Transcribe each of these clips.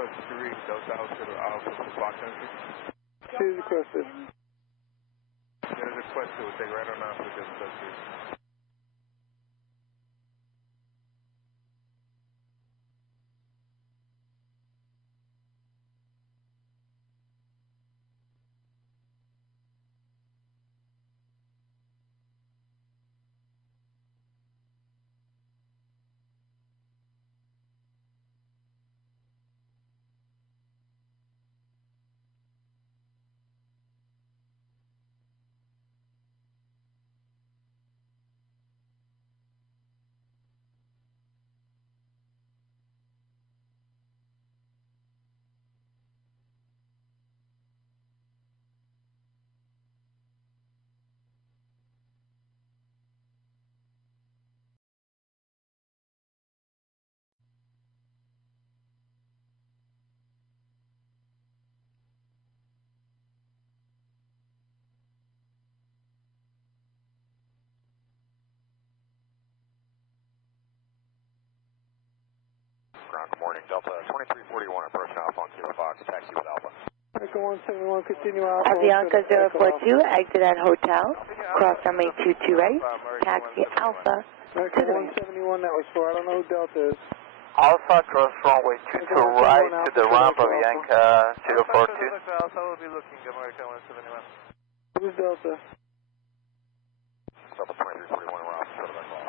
touch 3, Delta Alpha to Alpha for block entry. She's requested. There's a request to take right on Alpha, Delta touch 3. Good morning, Delta 2341, approach Alpha on Kilo Fox, taxi with Alpha. Echo 171, continue Alpha. Avianca 042, exit at hotel, cross runway 22 right, taxi Alpha to Echo the right. 171, that was for, I don't know who Delta is. Alpha, cross runway 22 right to the ramp, Avianca 042. Alpha will be looking, American 171. Who's Delta? Delta 2341, we're off, short of that call.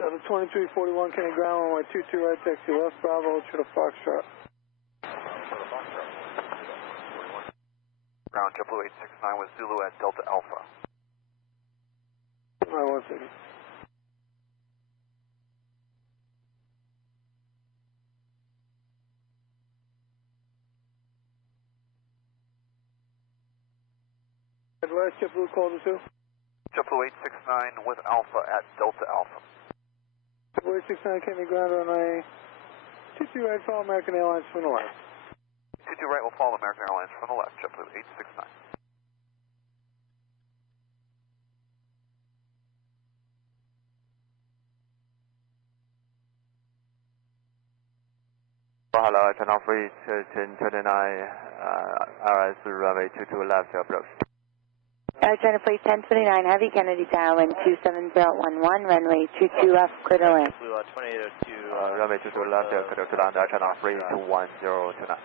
Delta 2341, can you ground runway 22 right, taxi left, Bravo, to the Foxtrot. Ground JetBlue 869 with Zulu at Delta Alpha. Alright, 1 second. Advise JetBlue call to 2. JetBlue 869 with Alpha at Delta Alpha. JetBlue 869, can you ground runway 22 right, follow American Airlines from the left. 22 right will follow American Airlines from the left, JetBlue 869. Hello, turn off reach 1029, RS runway 22 left approach. China Flight 1029, Heavy Kennedy Tower, 27011, runway 22 left, clear to land. Blue 2802, runway 22 left, clear to land, turn off reach 21029.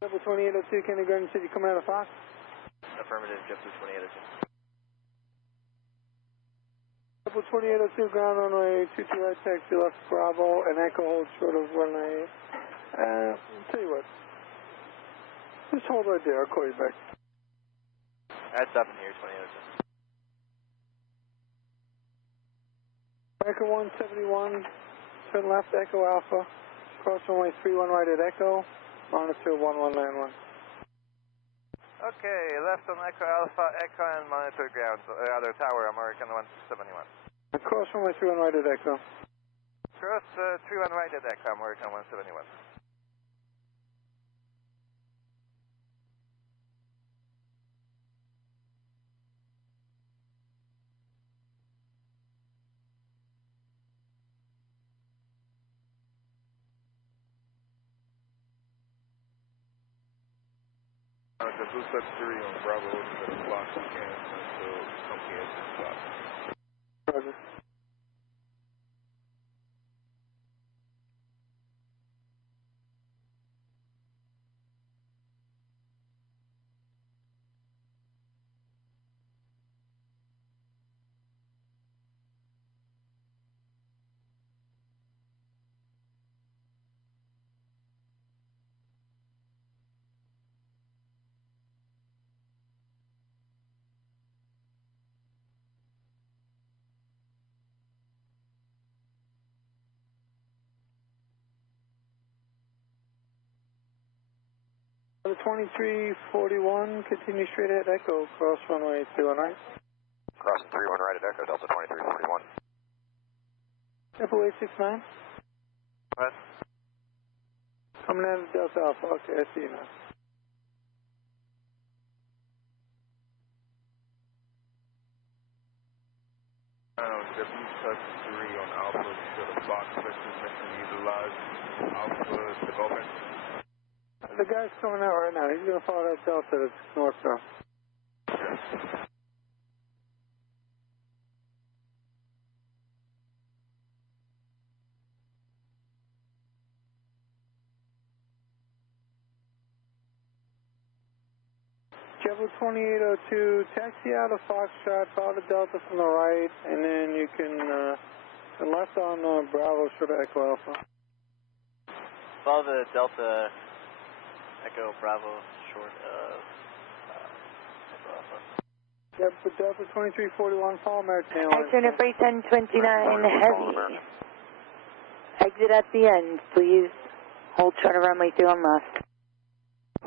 Double 2802, can you ground city coming out of Fox? Affirmative, JetBlue 2802. Double 2802, ground runway 22 right, taxi left, Bravo, and Echo hold short of runway. Tell you what. Just hold right there, I'll call you back. That's up in here, 2802. Echo 171, turn left, Echo Alpha, cross runway 31 right at Echo, monitor 1191. Okay, left on Echo Alpha, Echo and monitor ground, other tower, American 171. Cross runway 31 right at Echo. Cross 31 right at Echo, American 171. The Blue Touch 3 on Bravo to the Fox again until company has been stopped. Roger. The 2341, continue straight at Echo, cross runway 319. Cross 31 right at Echo, Delta 2341. Triple 869. Go ahead. Coming out of Delta Alpha, okay, I see you now. W+3 on Alpha, should a Fox mission utilize Alpha development? The guy's coming out right now. He's going to follow that Delta that's northbound. JetBlue 2802, taxi out of Foxtrot, follow the Delta from the right, and then you can turn left on Bravo, short of Echo Alpha. Follow the Delta, Echo Bravo, short of Echo Alpha. Yep, the Delta 2341, follow American Airlines. Turn of freight 1029, heavy. Exit at the end, please. Hold short of runway 2 on left.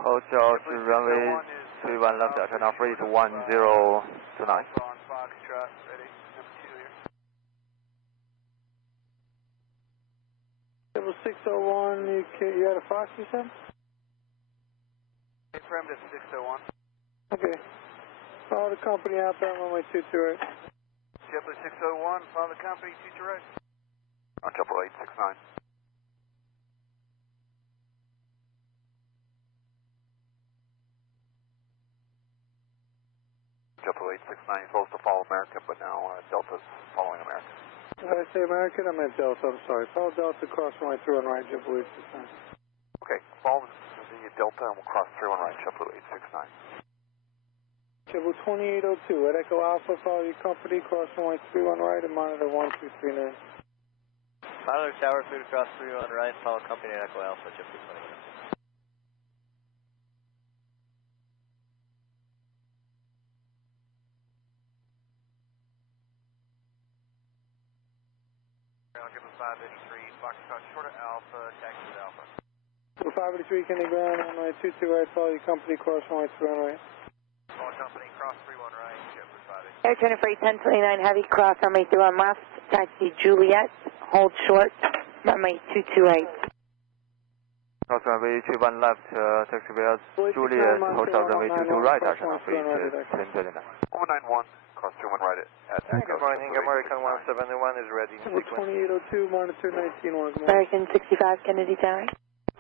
Hold short to runway 31 left, turn off rate 1029. On Foxtrot, ready, number 2 here. 601, you had a Fox, you said? Affirmed at 601. Okay. Follow the company outbound runway 228. JetBlue 601, follow the company, 2 to right. On JetBlue 869. JetBlue 869 is supposed to follow American, but now Delta's following American. Did I say American? I meant Delta, I'm sorry. Follow Delta, cross runway 3 on right, JetBlue 869. Okay, follow the Delta and we'll cross through on right, JetBlue 869. JetBlue 2802, at Echo Alpha, follow your company, cross runway 3 on right, and monitor 1239. Monitor Tower, food across 3 on right, follow company at Echo Alpha, JetBlue 2802. I'll give him 583, Foxtrot short of Alpha, taxi to Alpha. 583, Kennedy ground, runway 22 right, follow your company, cross runway 3 on right. Follow company, cross 31 right, JetBlue 583. Air Turn of freight 1029, heavy, cross runway 2 on left. Taxi Juliet, hold short, runway 228. Cross runway 21 left, taxi via Juliet, hold short runway 22 right, turn off rate 1029. 191, cross 31 right at Echo. Good morning, American 171 is ready. JetBlue 2802, monitor 19 1. American 65, Kennedy Tower.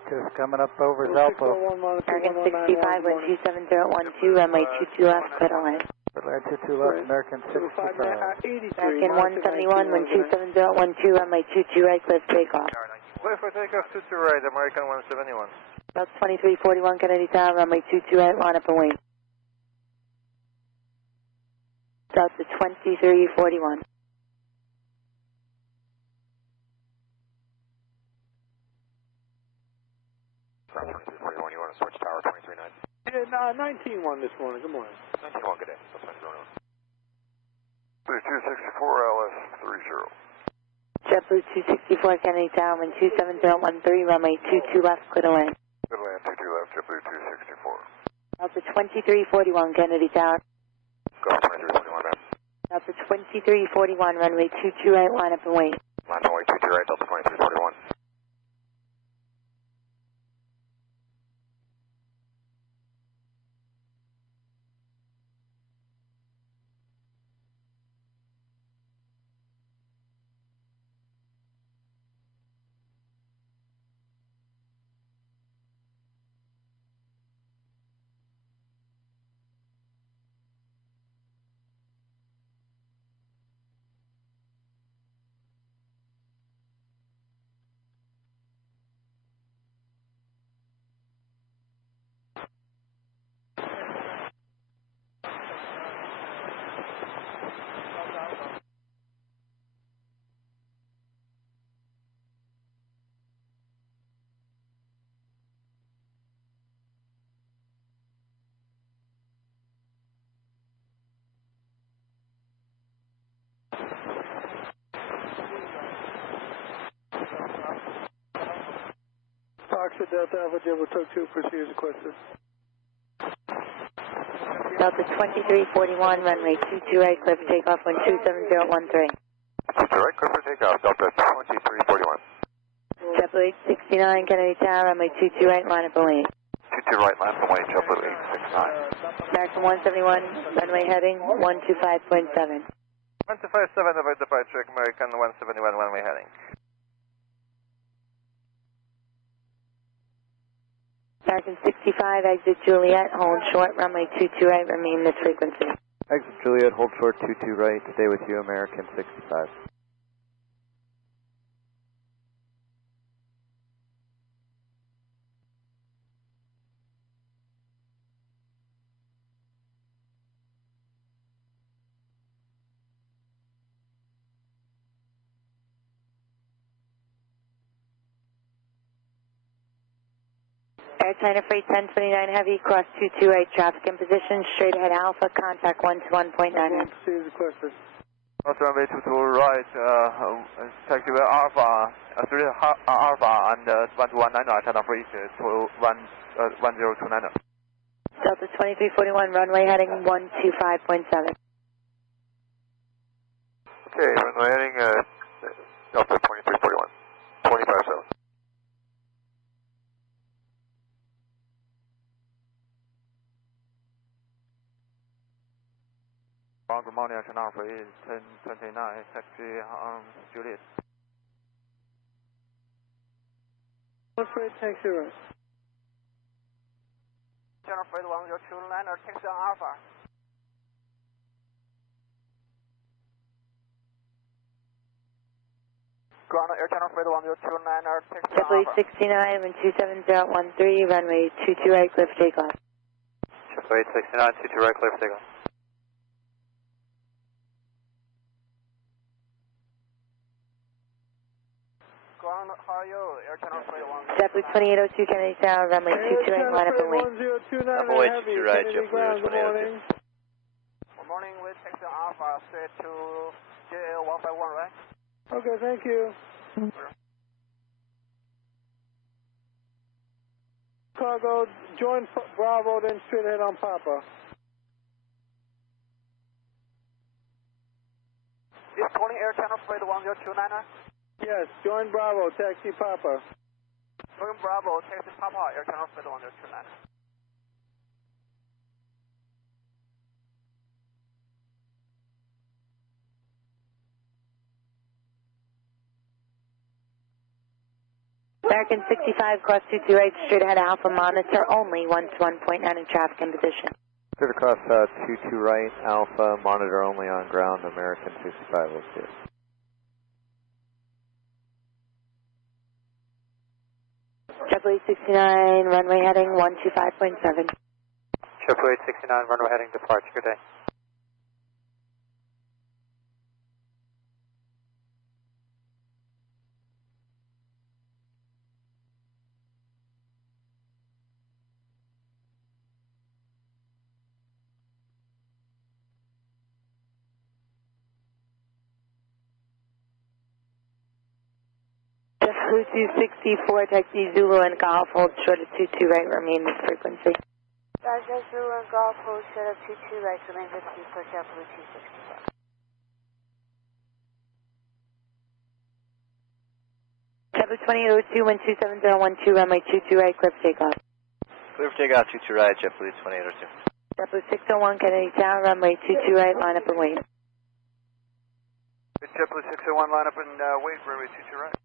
Just coming up over Zalpo. American 65, wind 27012, runway 22 left, clear to land. Runway 22 left, American 65. American 171, wind 27012, runway 22 right, clear for takeoff. Clear for takeoff, 22 right, American 171. That's 2341 Kennedy Tower, runway 22 right, line up and wait. Delta 2341. Cross 2341, you want to switch Tower 239? Yeah, 19-1 this morning, good morning. 91, good day. That's 264 LS 30. JetBlue 264 Kennedy Tower, wind 27013, runway 22 left, clear to land. Good land, 22 left, JetBlue 264. Delta 2341 Kennedy Tower. Golf 2341, man. Delta 2341, runway 22 right, line up and wait. Line runway 22 right, Delta 2341. Foxtrot Delta Alpha, JetBlue 2, proceed as requested. Delta 2341, runway 22 right, clear for takeoff, wind 27013. 22 right, clear for takeoff, Delta 2341. JetBlue 869 Kennedy Tower, runway 22 right, line up and wait. 22 right, land runway, JetBlue 869. American 171, runway heading 125.7. 1257 avoid departure, American 171 runway heading. American 65, exit Juliet, hold short, runway 22 right, remain this frequency. Exit Juliet, hold short 22 right, stay with you, American 65. Air China Freight 1029 Heavy, cross 22 right, traffic in position, straight ahead Alpha, contact 121.9. Also runway 22 right, taxi Alpha, 3 Alpha and 1219 right, channel freight to 1029. Delta 2341, runway heading 125.7. Okay, runway heading Delta 2341, 25.7. Good morning, channel freight 1029, taxi Juliet. Freight taxi right. Channel freight 1029, taxi on Alpha. Ground Air Channel freight 1029, taxi on Alpha. JetBlue 69 and 27013, runway 22 right, clear for takeoff. JetBlue 69, 22 right, clear for takeoff. Ground, how are you? Air Channel freight 1029. JetBlue 2802, Kennedy Tower, runway 22 right, line up and wait. 1029 Avoid Heavy, 22 right, Kennedy JetBlue ground, good 2802. morning. Good morning, we taxi on Alpha, straight to JL 151, right? Okay, thank you. Cargo, join Bravo, then straight ahead on Papa. Is 20 Air Channel freight 1029? Yes, join Bravo, taxi Papa. Going Bravo, taxi Papa, Air Channel freight 1029. American 65, cross 22 right, straight ahead Alpha, monitor only 121.9 in traffic in position. Clear across 22 right, Alpha, monitor only on ground, American 65, let's see it. JetBlue 69, runway heading 125.7. JetBlue 69, runway heading departure, good day. JetBlue 264, taxi Zulu and Golf, hold short of 22 right, remain this frequency. Roger, Zulu and Golf, hold short of 22 right, remain this for JetBlue 264. JetBlue 2802, 127.012, runway 22 right, clear for takeoff. Clear for takeoff, 22 right, JetBlue 2802. JetBlue 601, Kennedy Tower, runway 22 right, line up and wait. JetBlue 601, line up and wait for runway 22 right.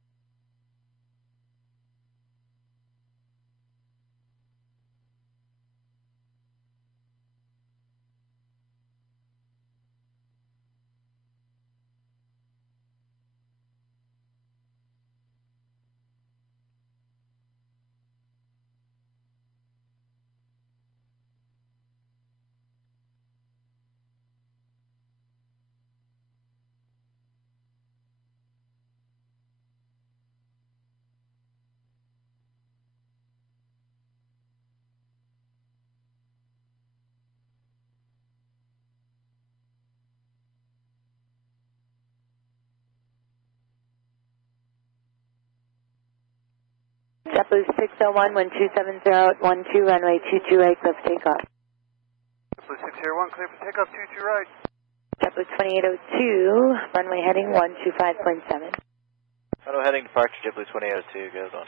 JetBlue 601, 127.012, runway 22 right, clear for takeoff. JetBlue 601, clear for takeoff, 22 right. JetBlue 2802, runway heading 125.7. Auto heading departure, JetBlue 2802, goes on.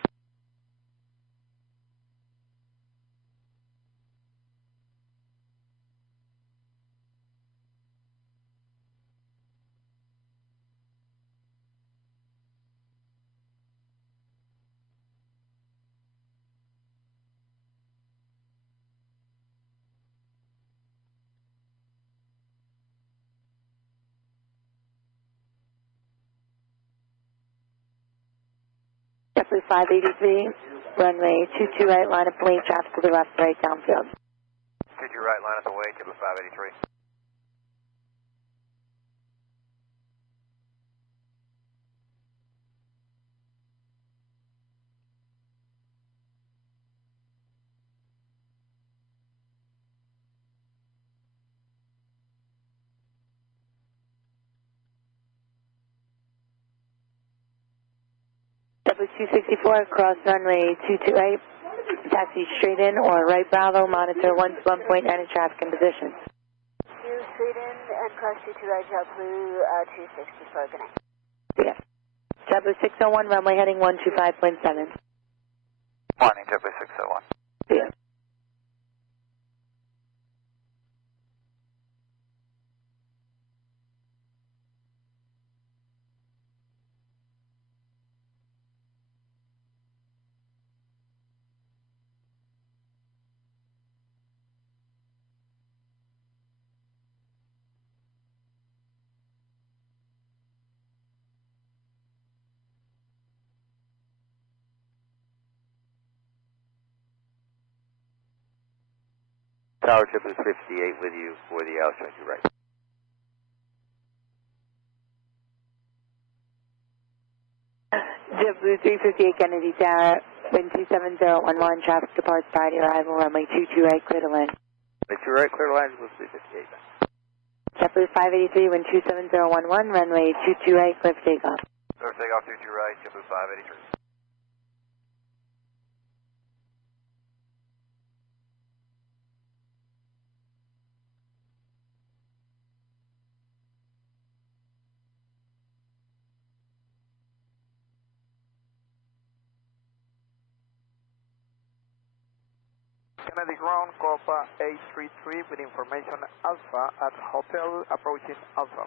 JetBlue 583, runway 22 right, line up lane, traffic to the left, right, downfield. 22 right, line up the way, JetBlue 583. JetBlue 264, cross runway 22 right, taxi straight in or right Bravo, monitor 1-1.9 in traffic and position. 2 straight in and cross 22 right, JetBlue 264, good night. Yeah. JetBlue 601, runway heading 125.7. Morning, JetBlue 601. Yeah. Tower JetBlue 58 with you for the Alice 22 right. JetBlue 358 Kennedy Tower, wind 27011, traffic departs prior to arrival, runway 22 right, clear to land. 22 right, clear to line, JetBlue 358 then. JetBlue 583, wind 27011, runway 22 right, clear for takeoff. Clear for takeoff 22 right, JetBlue 583. Kennedy ground, Copa 833 with information Alpha at hotel approaching Alpha.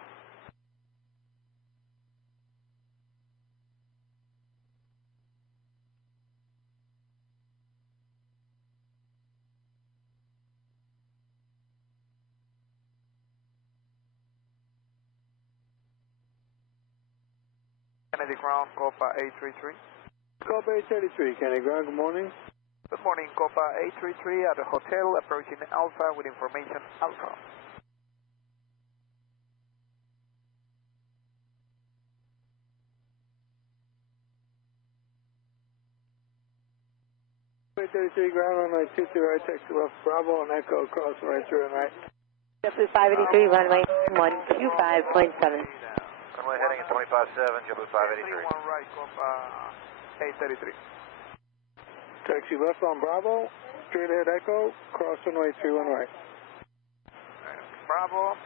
Kennedy ground, Copa 833. Copa 833, Kennedy ground, good morning. Good morning, Copa 833 at the hotel approaching Alpha with information Alpha. Copa 833 ground, runway 22 right, taxi left Bravo and Echo, cross right through and right. JetBlue 583, runway 125.7. Runway heading at 25.7, JetBlue 583. 31 right, Copa 833. Taxi left on Bravo, straight ahead Echo, cross runway 31 right. Bravo,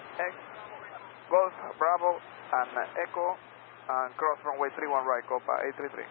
Golf, Bravo, and Echo, and cross runway 31 right, Copa 833.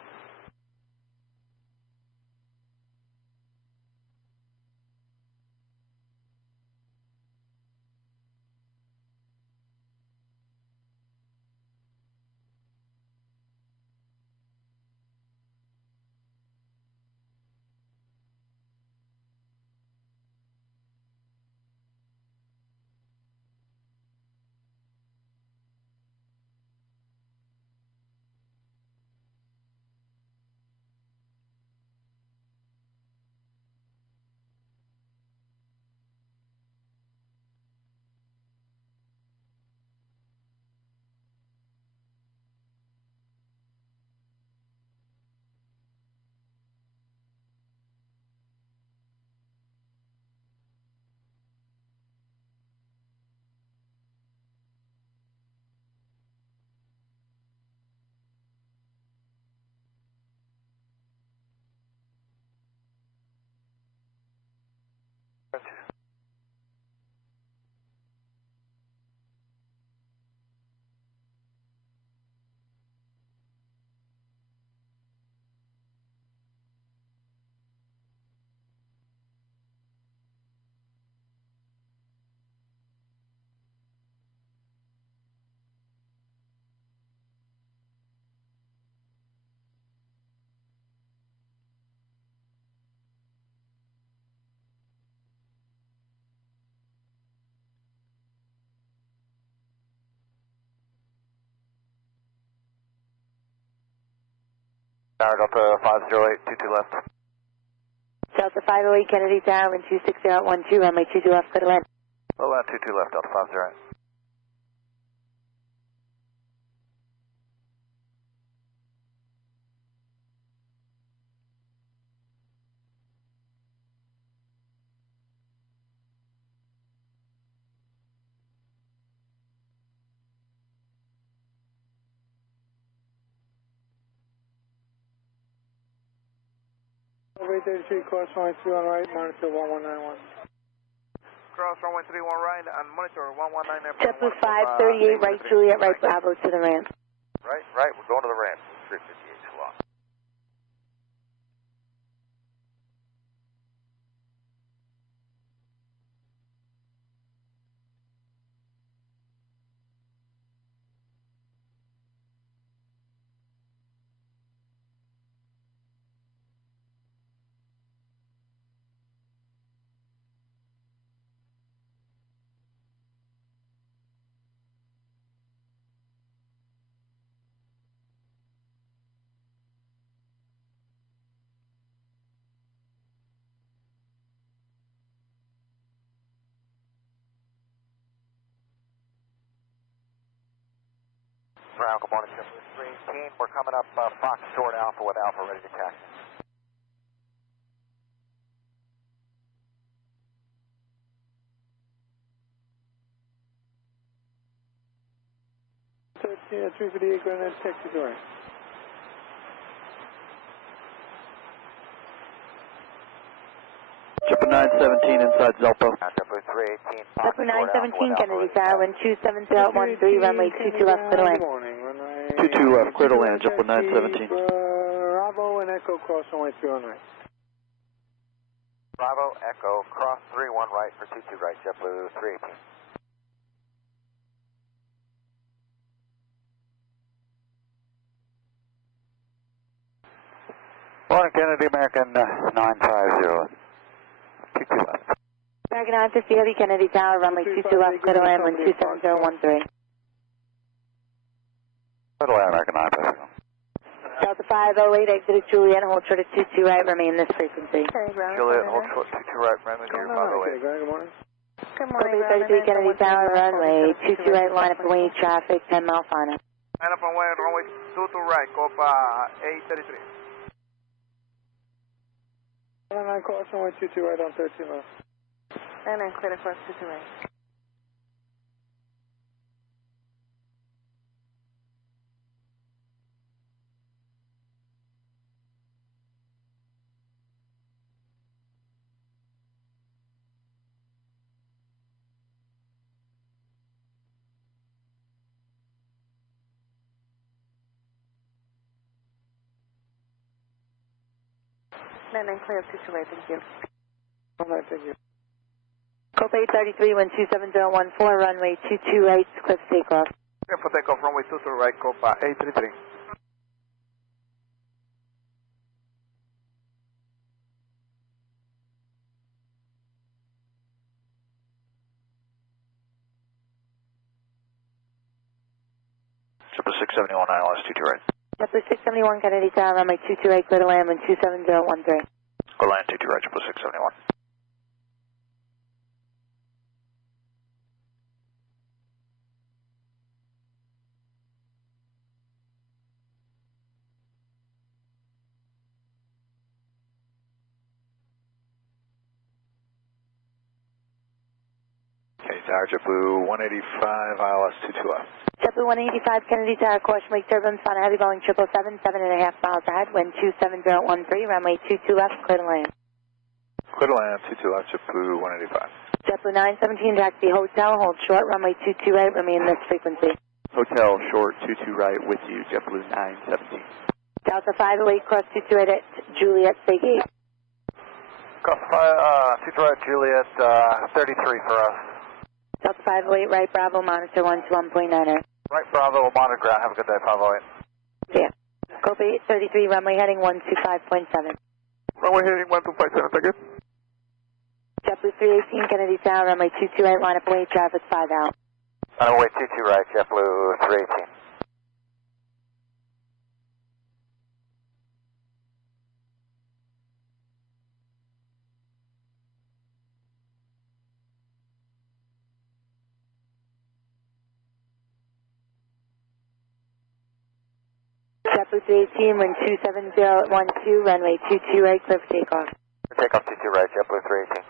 Tower Delta 508, 22 left. Delta 508 Kennedy Tower, wind 260 at 12, runway 22 left, clear to land. Low land 22 left, Delta 508. Runway 33, cross runway 31 right, monitor 1191. Cross runway 31 right and monitor 119. JetBlue 538 right, Juliet right, Bravo to the ramp. Right, we're going to the ramp. 358 too long. Brown, good morning, JetBlue 318. We're coming up Fox Short Alpha with Alpha ready to taxi. Yeah, 358, go ahead, taxi to right. JetBlue 917 inside Zelpo. JetBlue 318. JetBlue 917 Kennedy Tower, wind 270 at 13, runway 22 left, clear to land. Good morning, runway 22 left, clear to land, JetBlue 917. Bravo and Echo, cross runway 31 right. Bravo, Echo, cross 31 right for 22 right, JetBlue 318. Morning, Kennedy, American 950. 22 left. American 950 Heavy Kennedy Tower, runway 22 left, clear to land, wind 27013. Clear to land, American 950. Delta 508, exited Juliet, hold short at 22 right, remain this frequency. Juliet, hold short 22 right, runway 0508. Good morning. Good morning, Copy 33 Kennedy Tower, runway 22 right, line up and wait traffic, 10 mile final. Line up and wait, runway 22 right, Copa 833. Cross runway 22 right on 13 left. And then clear across 22 right. And then clear up 22 right, thank you. All right, thank you. Copa 833, wind 27014, runway 22 right, cliff takeoff. Clear for takeoff, runway 22 right, Copa 833. JetBlue 671 ILS 22 right. JetBlue 671 Kennedy Tower, runway 22 right, clear to land, wind 27013. Go land 22 right, JetBlue 671. Okay, Tower JetBlue 185 ILS 22 left. JetBlue 185 Kennedy Tower, caution wake turbulence on a heavy Boeing 777, 7.5 miles ahead, wind 27013, runway 22 left, clear to land. Clear to land 22 left, JetBlue 185. JetBlue 917 taxi hotel, hold short, runway 22 right, remain this frequency. Hotel short 22 right with you, JetBlue 917. Delta 508, cross 22 right at Juliet, stay gate. Cross 22 right, Juliet 33 for us. Delta 508 right, Bravo, monitor 121.9er. Right, Bravo, we'll monitor ground. Have a good day, 508. Yeah. Copa 833, runway heading 125.7. Runway heading 125.7, thank you. JetBlue 318 Kennedy Tower, runway 22 right, line up away, traffic 5 out. Runway 22 right, JetBlue 318. JetBlue 18, wind 27012, runway 22 right, clear for takeoff. Takeoff 22 right, JetBlue 318.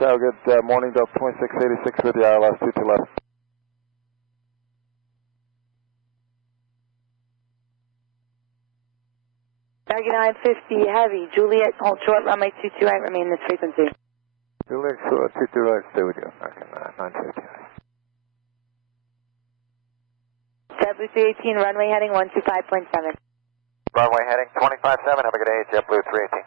So good morning, Delta 2686 with the ILS 22 left. Target 950 heavy, Juliet, hold short, runway 22 right, remain this frequency. Juliet 22 right, stay with you. Okay, 950. JetBlue 318, runway heading 125.7. Runway heading 25.7, have a good day, JetBlue 318.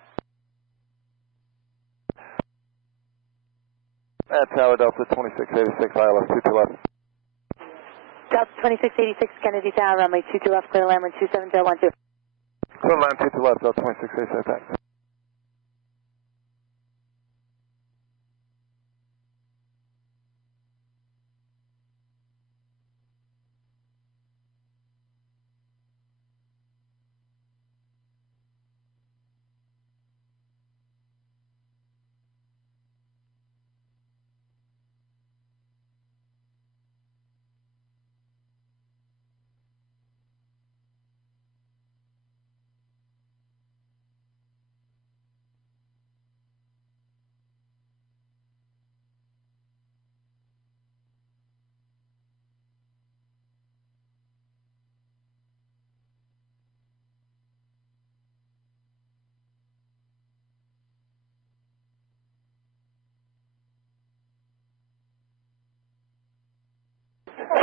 Tower Delta 2686, ILS 22 left. Delta 2686, Kennedy Tower, runway 22 left, clear land 127.12. Clear land 22 left, Delta 2686, thanks.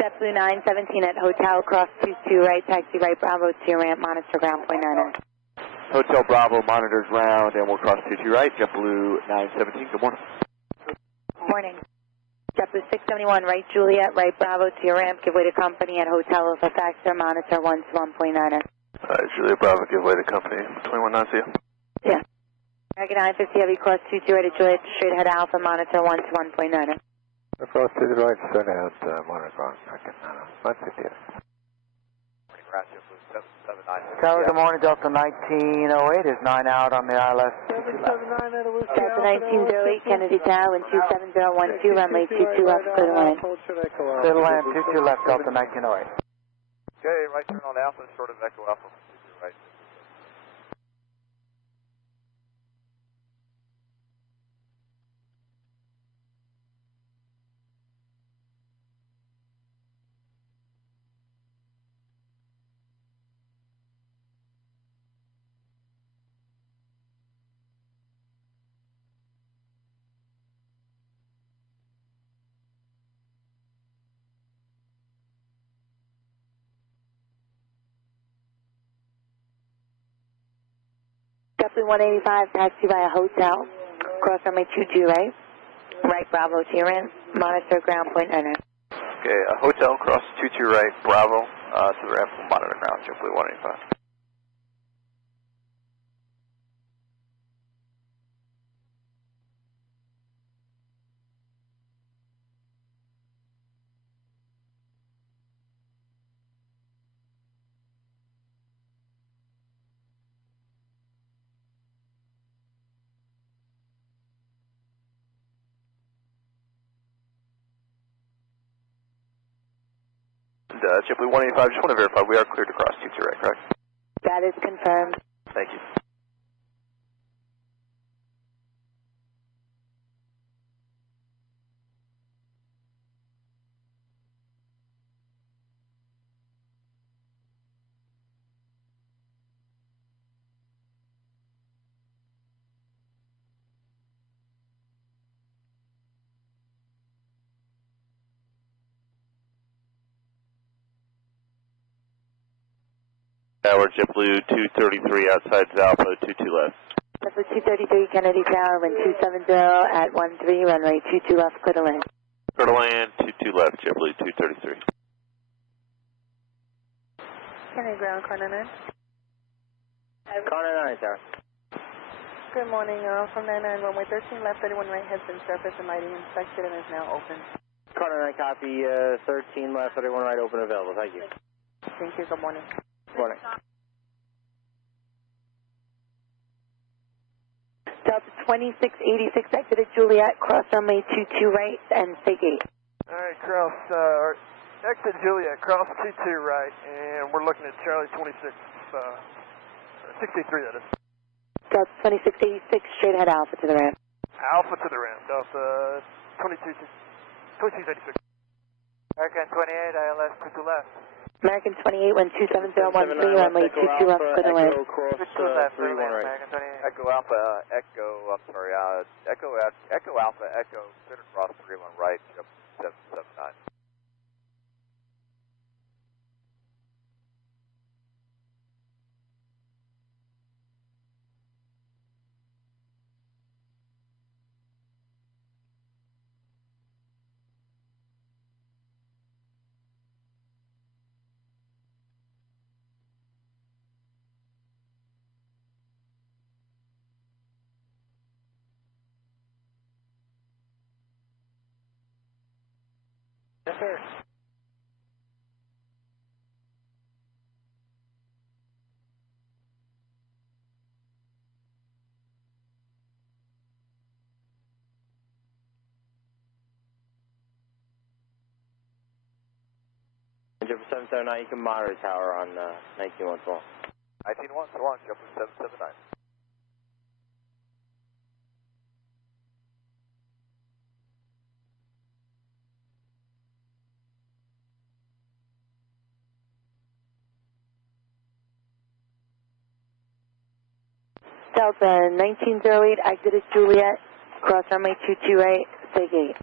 JetBlue 917 at Hotel, cross 22 right, taxi right, Bravo to your ramp, monitor ground point 99. Hotel Bravo monitors ground, and we'll cross 22 right, JetBlue 917. Good morning. Morning. JetBlue 671 right, Juliet, right, Bravo to your ramp, give way to company at Hotel Alpha Factor, monitor 121.9. Juliet Bravo, give way to company, 21.9, see you. Yeah. Target 950 heavy, cross 22 right at Juliet, straight ahead Alpha, monitor 121.9. Across to the right, straight ahead, monitor ground, okay, 950. Tower, good morning, Delta 1908 is 9 out on the ILS. 779 at a Whiskey Delta 1908, Kennedy Tower, wind 27012, runway 22 left, clear land. Clear land, 22 left, Delta 1908. Okay, right turn on Alpha, short of Echo Alpha, 22 right. JetBlue 185, taxi by a hotel, cross runway 22 right, right Bravo to your ramp, monitor ground point 99. Okay, Hotel cross 22 right, Bravo to the ramp, monitor ground, JetBlue 185. JetBlue 185, just want to verify we are cleared to cross 22 right, correct? That is confirmed. Thank you. Tower, JetBlue 233 outside Alpha 22 left. JetBlue 233 Kennedy Tower, wind 270 at 13, runway 22 left, clear to land. Clear to land, 22 left, JetBlue 233. Kennedy ground, car 99. Car 99, Tower. Good morning, from 99, runway 13 left, 31 right has been surfaced and lighting inspected and is now open. Car 99, copy, 13 left, 31 right, open available, thank you. Thank you, good morning. Good morning. Delta 2686 exited Juliet, cross runway 22 right and stay gate. Alright, cross, exit Juliet, cross 22 right, and we're looking at Charlie 63 that is. Delta 2686, straight ahead Alpha to the ramp. Alpha to the ramp, Delta 2686. American 28, ILS 22 left. American 28, wind 27013, runway 22 left, clear to land. Echo left, 31 right. American 28. Echo Alpha, Echo, I'm sorry, Echo Alpha, Echo, cleared across 31 right, 779. Yes, sir. JetBlue 779, you can monitor tower on 191 so long. 191, so long, JetBlue 779. Delta 1908 exited Juliet, cross runway 22 right, stay gate.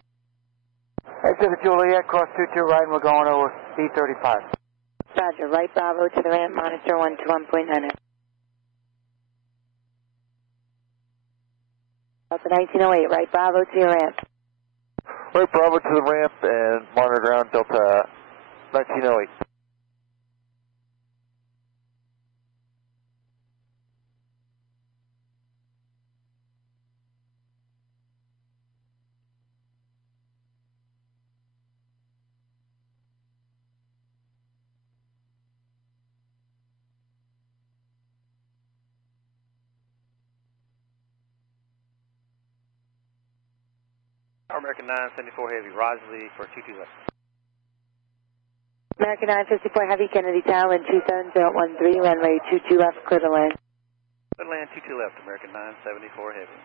Exit Juliet, cross 22 right, and we're going over B35. Roger, right Bravo to the ramp, monitor 121.9. Delta 1908, right Bravo to your ramp. Right Bravo to the ramp and monitor ground Delta 1908. American 974 Heavy, Rosley for 22 left. American 954 Heavy, Kennedy Tower, wind 27013, runway 22 left, clear to land. Clear to land 22 left, American 974 Heavy.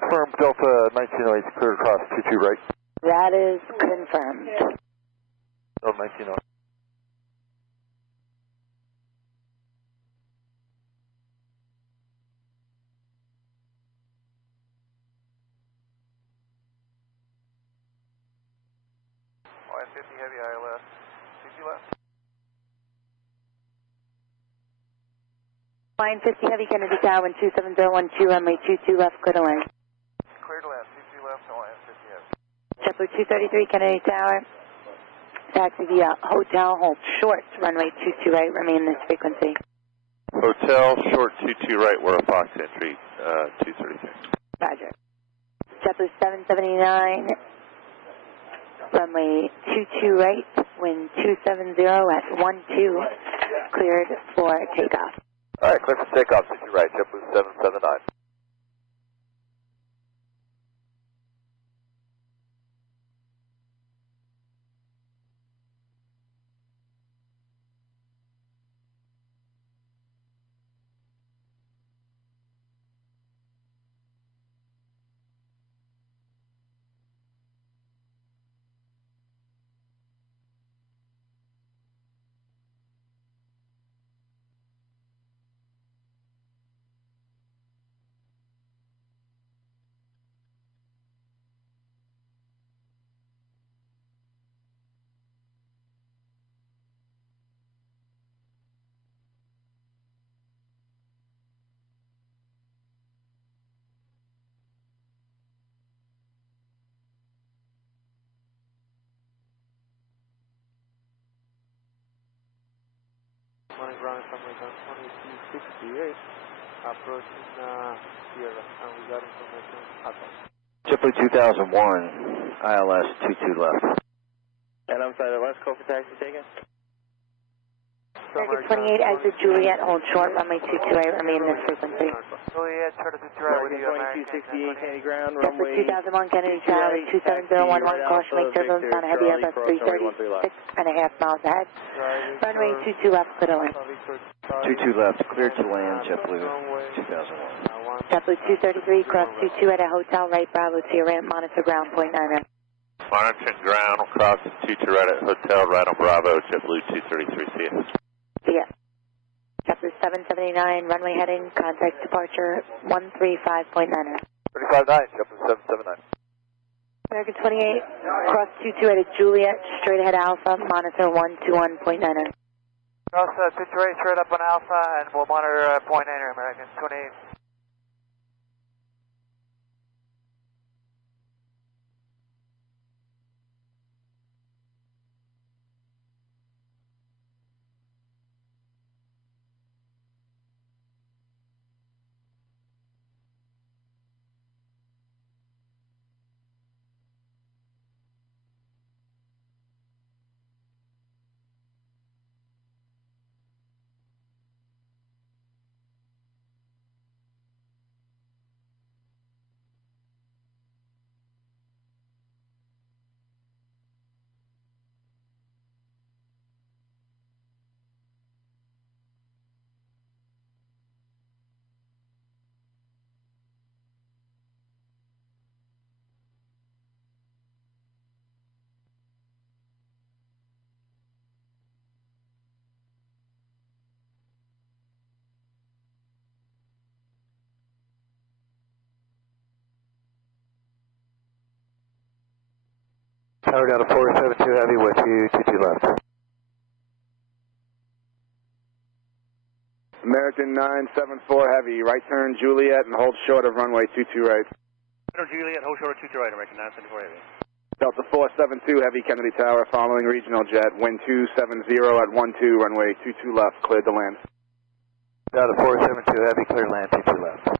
Confirmed Delta 1908 cleared across 22 right. That is confirmed. Delta 1908. Y50 Heavy ILS, 22 left. Line 50 Heavy, Kennedy Tower, wind 27012, runway 22 left, clear to land. Clear to land, 22 left, Y50 Heavy. JetBlue 233 Kennedy Tower, taxi via hotel, hold short, runway 22 right, remain this frequency. Hotel, short 22 right, we're a Fox entry, 233. Roger. JetBlue 779, runway 22 right, wind 270 at 12, cleared for takeoff. Alright, clear for takeoff, 22 right, JetBlue 779. Morning ground is American 2268, approaching Sierra, and we got information Alpha. JetBlue 2001, ILS 22 left. And I'm sorry, the last call for taxi taken? American 28, exit Juliet, hold short, runway 22 right, remain this frequency. Juliet, turn to 22 right with you, American 2268 Kennedy ground, Delta runway 2001 Kennedy Tower, 27011, caution, make turbulence on a heavy FS 336 and a half miles ahead. Runway 22 left, clear to land. 22 left, clear to land, JetBlue 2001. JetBlue 233, cross 22 at a hotel, right Bravo to your ramp, monitor ground, point 9. Monitoring ground, cross 22 right at hotel, right on Bravo, JetBlue 233, see you. Yeah. JetBlue 779, runway heading, contact departure 135.9. 35.9, JetBlue 779. American 28, cross 22 at a Juliet, straight ahead Alpha, monitor 121.9. Cross 22 right, straight up on Alpha, and we'll monitor point 9, American 28. Tower down to 472 heavy with you, 22 left. American 974 heavy, right turn Juliet and hold short of runway 22 right. Turn Juliet, hold short of 22 right, American 974 heavy. Delta 472 heavy Kennedy Tower, following regional jet, wind 270 at 12, runway 22 left, cleared to land. Delta 472 heavy, clear land, 22 left.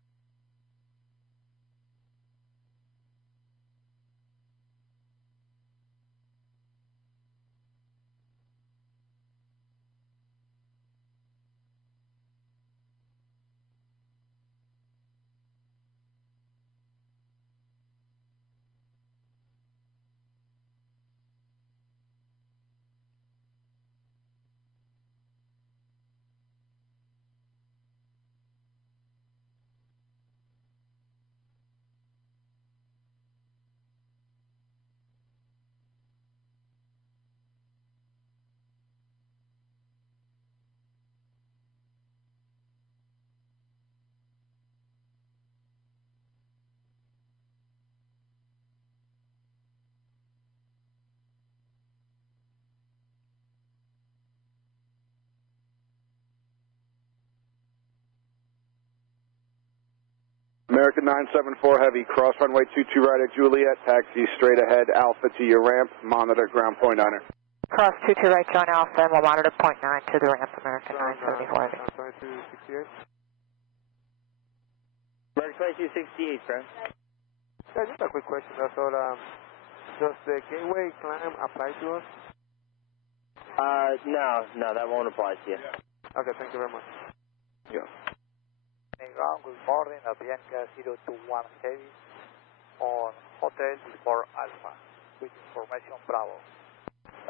American 974 heavy, cross runway 22 right at Juliet, taxi straight ahead Alpha to your ramp, monitor ground point 9er. Cross 22 right, John Alpha, and we'll monitor point 9 to the ramp, American 974 heavy. 2268. American 2268, friend. Yeah, just a quick question. That's all. Does the gateway climb apply to us? No, that won't apply to you. Okay, thank you very much. Yeah. Ground, good morning, Avianca 021 heavy on hotel before Alpha, with information Bravo.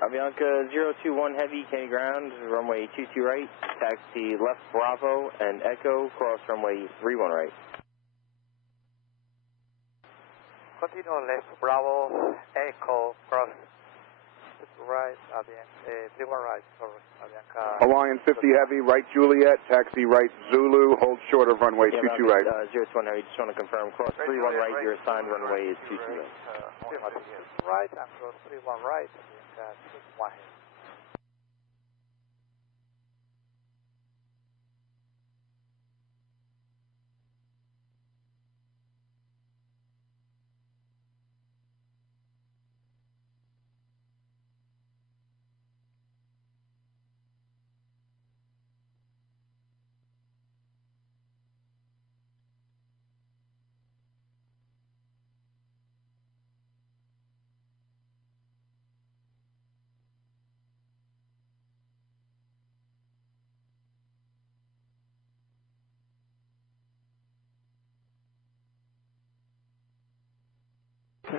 Avianca 021 heavy, Kennedy ground, runway 22 right, taxi left Bravo and Echo, cross runway 31 right. Continue left Bravo, Echo, cross right, Avianca, 31 right, sorry, Avianca. Hawaiian 50 heavy, right Juliet, taxi right Zulu, hold short of runway 22 right. 021 heavy, just want to confirm, cross 31 right, your assigned runway is 22 right. Right, and cross 31 right, Avianca 21 heavy.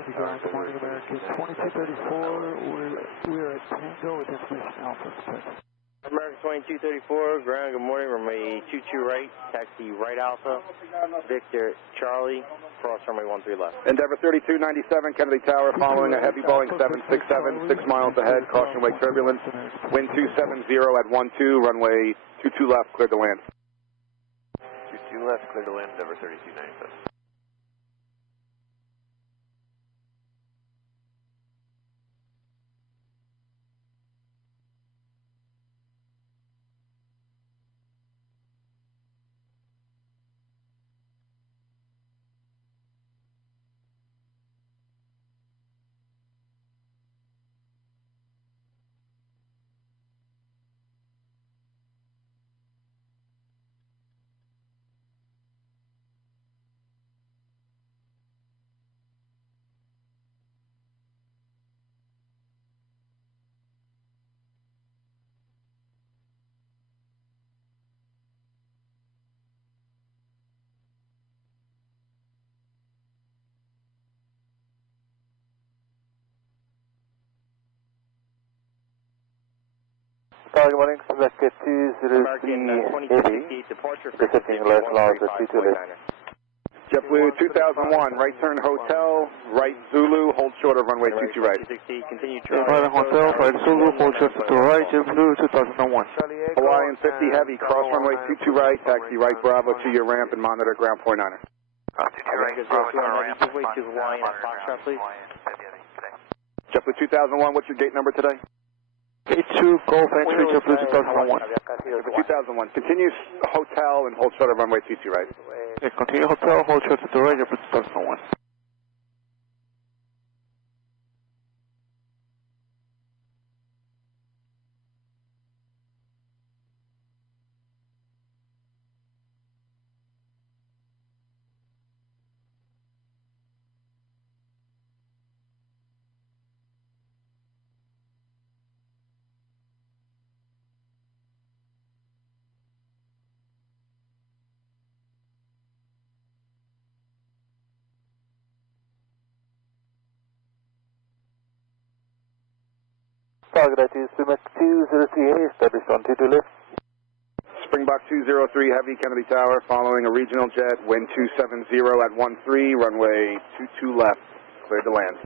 Heavy ground, good morning American 2234, we're at Tango with information Alpha. American 2234, ground, good morning, runway 22 right, taxi right Alpha, Victor Charlie, cross runway 13 left. Endeavor 3297, Kennedy Tower, following a heavy Boeing 767, 6 miles ahead, caution wake turbulence, wind 270 at 12, runway 22 left, cleared to land. 22 left, clear to land, Endeavor 3297. Good morning, Quebec 203 Heavy, accepting alert laws at 22 left. JetBlue 2001, right turn hotel, right Zulu, hold short of runway 22 right. Continue Right hotel, right Zulu, hold short to right, JetBlue 2001. Hawaiian 50 Heavy, cross runway 22 right, taxi right Bravo to your ramp and monitor ground point 9er. American 02 Heavy, give way to Hawaiian at Foxtrot, please. JetBlue 2001, what's your gate number today? Gate 2, Golf entry, JetBlue 2001. 2001, continue hotel and hold short of runway 22 right. Okay, continue hotel, hold short to right, JetBlue 2001. Target is Springbok 203A, established on 22 left. Springbok 203 Heavy, Kennedy Tower, following a regional jet, wind 270 at 13, runway 22 left, cleared to land.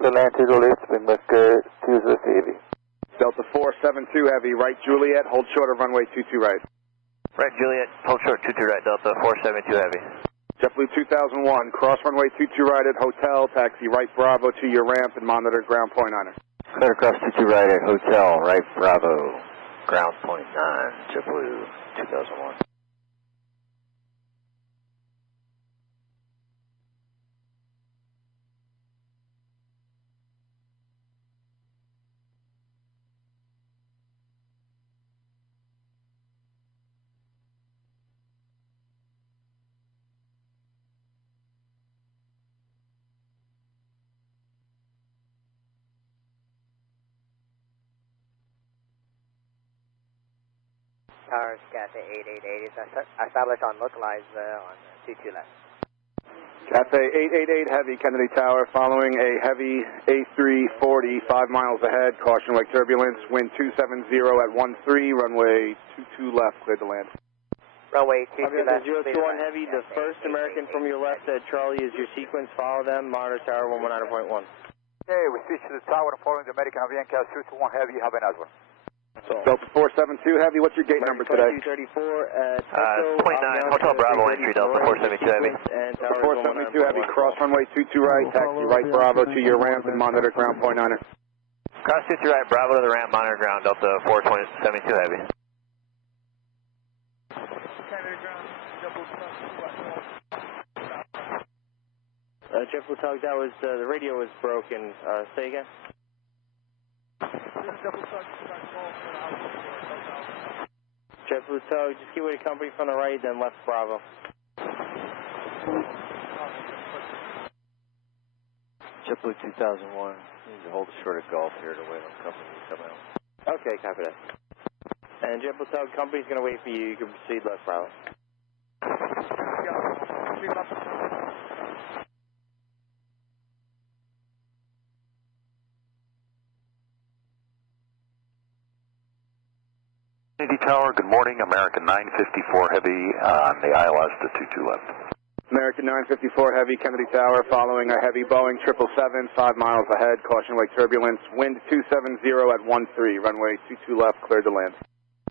Clear land 22 left, Springbok 203 Heavy. Delta 472 Heavy, right Juliet, hold short of runway 22 right. Right Juliet, hold short 22 right, Delta 472 Heavy. JetBlue 2001, cross runway 22 right at hotel, taxi right Bravo to your ramp and monitor ground point 9er. Clear across 22 right at hotel, right Bravo, ground point 9, JetBlue 2001. Towers, Cathay 888 is established on localized on 22 left. Cathay 888 Heavy, Kennedy Tower, following a heavy A340, 5 miles ahead, caution wake turbulence, wind 270 at 13, runway 22 left, cleared to land. Runway 22 left. 021 Heavy, the first American from your left at Charlie is your sequence, follow them, monitor tower 119.1. Okay, we switch to the tower and following the American Avianca 221 Heavy, have a nice one. Delta 472 Heavy, what's your gate number today? 2234 .9, Hotel Bravo entry, Delta 472 Heavy. 472 Heavy, cross runway 22 right, taxi right Bravo to your ramp and monitor ground point 9er. Cross 22 right, Bravo to the ramp, monitor ground, Delta 472 Heavy. JetBlue Tug, that was, the radio was broken. Say again? JetBlue Tug, just give way to company from the right, then left Bravo. JetBlue 2001, need to hold short of Gulf here to wait on company to come out. Okay, copy that. And JetBlue Tug, company's going to wait for you. You can proceed left Bravo. Tower, good morning. American 954 Heavy on the ILS to 22 left. American 954 Heavy, Kennedy Tower, following a heavy Boeing 777, 5 miles ahead, caution wake turbulence, wind 270 at 13, runway 22 left, cleared to land.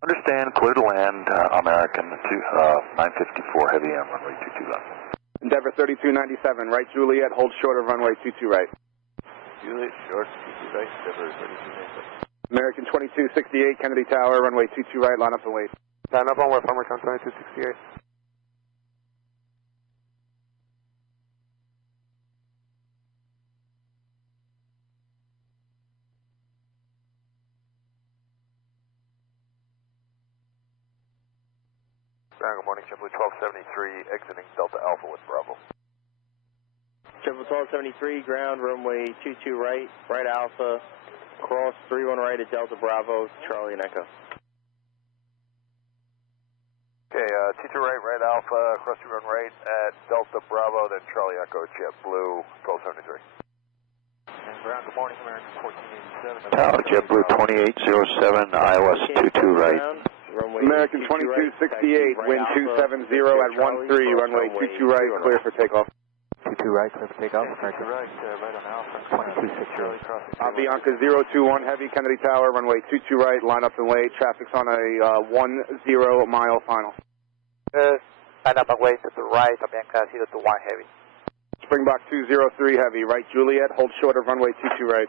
Understand, clear to land, American 954 Heavy on runway 22 left. Endeavor 3297, right Juliet, hold short of runway 22 right. Juliet, short, 22 right, Endeavor 3297. American 2268, Kennedy Tower, runway 22 right, line up and wait. Line up on west, American 2268. Good morning, JetBlue 1273, exiting Delta Alpha with Bravo. JetBlue 1273, ground, runway 22 right, right Alpha, cross 31 right at Delta Bravo, Charlie and Echo. Okay, 22 right, right Alpha, cross 31 right at Delta Bravo, then Charlie Echo, JetBlue 1273. And ground, good morning, American 1487. Tower, JetBlue 2807, ILS 22 right. American 2268, wind 270 at 13, runway 22 right, clear for takeoff. 22 right, clear for takeoff. American right, right on Alpha. 2268. Avianca 021 Heavy, Kennedy Tower, runway 22 right, line up and wait. Traffic's on a 10 mile final. Line up and wait to the right, Avianca 021 Heavy. Springbok 203 Heavy, right Juliet, hold short of runway 22 right.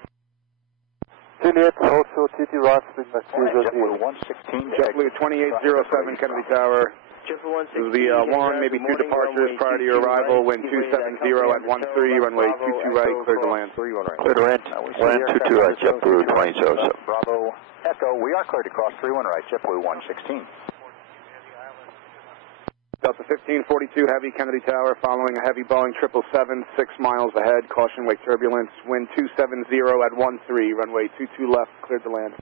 Juliet, hold short 22 right, Springbok 203. JetBlue 116. JetBlue 2807, Kennedy Tower. This is the one, maybe two departures prior to your arrival, wind 270 at 13, runway 22 right, clear to land. Clear to land, land 22 right, JetBlue 2007. Bravo, Echo, we are cleared to cross 31 right, JetBlue 116. Delta 1542 Heavy, Kennedy Tower, following a heavy Boeing 777, 6 miles ahead, caution wake turbulence, wind 270 at 13, runway 22 left, cleared to land.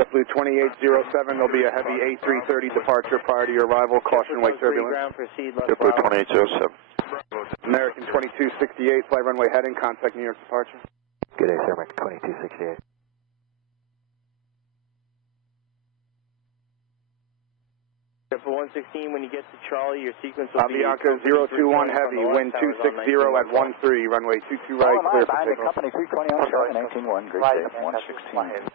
JetBlue 2807, there'll be a heavy A330 departure prior to your arrival, caution wake turbulence. JetBlue 2807. American 2268, flight runway heading, contact New York departure. Good day, sir, American 2268. For 116, when you get to Charlie, your sequence will be... Avianca 021 Heavy, wind 260 at 13, runway 22 right, clear for takeoff. Company 320 on Charlie 191, great day, 116.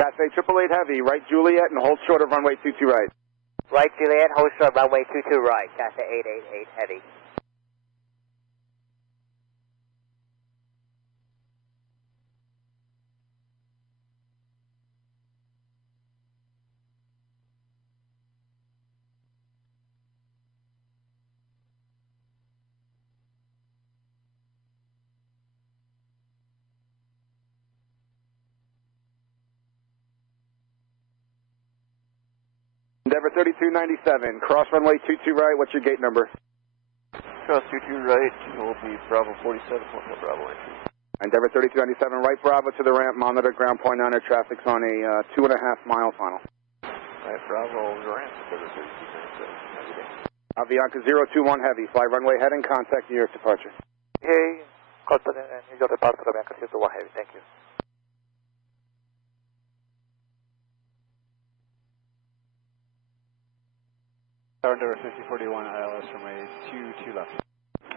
Cathay 888 Heavy, right Juliet, and hold short of runway 22 right. Right Juliet, hold short runway 22 right, Cathay 888 Heavy. Endeavor 3297, cross runway 22 right, what's your gate number? Cross 22 right, will be Bravo 47, Bravo entry. Endeavor 3297, right Bravo to the ramp, monitor ground point 9er, traffic's on a 2.5 mile final. Right, Bravo, the ramp, Endeavor 3297, Avianca 021 Heavy, fly runway heading, contact New York departure. Hey, contact New York departure, Avianca 021 Heavy, thank you. Endeavor 5041 ILS runway 22 left.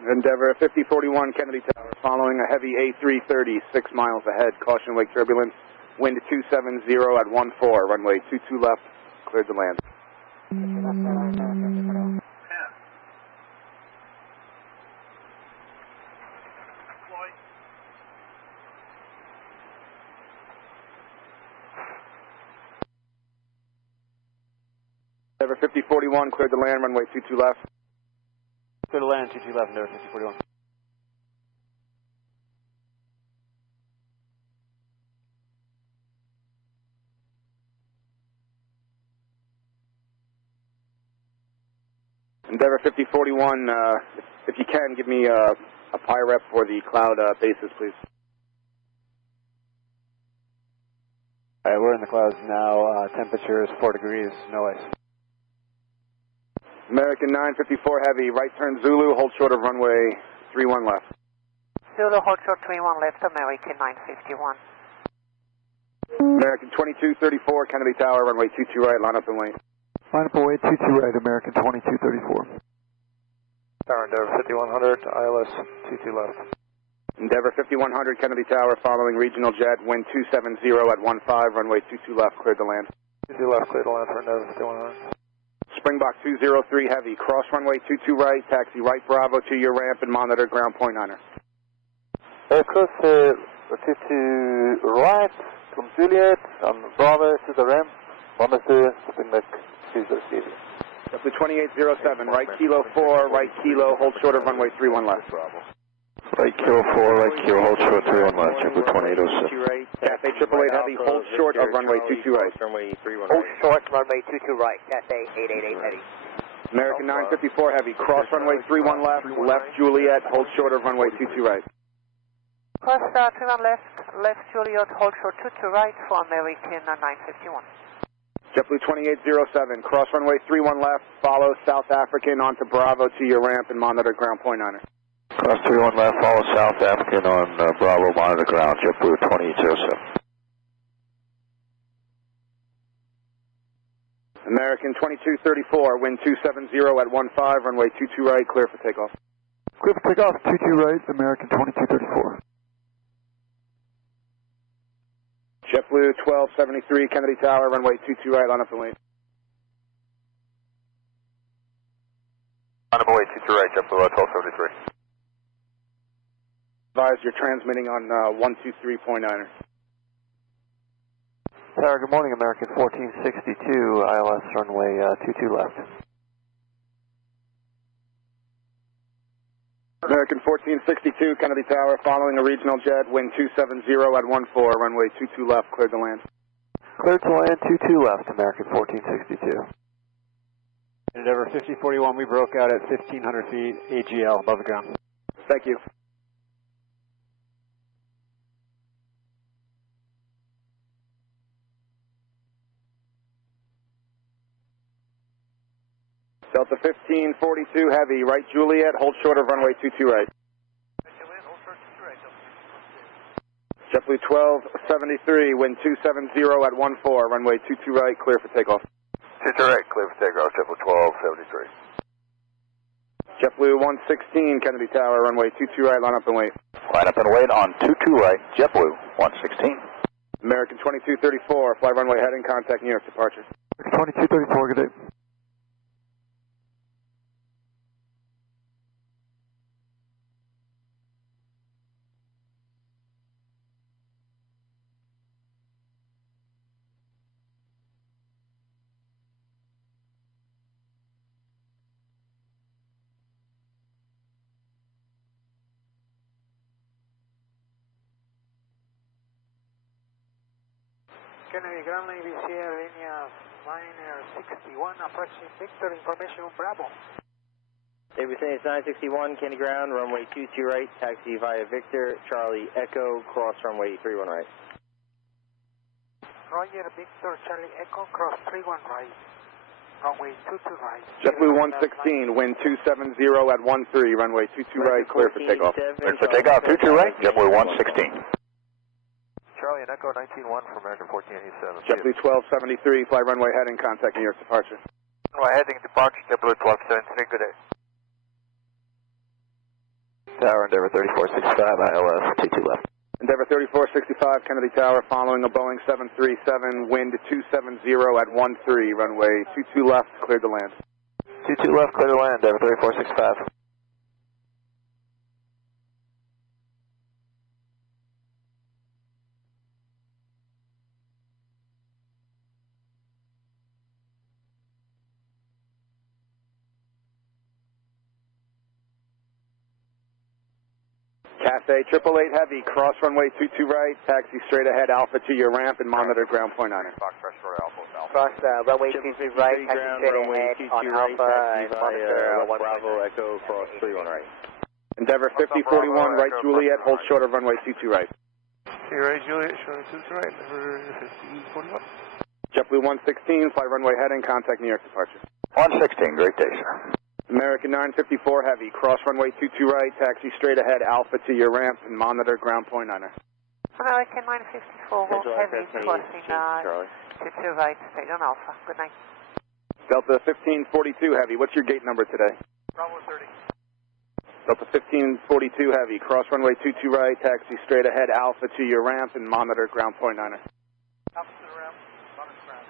Endeavor 5041 Kennedy Tower, following a heavy A330, 6 miles ahead, caution wake turbulence, wind 270 at 14, runway 22 left, cleared to land. Endeavor 5041, cleared to land, runway 22 left. Clear to land, 22 left, Endeavor 5041. Endeavor 5041, if you can, give me a PIREP for the cloud bases, please. All right, we're in the clouds now. Temperature is 4 degrees, no ice. American 954 Heavy, right turn Zulu, hold short of runway 31 left. Zulu, hold short 31 left, American 951. American 2234, Kennedy Tower, runway 22 right, line up and wait. Line up and wait, 22 right, American 2234. Tower Endeavor 5100, ILS 22 left. Endeavor 5100, Kennedy Tower, following regional jet, wind 270 at 15, runway 22 left, cleared to land. 22 left, cleared to land for Endeavor 5100. Springbok 203 Heavy, cross runway 22 right, taxi right Bravo to your ramp and monitor ground point niner. Cross 22 right from Juliet on Bravo to the ramp, monitor Springbok 203. W2807, right kilo 4, right kilo, hold short of runway 31 left. Right kilo 4, right kilo, hold short 31 left, W2807. Cathay 888 Heavy, hold short of runway 22 right. Hold short, runway 22 right, Cathay 888 Heavy. American 954 Heavy, cross runway 31 left, left Juliet, hold short of runway 22 right. Cross 31 left, left Juliet, hold short 22 right for American 951. JetBlue 2807, cross runway 31 left, follow South African onto Bravo to your ramp and monitor ground point niner. Cross 31 left, follow South African on Bravo, monitor ground, JetBlue 2807. American 2234, wind 270 at 15, runway 22 right, clear for takeoff. Clear for takeoff, 22 right, American 2234. JetBlue 1273, Kennedy Tower, runway 22 right, line up and wait. Line up and wait, 22 right, JetBlue 1273. Advise you're transmitting on 123.9. Tower, good morning, American 1462, ILS runway 22 left. American 1462, Kennedy Tower, following a regional jet, wind 270 at 14, runway 22 left, cleared to land. Cleared to land, 22 left, American 1462. Endeavor 5041, we broke out at 1,500 feet, AGL, above the ground. Thank you. Delta 1542 Heavy, right Juliet, hold short of runway 22 right. JetBlue 1273, wind 270 at 14, runway 22 right, clear for takeoff. 22 right, clear for takeoff, JetBlue 1273. JetBlue 116, Kennedy Tower, runway 22 right, line up and wait. Line up and wait on 22 right, JetBlue 116. American 2234, fly runway heading, contact New York departure. 2234, good day. Kennedy Ground Line Windshear, linear liner 61, approaching Victor, information Bravo. Everything is 961, Kennedy Ground, runway 22 right, taxi via Victor, Charlie Echo, cross runway 31 right. Roger, Victor, Charlie Echo, cross 31 right, runway 22 right. JetBlue 116, wind 270 at 13, runway 22 right, clear for takeoff. Clear for takeoff, 22 right, JetBlue 116. Charlie and Echo 191 for American 1487. JetBlue 1273, fly runway heading, contact New York departure. Runway heading departure, JetBlue 1273, good day. Tower Endeavor 3465, ILS 22 left. Endeavor 3465, Kennedy Tower, following a Boeing 737, wind 270 at 13, runway 22 left, cleared to land. 22 left, clear to land, Endeavor 3465. Cathay 888 Heavy, cross runway 22 right, taxi straight ahead Alpha to your ramp and monitor ground point niner. Fox Fresh Road Alpha, Alpha. cross runway 23 right, taxi straight ahead on Alpha and monitor left Bravo, Echo, cross 31 right. Endeavor 5041, right Juliet, hold short of runway 22 right. Right Juliet, showing 22 right, number 5041. JetBlue 116, fly runway heading, contact New York departure. 116, great day, sir. American 954 Heavy, cross runway 22 right, taxi straight ahead, Alpha to your ramp, and monitor ground point 9er. American 954 Heavy, crossing 22 right, stay on Alpha. Good night. Delta 1542 Heavy, what's your gate number today? Bravo 30. Delta 1542 Heavy, cross runway 22 right, taxi straight ahead, Alpha to your ramp, and monitor ground point 9er. Alpha to the ramp, monitor ground.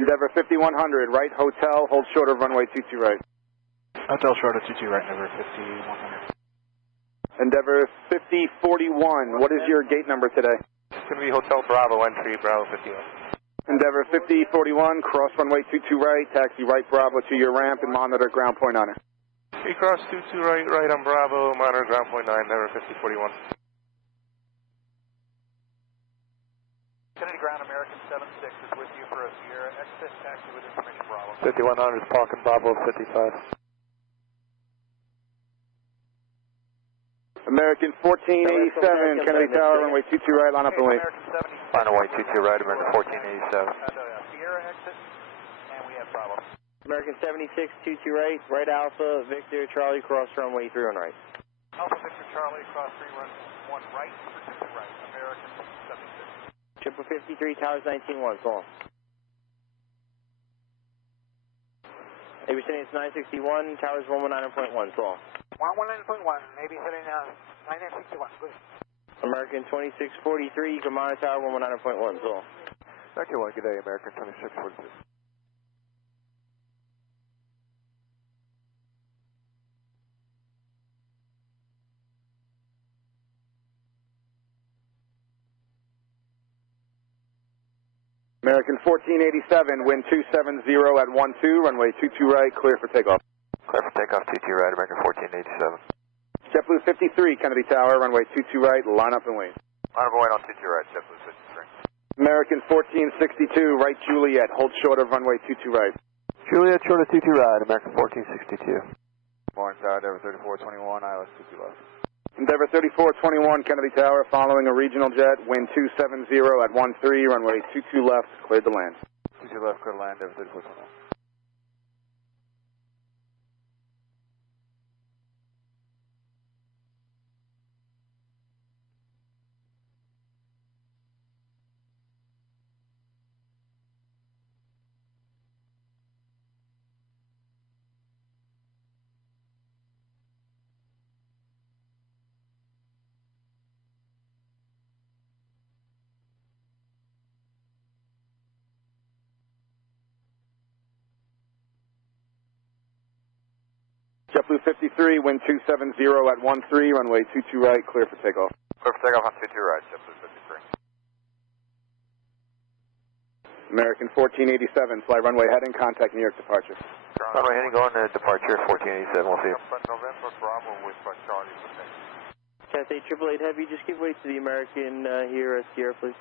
Endeavor 5100, right hotel, hold short of runway 22 right. Hotel short of 22 right, Endeavor 5100. Endeavor 5041, what is your gate number today? It's going to be Hotel Bravo, entry Bravo 51. Endeavor 5041, cross runway 22 right, taxi right Bravo to your ramp, and monitor ground point 9er. We cross 22 right, right on Bravo, monitor ground point 9, Endeavor 5041. Kennedy ground, American 76 is with you for a Sierra exit, taxi with information Bravo. 5100 is parking Bravo 55. American 1487, Kennedy Tower, runway 22 right, line up and wait. Final way 22 right, American 1487. Sierra exit, and we have Bravo. American 76, 22 right, right Alpha, Victor, Charlie, cross runway 31 right. Alpha, Victor, Charlie, cross 31 right, for 22 right, American 76. Triple 53, towers 19-1, so on. ABC it's 961, towers 119.1, so on. 119.1, maybe heading 961, good. American 2643, you can monitor tower 119.1, so on. Okay, well, good day, American 2643. American 1487, wind 270 at 12, runway 22 right, clear for takeoff. Clear for takeoff, 22 right, American 1487. JetBlue 53, Kennedy Tower, runway 22 right, line up and wait. Line up and wait on 22 right, JetBlue 53. American 1462, right Juliet, hold short of runway 22 right. Juliet, short of 22 right, American 1462. Morning, Tower, Endeavor 3421, ILS 22 left. Endeavor 3421, Kennedy Tower, following a regional jet, wind 270 at 13, runway 22 left, cleared to land. 22 left, clear to land, Endeavor 3421. JetBlue 53, wind 270 at 13, runway 22 right, clear for takeoff. Clear for takeoff on 22 right, JetBlue 53. American 1487, fly runway heading, contact New York departure. Runway heading, going to departure, 1487, we'll see you. November Bravo with Charlie for Cathay 888 Heavy, just give way to the American here at Sierra, please.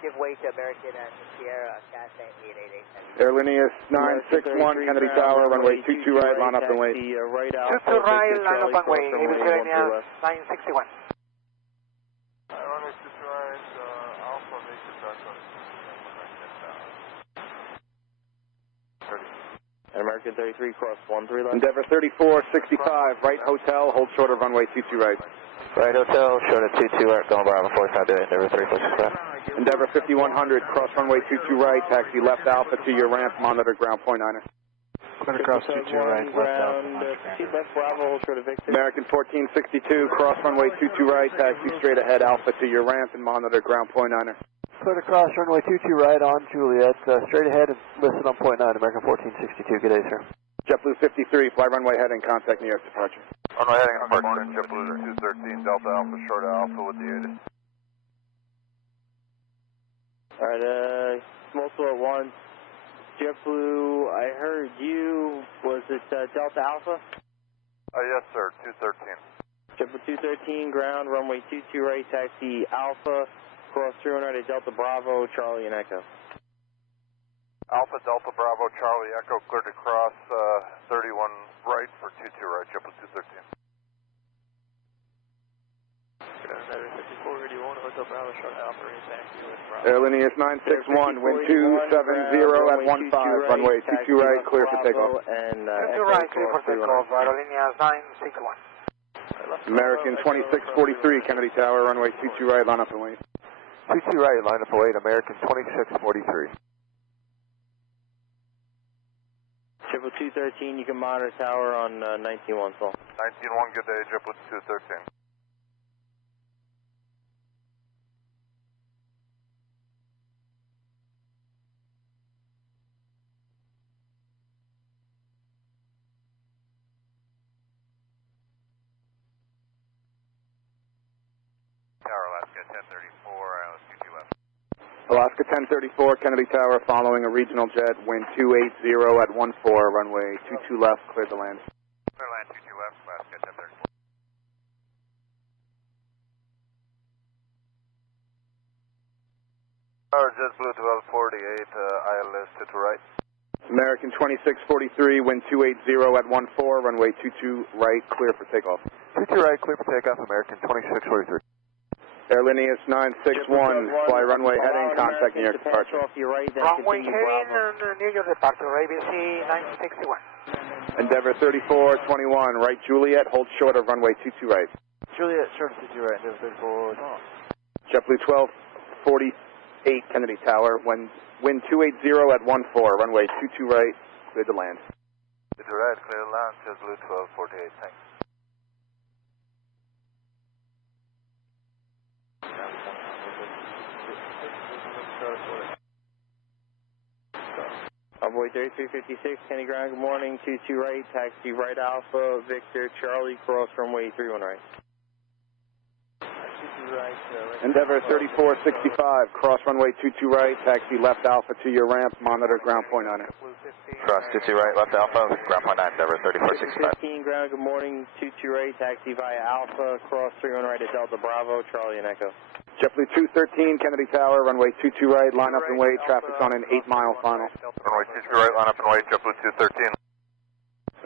Give way to American and Sierra, Cathay 888 Heavy. Airlineas 961, Kennedy Tower, runway 22 right, line up and wait. Right out. 22 right, line up and wait, ABC 961. Runway 22 right, Alpha, Victor, Delta. American 33, cross 13 left. Endeavor 3465, right hotel, hold short of runway 22 right. Right hotel, short of 22 right, going Bravo 45, Endeavor 3465. Endeavor 5100, cross runway 22 right, taxi left Alpha to your ramp, monitor ground point 9er. Cleared across 22 right, left out. Left Bravo, hold short of Victor. American 1462, cross runway 22 right, taxi straight ahead Alpha to your ramp and monitor ground point 9er. Cleared across runway 22 right on Juliet, straight ahead and listed on point 9, American 1462. Good day, sir. JetBlue 53, fly runway heading, contact New York departure. Runway heading, departure, JetBlue 213, Delta Alpha, short of Alpha with the 8. Alright, multiple at once. JetBlue, I heard you. Was it Delta Alpha? Yes, sir, 213. JetBlue 213, ground, runway 22 right, taxi Alpha, cross 300 at Delta Bravo, Charlie and Echo. Alpha, Delta Bravo, Charlie, Echo, cleared to cross 31 right for 22 right, JetBlue 213. Airlineas 961, wind 270 at 15, runway 22 right, clear for takeoff. 22 right, clear for takeoff, Aerolíneas 961. American 2643, Kennedy Tower, runway 22 right, line up and wait. 22 right, line up and wait, American 2643. JetBlue 213, you can monitor tower on 19-1, so. 19-1, good day, JetBlue 213. Tower, Alaska 1034, Island 22 left. Alaska 1034, Kennedy Tower, following a regional jet, wind 280 at 14, runway 22 left, cleared to land. Clear land 22 left, Alaska 1034. Tower, JetBlue 1248, ILS to right. American 2643, wind 280 at 14, runway 22 right, clear for takeoff. 22 right, clear for takeoff, American 2643. Airlineas 961, fly runway heading, contact New York departure. Runway heading, New York departure, ABC 961. Endeavor 3421, right Juliet, hold short of runway 22 right. Juliet, short of 22 right, Endeavor 3421. JetBlue 1248, Kennedy Tower, wind 280 at 14, runway 22 right, clear to land. 22 right, clear to land, JetBlue 1248, thanks. Envoy 3356, Kenny Ground, good morning, 22 right, taxi right Alpha, Victor, Charlie, cross runway 31 right. Endeavor 3465, cross runway 22 right, taxi left Alpha to your ramp, monitor ground point on it. Cross 22 right, left Alpha, ground point 9, Endeavor 3465. 15 ground, good morning, 22 right, taxi via Alpha, cross 31 right at Delta Bravo, Charlie and Echo. JetBlue 213, Kennedy Tower, runway 22 right, line up and wait, traffic's on an 8-mile final. Runway 22 right, line up and wait, JetBlue 213.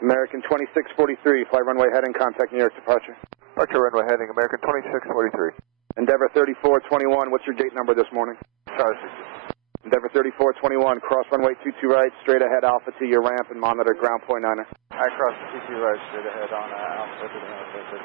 American 2643, fly runway heading, contact New York departure. Departure runway heading, American 2643. Endeavor 3421, what's your gate number this morning? Charlie 60. Endeavor 3421, cross runway 22 right, straight ahead Alpha to your ramp and monitor ground point 9er. I cross 22 right, straight ahead on Alpha to the ramp. This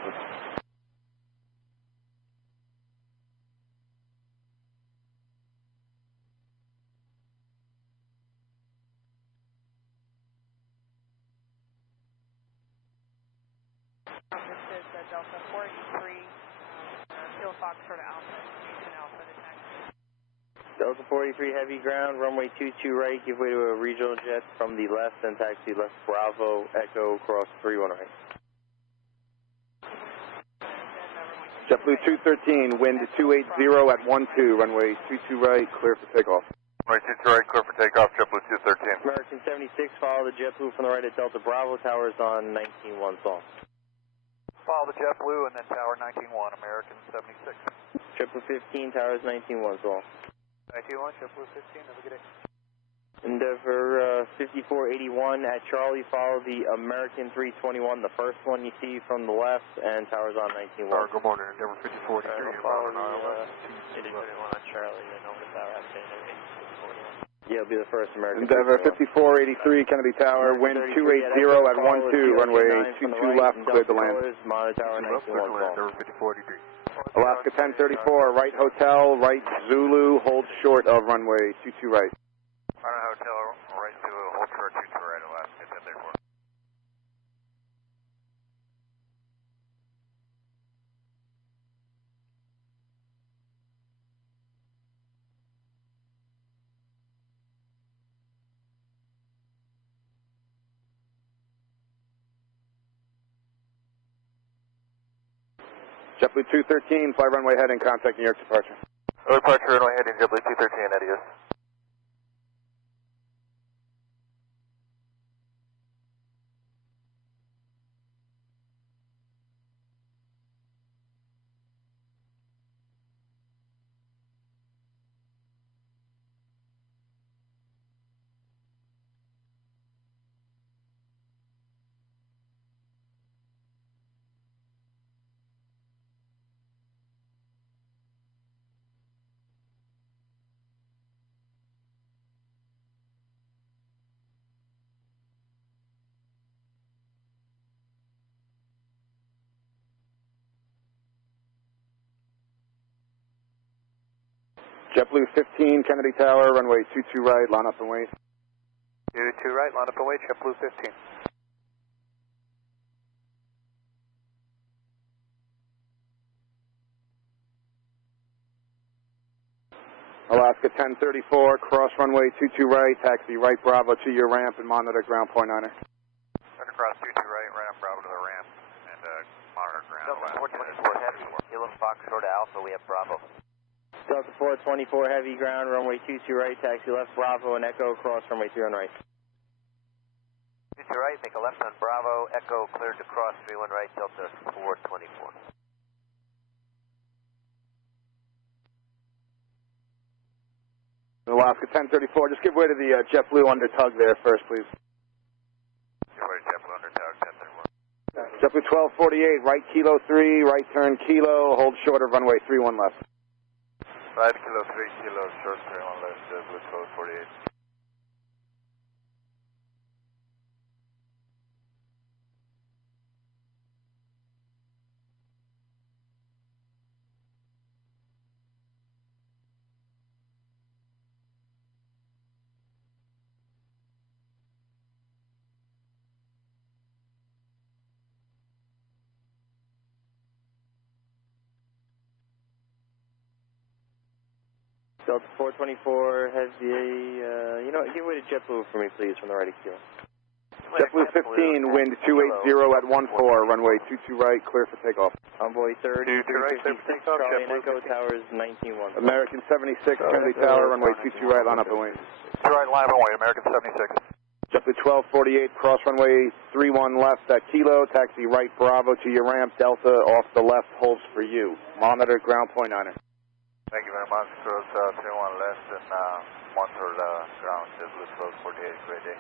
is Delta 483, Kill Foxtrot Alpha, Houston Alpha to taxi. Delta 43 heavy ground, runway 22 right, give way to a regional jet from the left and taxi left Bravo, Echo, cross 31 right. JetBlue 213, wind 280 at 12, runway 22 right, clear for takeoff. Runway 22 right, clear for takeoff, JetBlue 213. American 76, follow the JetBlue from the right at Delta Bravo, towers on 19-1 Sol. Follow the JetBlue and then tower 19-1, American 76. JetBlue 15, towers 19-1 Sol. 19-1, JetBlue 15, have a good day. Endeavor 5481 at Charlie, follow the American 321, the first one you see from the left, and towers on 19-1. Good morning, Endeavor 5483. Follow the 321 at Charlie, and over the tower after Yeah, it'll be the first American. Endeavor 5483, Kennedy Tower, wind 280 at 12, runway 22 left, cleared to land. Monitor tower 19-1. Endeavor 5483. Alaska 1034, right hotel, right Zulu, hold short of runway 22 right. Hotel, right Zulu, hold short 22 right, Alaska 1034. JetBlue 213, fly runway heading, contact New York departure. Departure runway heading, JetBlue 213, adios. JetBlue 15, Kennedy Tower, runway 22 right, line up and wait. 22 right, line up and wait, JetBlue 15. Alaska 1034, cross runway 22 right, taxi right Bravo to your ramp and monitor ground point niner. Turn across 22 right, right on Bravo to the ramp, and monitor ground. Delta 424 Heavy, Kilo Fox short of Alpha, we have Bravo. Delta 424 Heavy, ground, runway 22 right, taxi left Bravo and Echo, cross runway 31 right. 22 right, make a left on Bravo, Echo cleared to cross 31 right, Delta 424. Alaska 1034, just give way to the JetBlue under tug there first, please. Give way to JetBlue under tug, 1031. JetBlue 1248, right Kilo 3, right turn Kilo, hold short of runway 31 left. Right Kilo 3, Kilo, short turn on left, JetBlue 1248. Delta 424 Heavy, you know what, give way to JetBlue for me, please, from the right of Kilo. JetBlue 15, wind 280 at 14, runway 22 right, clear for takeoff. Envoy 30, 356, Charlie and Echo, towers 19-1. American 76, Kennedy Tower, runway 22 right, line up and wait. 2 right, line up and wait, American 76. JetBlue 1248, cross runway 31 left at Kilo, taxi right Bravo to your ramp, Delta off the left, holds for you. Monitor ground point niner. Thank you very much. Cross 31 left and monitor the ground, JetBlue 1248, great day.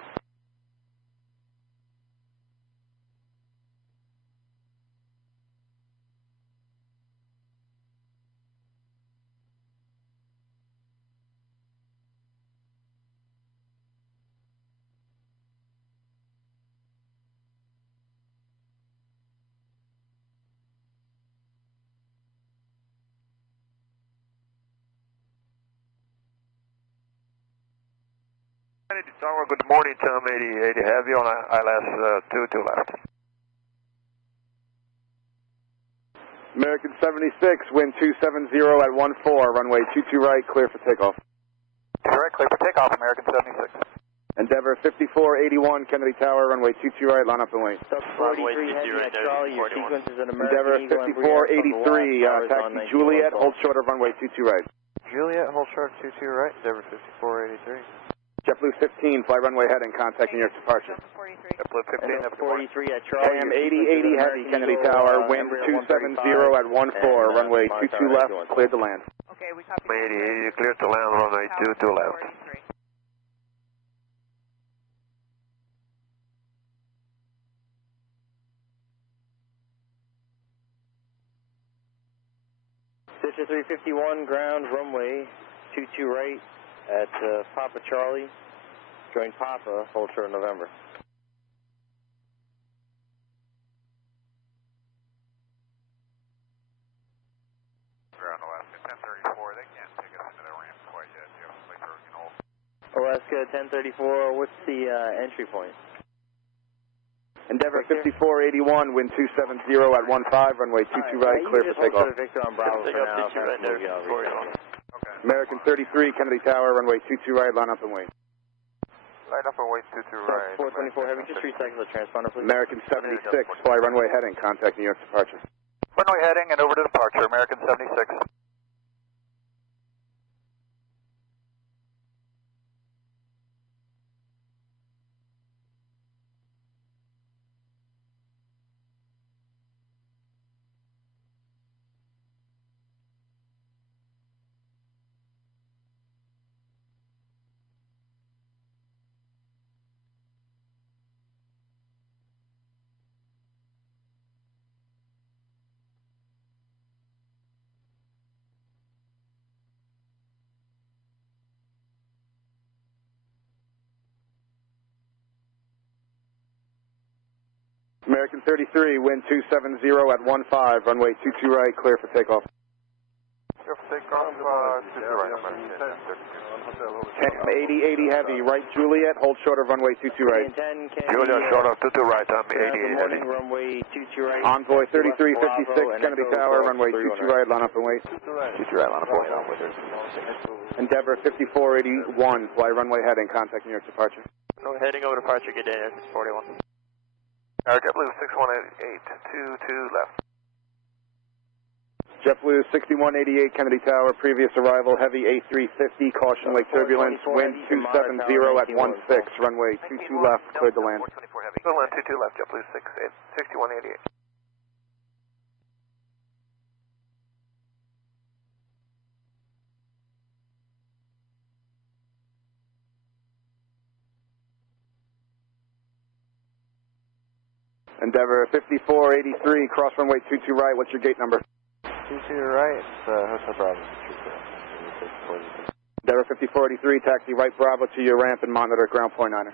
Kennedy Tower, good morning, Tom 80 Heavy on ILS 22 left. American 76, wind 270 at 14, runway 22 right, clear for takeoff. 2 right, clear for takeoff, American 76. Endeavor 5481, Kennedy Tower, runway 22 right, line up and wait. 43 Heavy at Charlie, your sequence is an Endeavor American 5483, taxi Juliet, hold short of runway 22 right. Juliet, hold short 22 right, Endeavor 5483. JetBlue 15, fly runway heading, contact New York departure. JetBlue 15, Delta 43 at Charlie. AM 8080 Heavy, Kennedy Tower, wind 270 at 14, runway 22 left, cleared to land. Okay, we copy. 80, cleared to land, runway 22 left. Stitcher 351, ground, runway 22 right at Papa Charlie. Join Papa, hold short November. Ground Alaska 1034, they can't take us into the ramp quite yet. You have to play Bergen Hole. Alaska 1034, what's the entry point? Endeavor 5481, wind 270 at 15, runway 22 right, clear for takeoff. Victor on Bravo for now. American 33, Kennedy Tower, runway 22 right, line up and wait. Line up and wait, 22 right. 424 Heavy, just recycle the transponder, please. American 76, fly runway heading, contact New York departure. Runway heading and over to departure, American 76. American 33, wind 270 at 15, runway 22 right, clear for takeoff. Clear for takeoff, 22 right, American 80 heavy, right Juliet, hold short of runway 22 right. Juliet, short of 22 right, I'm 80 heavy. Runway 22 right. Envoy 3356, Kennedy Tower, runway 22 right, line up and wait. 22 right, line up and wait, Envoy 3356. Endeavor 5481, fly runway heading, contact New York departure. Runway heading over departure, good day, 41. JetBlue 6188, 22 left. JetBlue 6188, Kennedy Tower, previous arrival, heavy A350, caution lake turbulence, wind 270 at 16, runway 22 left, cleared to land. Clear land 22 left, JetBlue 6188. Endeavor 5483, cross runway 22 right, what's your gate number? 22 right, Hotel Bravo. Endeavor 5483, taxi right Bravo to your ramp and monitor ground point 9er.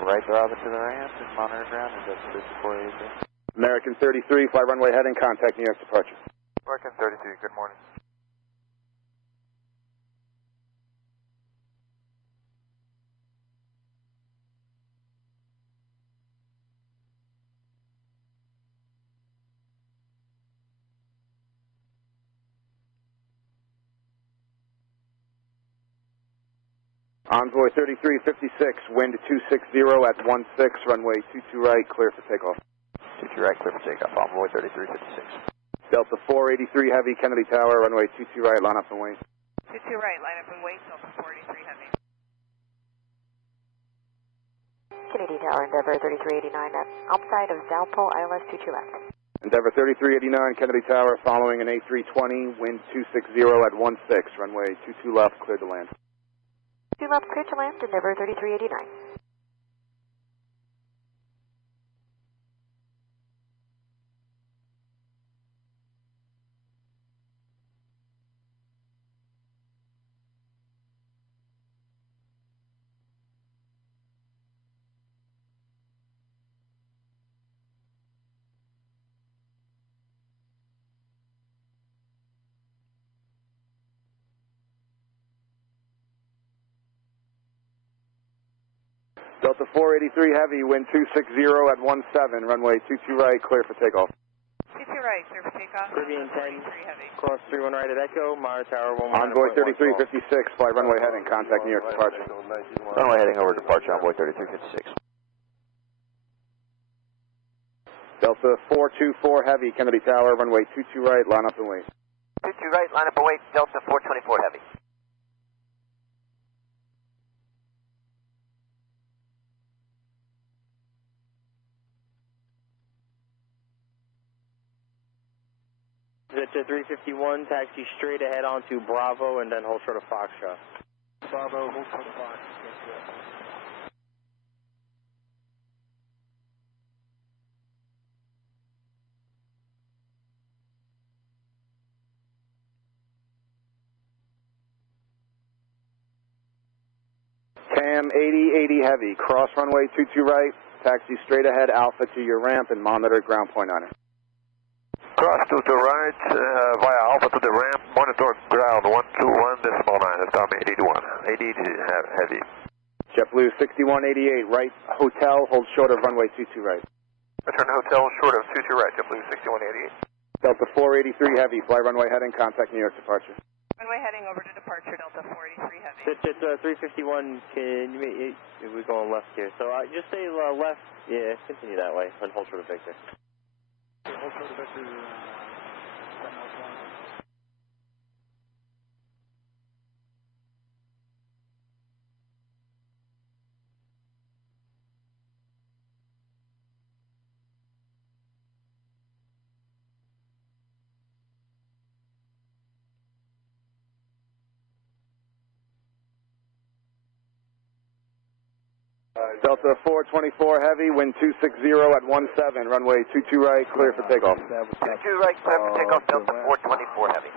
Right Bravo to the ramp and monitor ground, Endeavor 5483. American 33, fly runway heading, contact New York departure. American 33, good morning. Envoy 3356, wind 260 at 16, runway 22 right, clear for takeoff. 22 right, clear for takeoff, Envoy 3356. Delta 483 heavy, Kennedy Tower, runway 22 right, line up and wait. 22 right, line up and wait, Delta 483 heavy. Kennedy Tower, Endeavor 3389 at outside of Valpo, ILS 22 left. Endeavor 3389, Kennedy Tower, following an A320, wind 260 at 16, runway 22 left, clear to land. 2 left, clear to land, Endeavor 3389. Delta 483 heavy, wind 260 at 17, runway 22 right, clear for takeoff. 22 right, clear for takeoff. Caribbean 10, cross 31 right at Echo, Monitor Tower 11. Envoy 3356, fly runway heading, contact New York departure. Runway heading over departure, Envoy 3356. Delta 424 heavy, Kennedy Tower, runway 22 right, line up and wait. 22 right, line up and wait, Delta 424 heavy. Delta 351, taxi straight ahead onto Bravo and then hold short of Foxtrot. Bravo, hold short of Fox. TAM 8080 heavy, cross runway 22 right, taxi straight ahead Alpha to your ramp and monitor ground point 9er. Cross 22 right, via Alpha to the ramp, monitor ground 121.9, Tom 81, 80 heavy. JetBlue 6188, right hotel, hold short of runway 22 right. Return hotel short of 22 right, JetBlue 6188. Delta 483 heavy, fly runway heading, contact New York departure. Runway heading over to departure, Delta 483 heavy. It's 351, we're going left here, so just say left, yeah, continue that way, and hold short of Victor. Hold short of Victor, Delta 424 Heavy, wind 260 at 17, runway 22 right, clear for takeoff. 22 right, clear for takeoff, Delta 424 Heavy.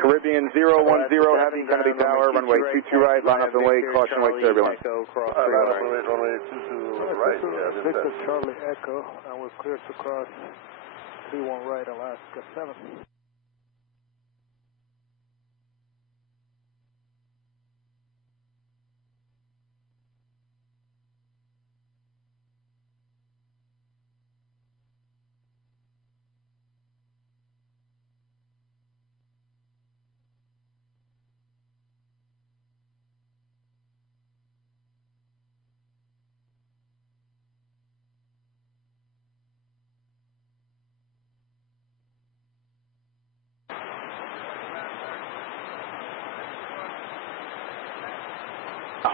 Caribbean 010 Heavy, Kennedy Tower, runway 22 right, line up and wait, caution wake turbulence. Runway 22 right, yeah, Victor Charlie Echo, and we're cleared to cross 31 right, Alaska 7.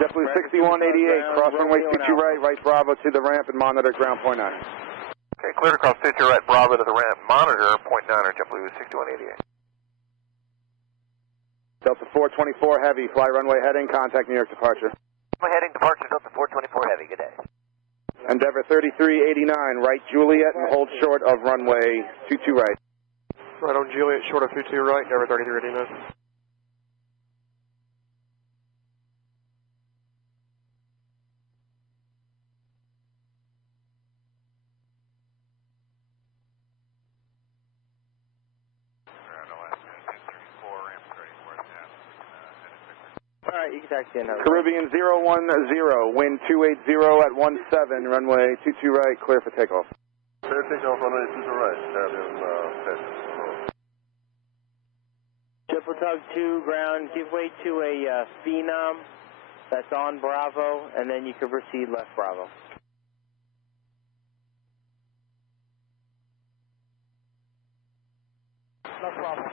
JetBlue 6188, cross runway 22 right, right Bravo to the ramp and monitor ground point 9. Okay, clear to cross 22 right, Bravo to the ramp, monitor point 9 or JetBlue 6188. Delta 424 Heavy, fly runway heading, contact New York departure. Heading departure, Delta 424 Heavy, good day. Endeavor 3389, right Juliet and hold short of runway 22 right. Right on Juliet, short of 22 right, Endeavor 3389. Alright, you can taxi in. Caribbean 010, wind 280 at 17, runway 22 right, clear for takeoff. Clear takeoff, runway 22 right, Caribbean 10. Tug 2 ground, give way to a Phenom that's on Bravo, and then you can proceed left Bravo. No problem.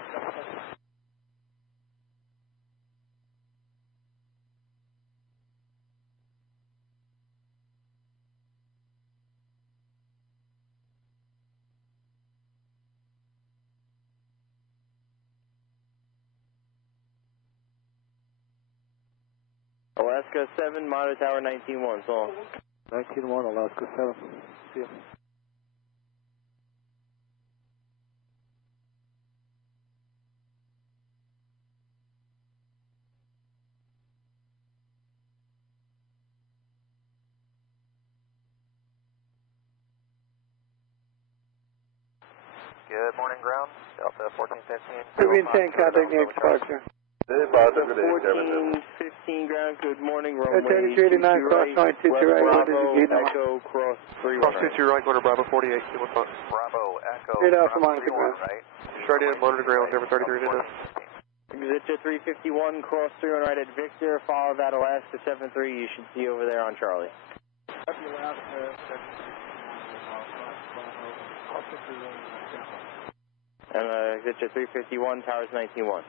Alaska 7, monitor tower 19-1, so long. 19-1, Alaska 7. See ya. Good morning, ground. Delta 1415. Caribbean 10, contact New York departure. 1415 ground, good morning, runway 3389, cross 92 right, Bravo, Echo, cross 31 Cross 22 right, order Bravo 48, see what's on. Bravo, Echo, Straight out from Bravo monitor 31 ground. right. Straight in, monitor ground, Endeavor 3389. Exit 351, cross 31 right at Victor, follow that Alaska 73, you should see over there on Charlie. And exit 351, towers 19-1.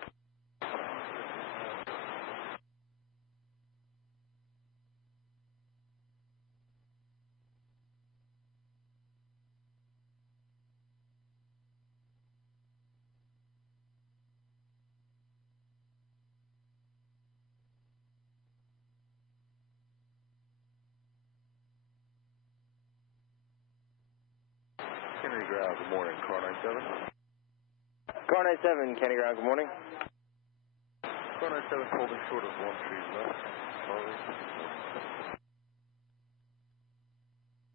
Kennedy Ground, good morning, car 97. Car 97, Kenny Ground, good morning. Car 97 holding short of 1 tree left.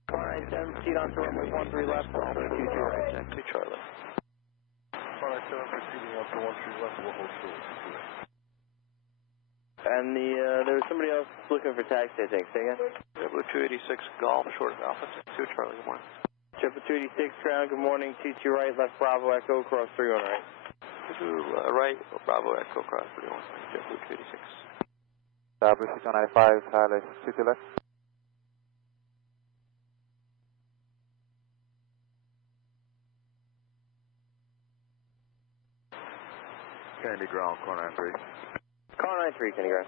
Car 97, proceed on to runway 13 left, runway 22 right, check 2 Charlie. Car 97 proceeding on to 1 tree left, we'll hold short of 2 right. And there was somebody else looking for taxi, I think. Say again? JetBlue 286 Golf, short of Alpha 2 Charlie, good morning. JetBlue 286 ground, good morning, 22 right, left Bravo, Echo, cross 31 right. 22 right, Bravo, Echo, cross 31, JetBlue 286. Bravo 695, Thales 22 left. Kennedy ground, car 93. Car 93, Kennedy ground.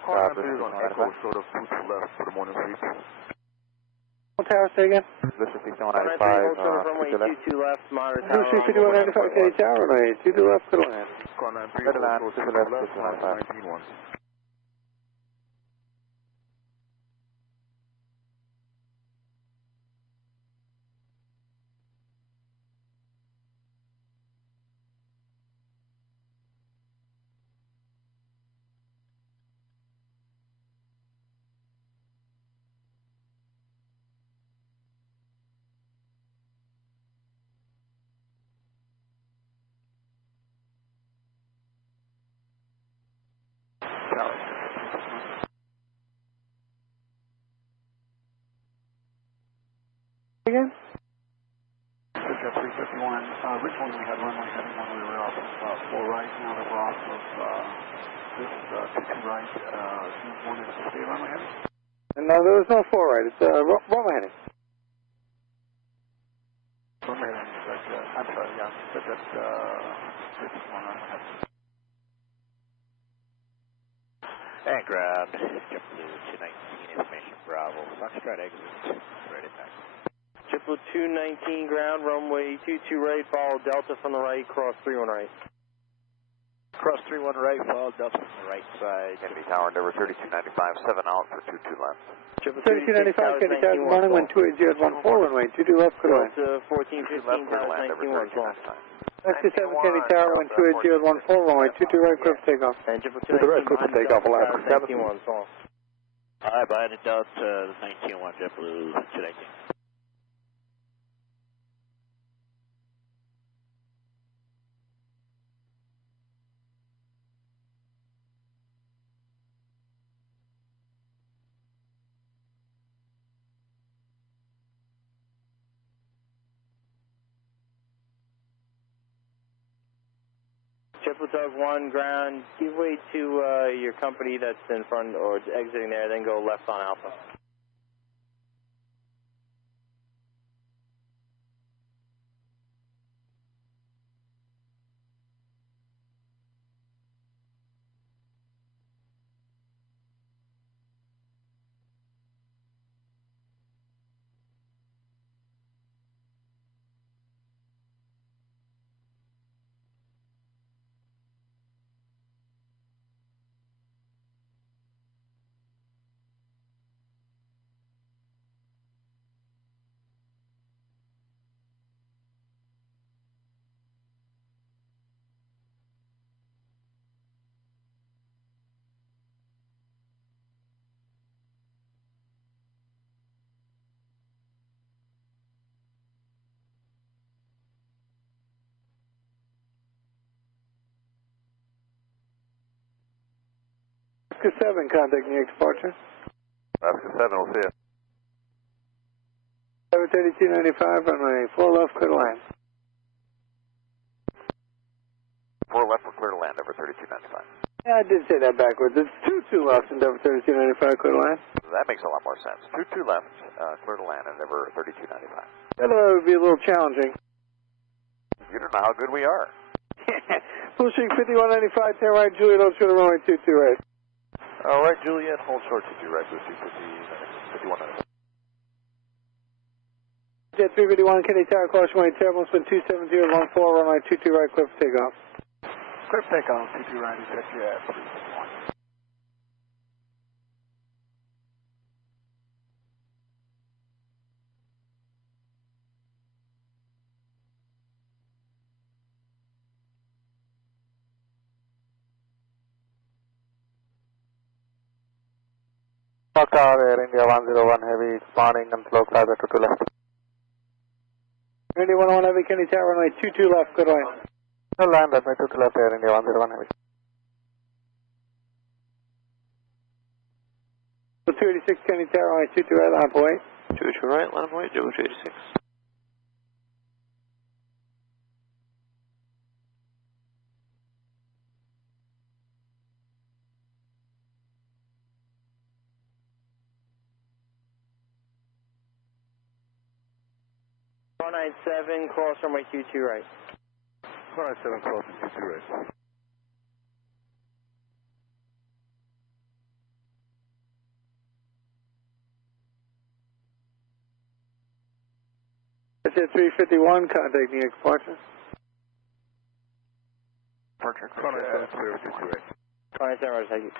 Car 93 is on Echo, short of 2 to left for the morning fleet. Tower, say again. This is 5195, runway 22 left, monitor tower. 5195, Kennedy Tower, runway 22 left, clear to land. Car 93, clear to land, short to of the 2 left, left, 19-1. 19-1. Again? Jet 351. Originally we had runway heading when we were off of 4 right. Now that we're off of this 22 right, do you want us to stay runway heading? No, there was no 4 right. It's runway heading. Runway heading, I'm sorry, yeah. But that's 51 runway heading. And ground, JetBlue 219, information Bravo. Foxtrot exit, ready back. JetBlue 219 ground, runway 22 right, follow Delta from the right, cross 31 right. Cross 31 right, follow Delta from the right side. Kennedy Tower, number 3295, 7 out for 22 left. 3295, Kennedy Tower, good morning, 128 at 14, runway 22 left, clear to land. Delta 1415, Tower 19 1, Taxi 7, Kennedy Tower, 128 at 14, runway 22 right, clear for takeoff. And JetBlue To the right, clear for takeoff, Alaska 7. 19 1, so. Alright, behind the Delta 19-1, JetBlue 219. JetBlue Dog 1 ground, give way to your company that's in front or exiting there, then go left on Alpha. Alaska 7, contact New York departure. Alaska 7, we'll see you. 3295, runway 4 left, clear to land. 4 left, we're clear to land, over 3295. Yeah, I did say that backwards. It's 2 left and over 3295, clear to land. That makes a lot more sense. 2 left, clear to land, and over 3295. That would be a little challenging. You don't know how good we are. Pushing 5195, 10 right, Juliet, hold short of runway 22 right. All right, Juliet, hold short 22 right, with 51. Jet 351, Kennedy Tower, caution runway turbulence, wind 270 at 14, runway 22 right, clear for takeoff. Clear for takeoff, 22 right, is Jet 351. Tower, Air India 101 Heavy, spawning and slow climb to left. Air India 101 Heavy, Kennedy Tower, runway 22 left, good land. Good land, runway 22 left, Air India 101 Heavy. 286, Kennedy Tower, runway 22 right, line up away. 22 right, line up away, 286. Car 97, cross runway 22 right. Car 97 close to 22 right. I said 351, contact New York departure. Departure. Car 97 clear with 22 right. Car 97, Roger, thank you.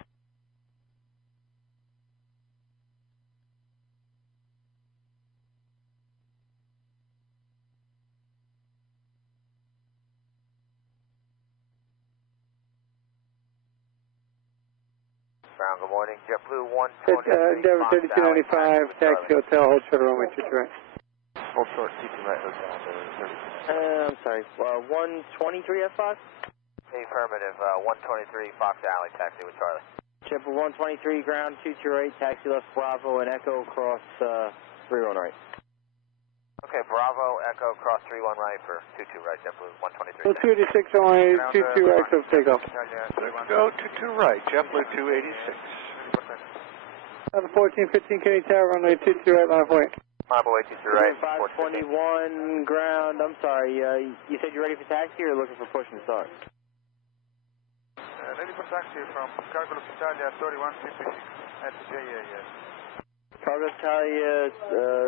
Brown, good morning. JetBlue 123. Endeavor 3295, taxi hotel, hold short runway 22 right. Hold short, 22 right, hotel. I'm sorry, 123 at Fox? Affirmative, 123 Fox Alley, taxi with Charlie. JetBlue 123, ground 228, taxi left Bravo and Echo cross 31 right. Okay, Bravo, Echo, cross 31 right for 22 right, JetBlue 123. 286 only, 22 right, so take off. Let's go 22 right, JetBlue 286. On the 1415 Kenny Tower, runway 22 right, line of way. Bravo 22 right, 521 ground, I'm sorry, you said you're ready for taxi or looking for push and start? Ready for taxi from Cargo Italia 3156 at JA, yes. Cargo Italia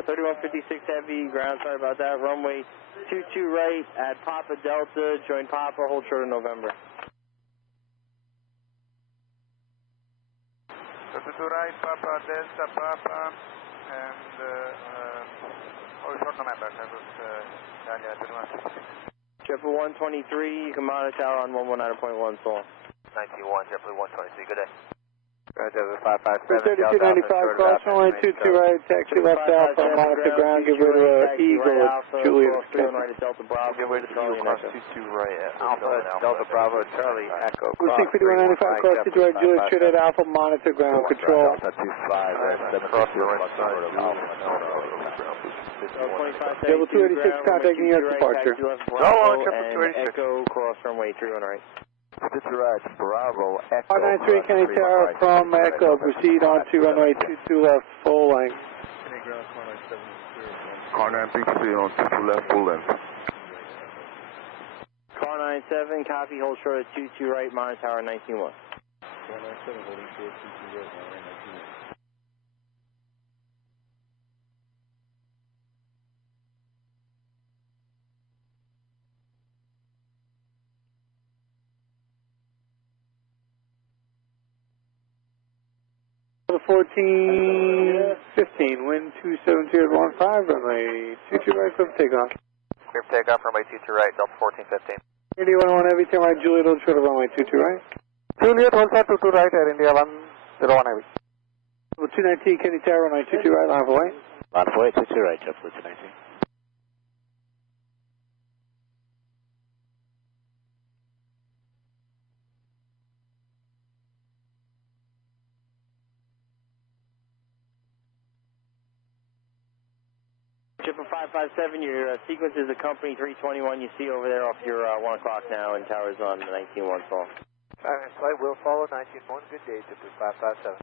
3156 heavy, ground, sorry about that, runway 22 right at Papa Delta, join Papa, hold short of November. 22 right, Papa Delta, Papa, and hold short November, that was Italia 3156. JetBlue 123, you can monitor tower on 119.1 Seoul. 91, JetBlue 123, good day. Roger, 557. 3295, cross runway 22 right, taxi left Alpha, monitor ground, give way to Eagle at Juliet. Right at Delta Bravo, give way to Eagle, cross 22 right at Alpha, Delta Bravo, Charlie, Echo. Lucy 5195, cross 22 right, Juliet, straight at Alpha, monitor ground control. Delta 25, cross the right side of Alpha, Level 286, contact New York departure. Go on, JetBlue 286. Echo, cross runway 31 right. 22 right, Bravo, Echo. 493 Kenny Tower from Echo, proceed on to runway 22 left, full length. Car 93 on 22 left, full length. Car 97, copy, hold short at 22 right, monitor tower 19-1. Car 97 holding short, 22 right, monitor 19-1. The 1415, wind 27015, runway 22 right, from takeoff. Clear for takeoff, runway 22 right, Delta 1415. India 101 heavy, 10 right, Juliet, hold short of runway 22 right. Juliet, hold short 22 right, Air India 101 heavy. 219 Kenny Tower, runway 22 right, line of way. Line of way, 22 right, JetBlue 219. JetBlue 557, your sequence is the company 321 you see over there off your 1 o'clock now, and tower's on 19-1 Seoul. Flight will follow 19-1, good day, JetBlue 557.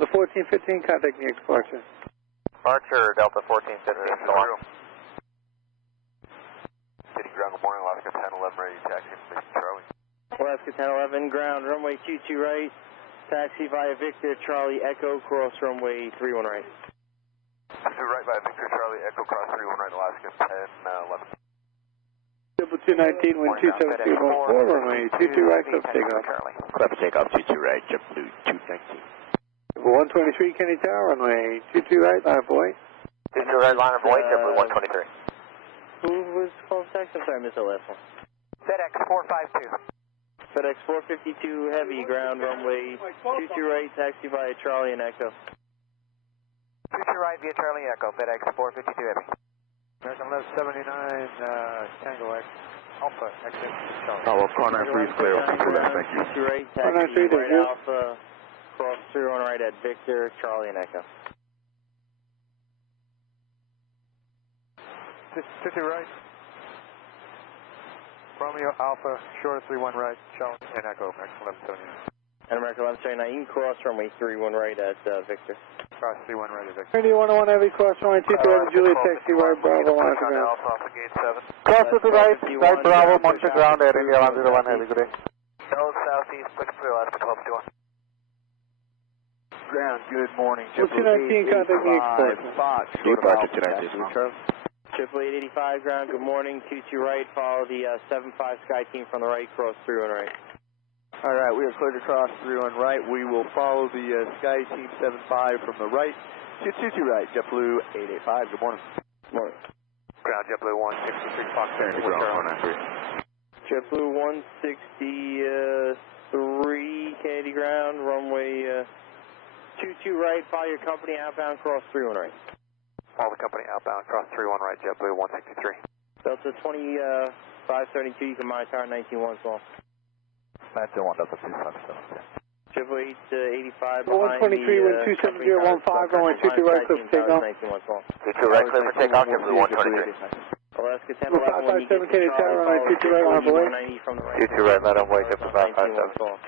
The 1415, contact New York departure. Departure, Delta 1415, so on. City ground, good morning, Alaska 1011, ready to taxi, Charlie. Alaska 1011, ground, runway 22 right, taxi via Victor, Charlie, Echo, cross runway 31 right. 22 right by Victor, Charlie, Echo, cross 31 right, Alaska 1011. Triple 219, wind 27214, runway 22 right, so takeoff. Clear for takeoff, 22 right, JetBlue 219. 123 Kenny Tower, runway 22 right, line of way. 22 right, line of way, JetBlue 123. Who was called taxi? I'm sorry, I missed the last one. FedEx 452. FedEx 452 heavy, ground runway 22 right, taxi via Charlie and Echo. 22 right via Charlie Echo, FedEx 452 heavy. American left 79, Tango X, Alpha, exit Charlie. Oh, well, car 93 is clear, full length, thank you. 22 right, taxi right Alpha, cross 31 right at Victor, Charlie and Echo. 22 right. Romeo Alpha, short of 31 right, Charlie and Echo, American 1179. And American 1179, you can cross runway 31 right at Victor. Cross 31 right at Victor. 3101 Heavy, cross runway 22 right, Juliet, taxi right, Bravo, monitor ground. Alpha off of gate 7. Cross to the right, right Bravo, monitor ground, Air India 101 Heavy, good day. South, southeast, quick through, Alaska 1221. Ground, good morning. What's your 19 contact me export? Departure 219, Charlie. Triple 885 ground, good morning, 22 right, follow the 75 Sky Team from the right, cross 31 right. All right, we are cleared to cross 31 right. We will follow the Sky Team 75 from the right. 22 right, JetBlue 885, good morning. Good morning. Ground, JetBlue 163, Fox Air, JetBlue 163, Kennedy ground, runway 22 right, follow your company outbound, cross 31 right. Follow the company outbound, cross 31 right, JetBlue 163. Delta 2572, you can monitor 191 small. 921, Delta 257. Triple 885 123, wind 27015, runway 22 right, clear for takeoff. 91 small. 22 right, clear for takeoff, JetBlue 123. Alaska 1011, when you get to 557 Kennedy Tower, runway 22 right, on the way. 22 right, let him wake up to 557.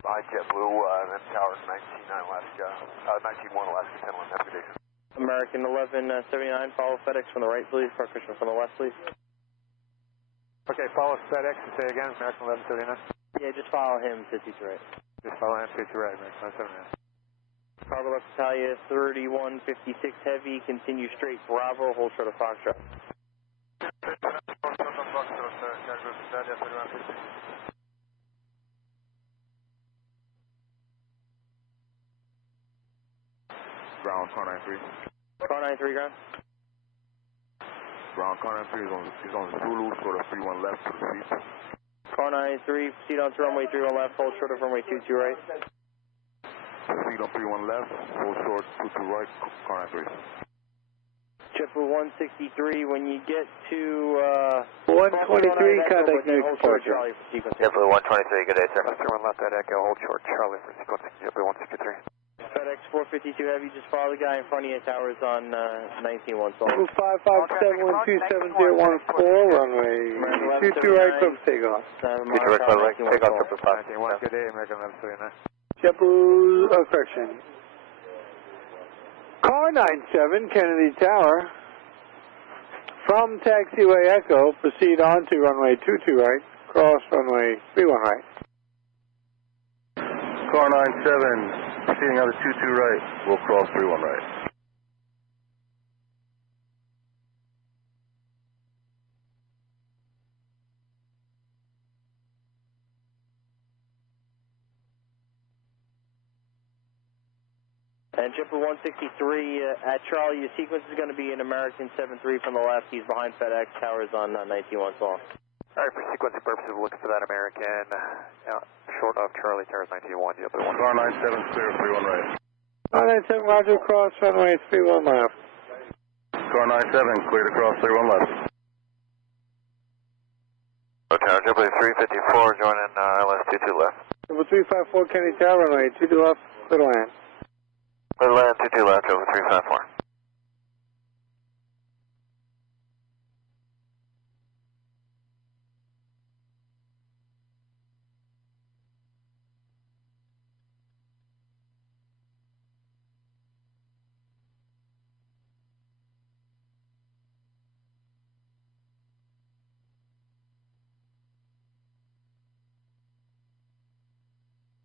By JetBlue, then Towers 199 Alaska, 191 Alaska 1011, have a good day. American 1179, follow FedEx from the right, please. Park Christian from the left, please. Okay, follow FedEx and say again, American 1179. Yeah, just follow him to 22 right. Just follow him to 22 right, American 1179. Cargo left Italia 3156 heavy, continue straight Bravo, hold short of Foxtrot. Ground, car 93. Car 93, ground. Ground, car 93 is on Zulu, sort of 31 left to the seat. Car 93, proceed on to runway 31 left, hold short of runway 22 right. Proceed on 31 left, hold short, 22 right, car 93. Triple 163, when you get to 123, contact me departure. JetBlue 123, good day, sir. Left one left at Echo, hold short, Charlie for sequencing, JetBlue 163. FedEx 452 heavy, just follow the guy in front of you, towers on 191. 557-127-014, runway 22 right, clear for takeoff. 22 right, clear for takeoff, triple 591. Good day, American 1179. JetBlue, correction. Car 97, Kennedy Tower. From taxiway Echo, proceed on to runway 22 right, cross runway 31 right. Car 97. Proceeding on the 22 right, we'll cross 31 right. And Jipper 163 at Charlie, your sequence is going to be an American 73 from the left. He's behind FedEx, towers on 91 small. All right, for sequencing purposes, we're looking for that American short of Charlie, towers 91. JetBlue 1. Car 97 clear, 31 right. 997, roger, cross runway 31 left. Car 97, clear to cross 31 left. Tower, JetBlue 354, joining LS 22 left. Number 354, Kennedy Tower, runway 22 left, clear to land. Clear to land, 22 left, over 354.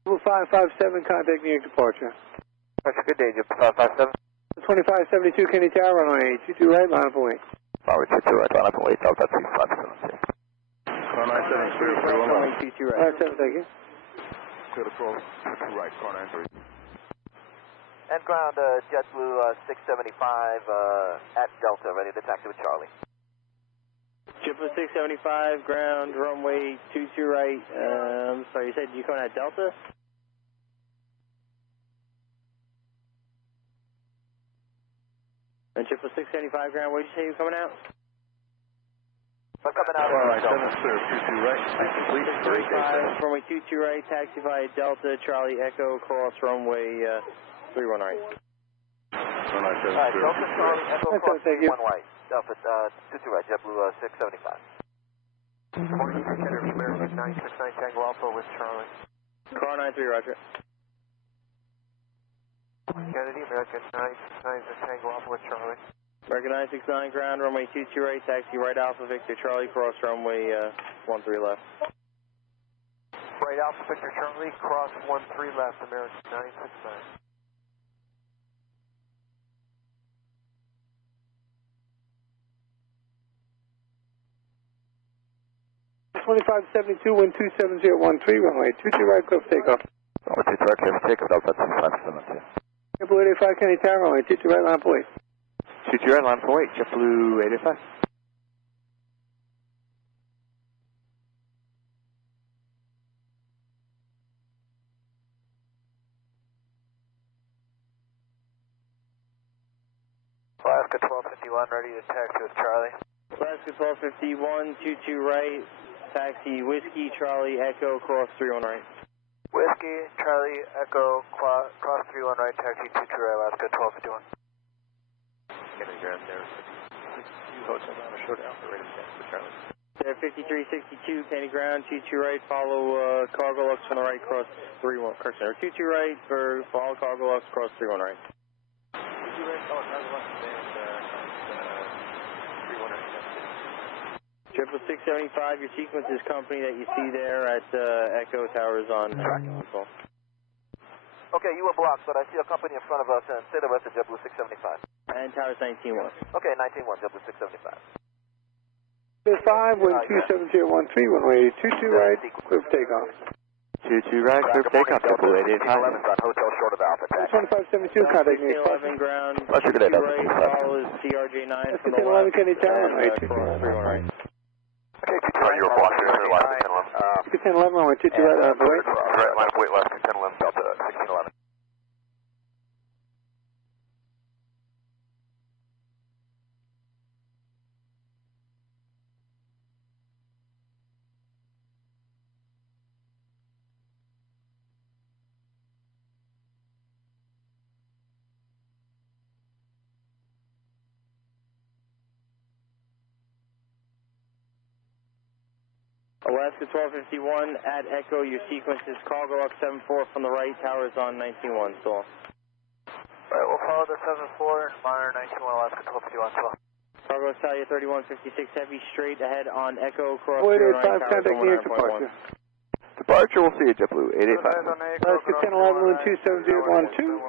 Number 557, contact New York departure. That's a good day, Jip 557. 2572, Kennedy Tower, runway 22 right, line up and wait. Runway 22 right, line up and wait, Delta 2576. Car 97 clear, 31 left. 22 right. 97, thank you. Clear to cross 22 right, car 93. And ground, JetBlue 675 at Delta, ready to taxi with Charlie. Jipper 675, ground, runway 22 right. I'm sorry, you said you coming at Delta? And Jipper 675, ground, where did you say you're coming out? I'm coming out Car 97 clear, 22 right. Complete, 35, runway 22 right, taxi via Delta, Charlie Echo, cross runway 31 right. Car 97 All right, clear. Delta, Charlie Echo, cross 31 right. Alpha 22 right, JetBlue 675. Morning, Kennedy, American 969 Tango Alpha with Charlie. Car 93, roger. Kennedy, American 969 Tango Alpha with Charlie. American 969 ground, runway 22 right, taxi right Alpha Victor Charlie, cross runway 13 left. Right Alpha Victor Charlie, cross 13 left, American 969. 2572, wind 27013, runway 22 right, close takeoff. Runway 22 right, clear for takeoff, Delta 2572. JetBlue 885, Kennedy Tower, runway 22 right, line for wait. 22 right, line for wait, JetBlue 885. Alaska 1251, ready to taxi with Charlie. Alaska 1251, 22 right, taxi Whiskey Charlie Echo, cross 31 right. Whiskey, Charlie, Echo, cross 31 right, taxi 22 right, Alaska 1251. Kennedy ground there. Hotel Bravo, short Alpha, ready to taxi with Charlie. There 5362, Kennedy ground, 22 right, follow cargo lux on the right, cross 31, correction, or 22 right, for follow cargo lux, cross 31 right. 22 right, follow cargo lux, and 31 right. 675, your sequence is company that you see there at Echo Towers on track. Okay, you were blocked, but I see a company in front of us, and say the rest of JetBlue 675. And Towers 19-1. Okay, 19-1, JetBlue 675. 5, wind 27013, runway 22 right, clear for takeoff. 22 right, clear for takeoff, JetBlue 885. 11 on hotel short of Alpha. 2572, contact me. 11 ground, Roger, good day, Delta right, 25. follow is CRJ9 That's from the left. 11 Kennedy Tower, runway 22 cross 31 right. Okay, 22 right, you were blocked here, Alaska 1011. 1011, runway 22 right, line for wait. Right, line of wait, left, 1011, Delta 1611. Alaska 1251 at Echo, your sequence is cargo up 74 from the right, towers on 19-1, so. Alright, we'll follow the 74, monitor 19-1, Alaska 1251, so. Cargo Italia 3156 heavy, straight ahead on Echo, cross 0885, contact New York departure. Departure, we'll see you, JetBlue 885. Alaska 1011, wind 27012,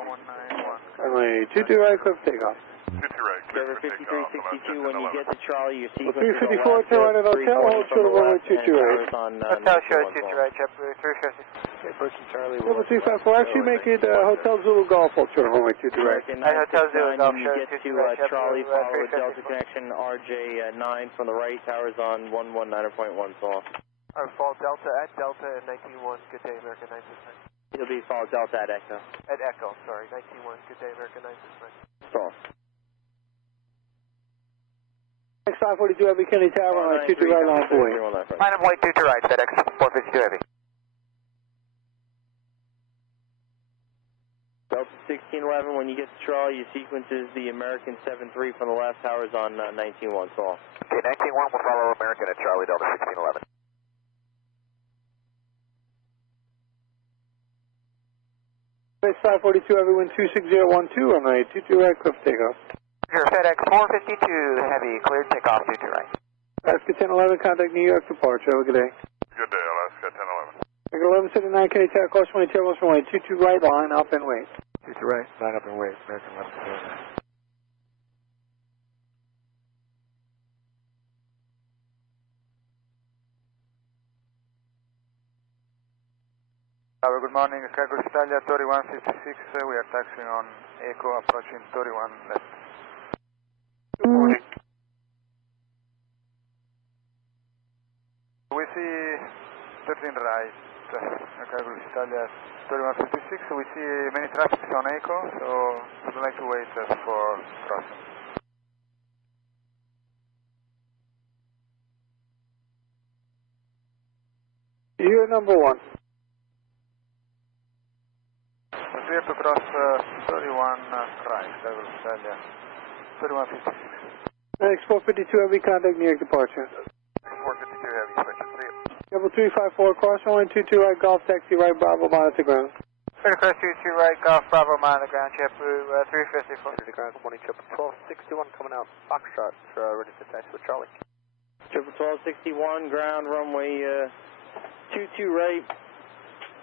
runway 22 right, clear for takeoff. 22 right, clear for 5362, when you get to Charlie, your sequence 354, turn right at hotel, hold short of runway 22 right. Hotel short 22 right, JetBlue 350. Okay, Berkey Charlie. Number 354, actually make it Hotel Zulu Golf, hold short of runway 22 right. Hotel Zulu Golf, when you get to Charlie, follow a Delta connection, RJ9 from the right, towers on 119.1, so. Alright, follow Delta at Delta and 19-1, good day, American 969. It'll be follow Delta at Echo. At Echo, sorry, 19-1, good day, American 969. So. X542 Heavy, Kennedy Tower, runway 22 right, line for wait. Line of white 22 right, FedEx 452 Heavy. Delta 1611, when you get to Charlie, your sequence is the American 73 from the last towers on 19-1, so. Okay, 19-1, we'll follow American at Charlie, Delta 1611. X542 Heavy, wind 26012, runway 22 right, clear for takeoff. Here, FedEx 452 Heavy, cleared takeoff 22 right. Alaska 1011, contact New York departure, have a good day. Good day, Alaska 1011. American 1179, Kennedy Tower, cross 20 turbulence runway 22 right, line up and wait. 22 right, line up and wait, American 1179. Good morning, Cargo Italia 3156, we are taxiing on Echo, approaching 31 left. Good morning. We see 13 right, Cargo Italia 3156, we see many traffic on Echo, so we'd like to wait for crossing. You're number 1. Clear to cross 31 right, Cargo Italia 3156. Next 452 Heavy, contact New York departure. 452 Heavy, switch it, see you. Double 354, cross runway 22 right, Golf taxi right, Bravo, monitor ground. Cross 22 right, Golf, Bravo, monitor ground, JetBlue 354. To the ground, good morning, triple 1261 coming out, Foxtrot, ready to taxi with Charlie. Triple 1261, ground runway 22 right,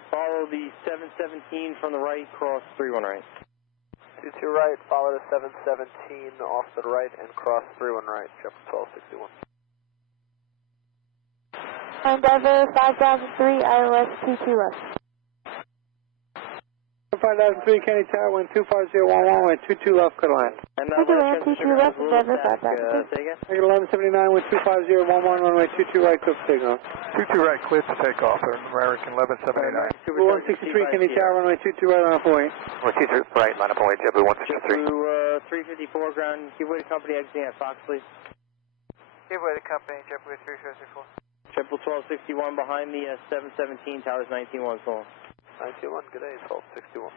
follow the 717 from the right, cross 31 right. 22 right, follow the 717 off to the right and cross 31 right, triple 1261. Endeavor 5003, ILS 22 left. 5003, Kenny Tower, wind 25011, wind 22 left, cut line. And Wind 22 left, Endeavor 5003. Say again? Negative 1179, wind 25011, runway 22 right, cliff signal. 22 right, clear to take off, American 1179. Blue 163, Kenny Tower, runway 22 right, line up away. 22 right, line up away, JetBlue 163. JetBlue 354, ground, give way to company exiting at Fox, please. Give way to company, JetBlue 354. Triple 1261 behind the 717, towers 19-1, so 91, good day, 1261.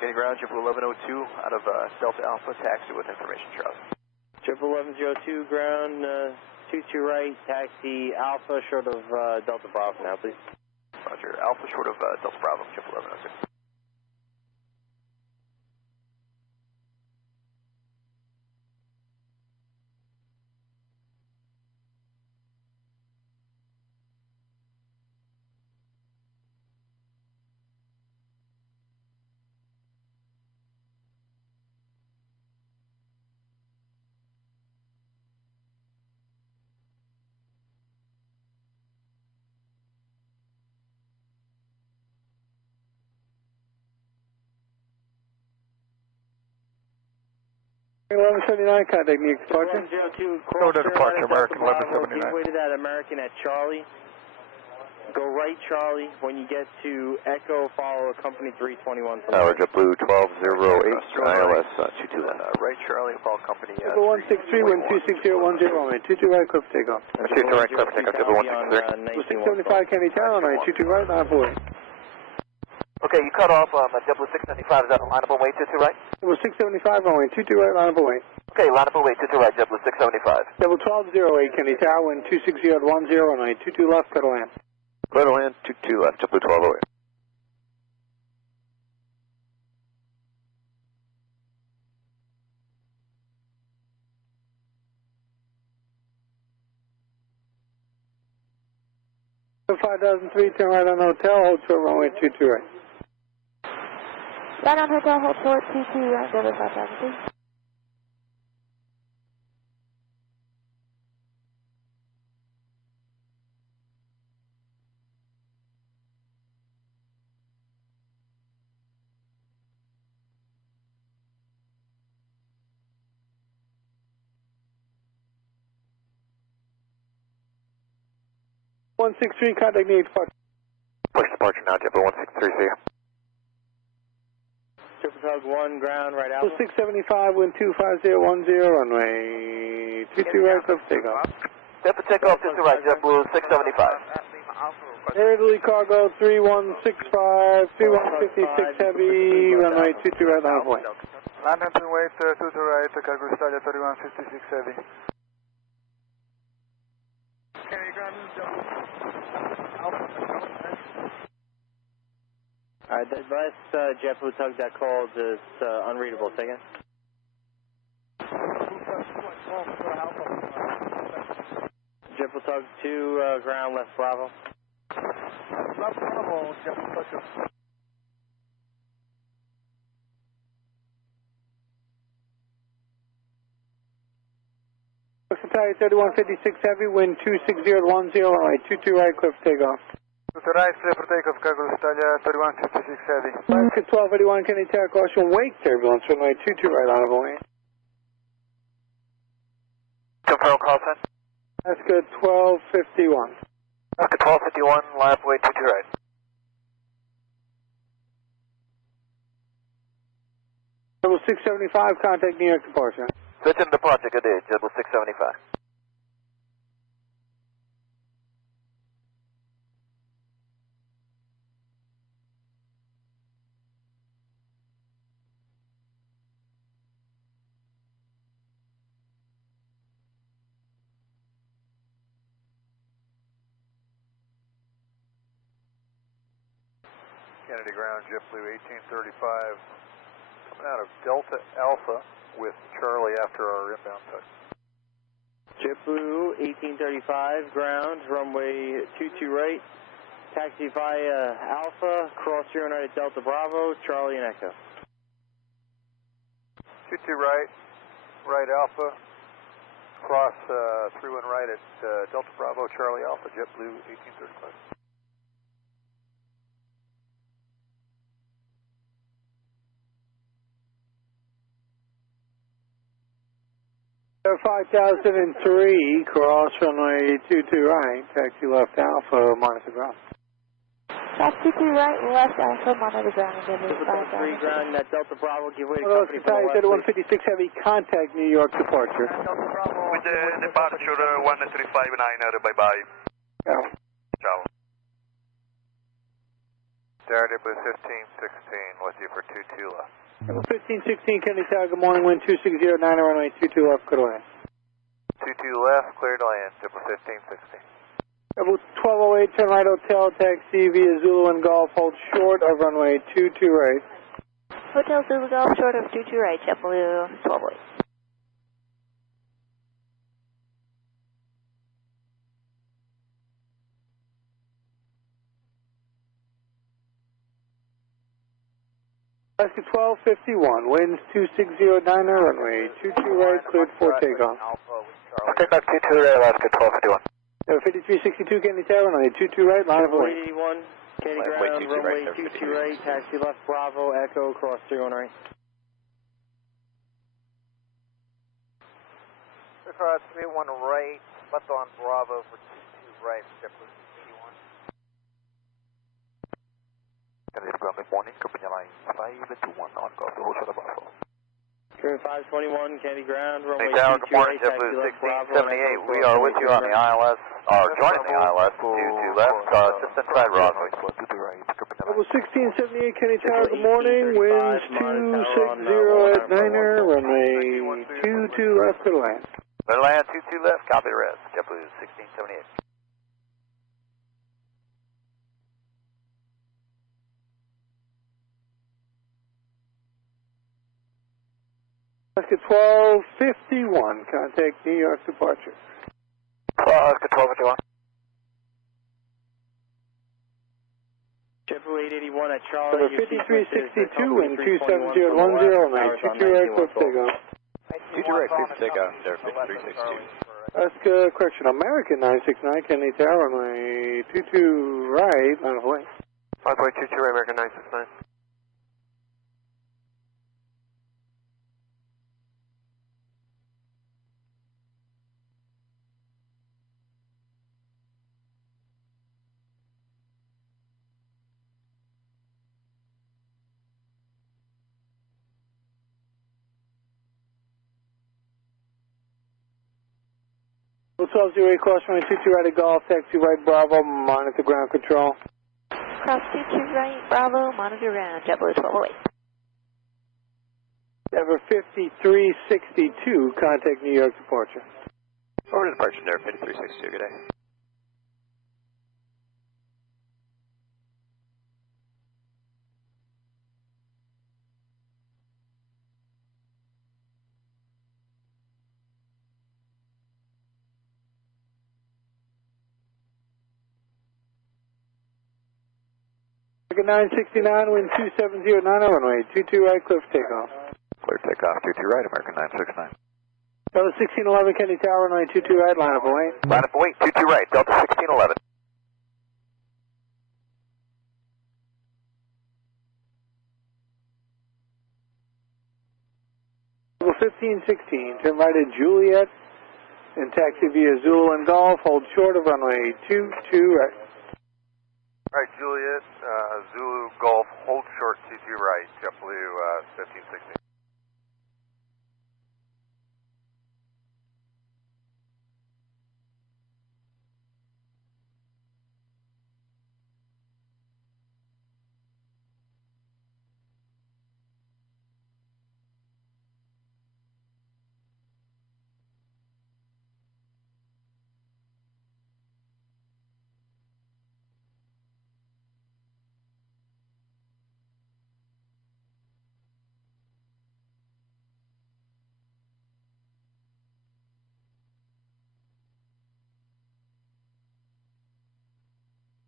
Getting ground, JetBlue 1102 out of Delta Alpha, taxi with information, Charlie. Triple 1102, ground 22 right, taxi Alpha, short of Delta Bravo now, please. Roger, Alpha short of Delta Bravo, JetBlue 1102. Negative 1179, contact New York departure. 102, Go to departure, American 1179. Give way to that American at Charlie. Go right, Charlie. When you get to Echo, follow company 321. Tower JetBlue 1208, ILS 22 left. Right, Charlie, follow company. Double 163, wind 26010, runway 22 right, cliff takeoff. 22 right, cliff takeoff, JetBlue 163. 675, Kenny Tower, runway 22 right, line up away. Okay, you cut off JetBlue 675, is that line up away, 22 right? Double 675, runway 22 right, line up away. Okay, line up away, 22 right, JetBlue 675. Double 1208, Kenny Tower, wind 26010, runway 22 left, cut land. Clear to land, 22 left, JetBlue 1208. So 5003, turn right on hotel, hold short runway 22 right. Right on hotel, hold short 22 right, Endeavor 5003. One 163, contact New York departure. Push departure now, JetBlue 163, see ya. Triple Tug 1, ground right out. 675, wind 25010, runway 22 right, cliff takeoff. Delta takeoff, 22 right, JetBlue 675. Air Italy cargo 3165, 3156 heavy, runway 22 right, line up away. Land and wait, 22 right, cargo Italia 3156 heavy. Alright, the last JetBlue Tug that called is unreadable. Say again. JetBlue Tug 2, ground left Bravo. Left Bravo, JetBlue Tug 2. Italia 3156 heavy, wind 26010, runway 22 right, cliff takeoff. To the right, clear for takeoff, cargo Italia 3156 heavy. Alaska 1281, Kenny Tower, caution, wake turbulence, runway 22 right, line of away. Confirm call sign. Alaska 1251. Alaska 1251, line up away, 22 right. Double 675, contact New York departure. Switch in departure, good day, JetBlue 675. Kennedy ground, JetBlue 1835, coming out of Delta Alpha with Charlie after our inbound touch. JetBlue 1835, ground, runway 22 right, taxi via Alpha, cross 09 at Delta Bravo, Charlie and Echo. 22 right, right Alpha, cross 31 right at Delta Bravo, Charlie Alpha, JetBlue 1835. 5003, cross runway 22 right, taxi left Alpha, monitor ground. Left 22 right, left Alpha, monitor ground, and give me 3 ground at Delta Bravo, give way to Hello, company Society from the left. 3156 Heavy, contact New York departure. With the departure 1359, bye-bye. Ciao. Ciao. Derrida with 1516, with you for 22 left. 1516 Kennedy Tower, good morning, wind 2609, runway 22 left, clear to land. 22 left, clear to land, Triple 1516. Level 1208, turn right hotel, taxi via Zulu and Golf, hold short of runway 22 right. Hotel Zulu Golf, short of 22 right, JetBlue 1208. Alaska 1251, winds 2609, runway 22 right, cleared for takeoff. Takeoff 22 right, Alaska 1251. 5362 Kennedy Tower, runway 22 right, line of way. 81, Kennedy ground, runway 22 right, taxi left Bravo, Echo, cross 31 right. Cross 31 right, left on Bravo for 22 right, JetBlue 81. Kennedy ground, good morning, company line 521 on Golf, the whole shot of Bravo. 521, Kennedy ground, runway 22 Tower, good morning, right, taxi JetBlue left Bravo, 1678, we are with you on the ILS, or joining the ILS, 22 left, just inside Rockaway. Level 1678 Kennedy Tower, good morning, winds 260 at Niner, runway 22 left, clear to land. Clear to land, 22 left, copy the rest, JetBlue 1678. Alaska 1251, contact New York departure. Alaska 1251. JetBlue 881 at Charlie. 5362 and 270 at 10, runway 22 right, clear for takeoff. 22 right, clear for takeoff, there, 5362. Alaska, correction, American 969, Kennedy Tower, runway 22 right, line of way. 5.22 right, American 969. Level 1208, cross runway 22 right at Golf, taxi right Bravo, monitor ground control. Cross 22 right, Bravo, monitor ground, JetBlue 1208. Ever 5362, contact New York departure. Forward departure there, 5362, good day. American 969, wind 270 at 90, runway 22 right, clear for takeoff. Clear takeoff, 22 right, American 969. Delta 1611, Kennedy Tower, runway 22 right, line up away. Line up away, 22 right, Delta 1611. Level 1516, turn right at Juliet, and taxi via Zulu and Golf, hold short of runway 22 right. All right, Juliet, Zulu, Golf, hold short, 22 right, JetBlue 1516.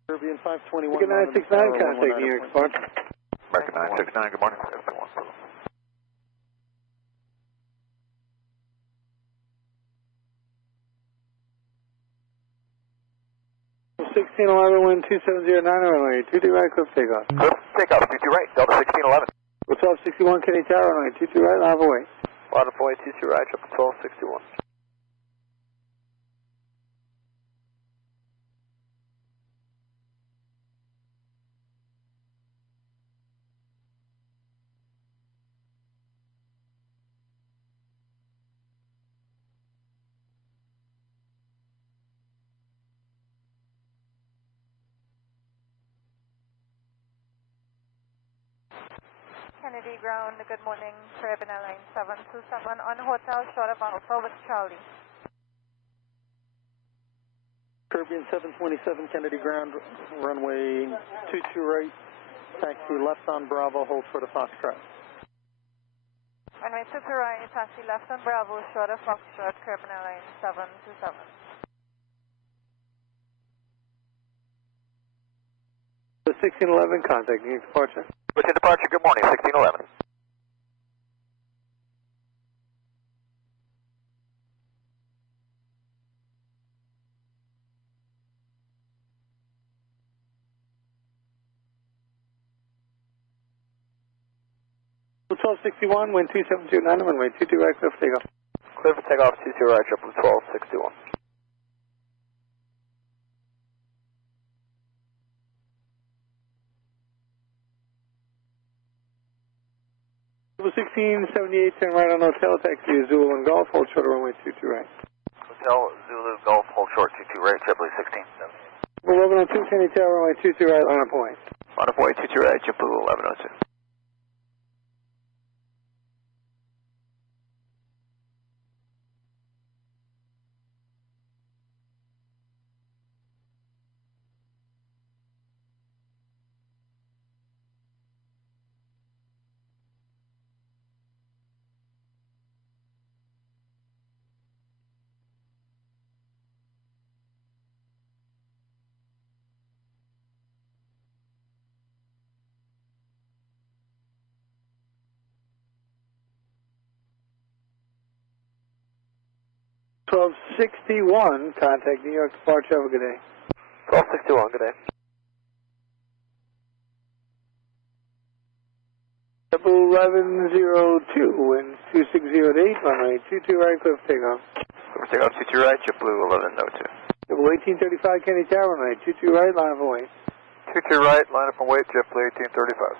Caribbean 521. Good 969, contact New York Spark. American 969, good morning. 1611, wind 2709, runway 22 right, cliff takeoff. Cliff takeoff, 22 right, Delta 1611. 1261, Kennedy Tower, runway 22 right, line of away. Line of away, 22 right, triple 1261. Kennedy ground, good morning, Caribbean Airlines 727 on hotel short of Alpha with Charlie. Caribbean 727, Kennedy ground, runway 22 right, taxi left on Bravo, hold short of Foxtrot. Runway 22 right, taxi left on Bravo, short of Foxtrot, Caribbean Airlines 727. The 1611, contact New York departure. What's your departure? Good morning, 1611. The 1261, wind 2729, runway 22 right, cliff takeoff. Clear for takeoff, 22 right, triple 1261. Triple 1678, turn right on hotel, taxi Zulu and Golf, hold short of runway 22 right. Hotel Zulu Golf, hold short, 22 right, Triple 1670. 1102, Kennedy Tower, runway 22 right, line of point. Line of away, 22 right, triple 1102. Twelve 1261, contact New York departure, have a good day. 1261, good day. Triple 1102, wind 2608, runway 22 right, cliff takeoff. Clear for takeoff, 22 right, triple 1102. Triple 1835, Kennedy Tower, runway 22 right, line of away. 22 right, line up and wait, triple 1835.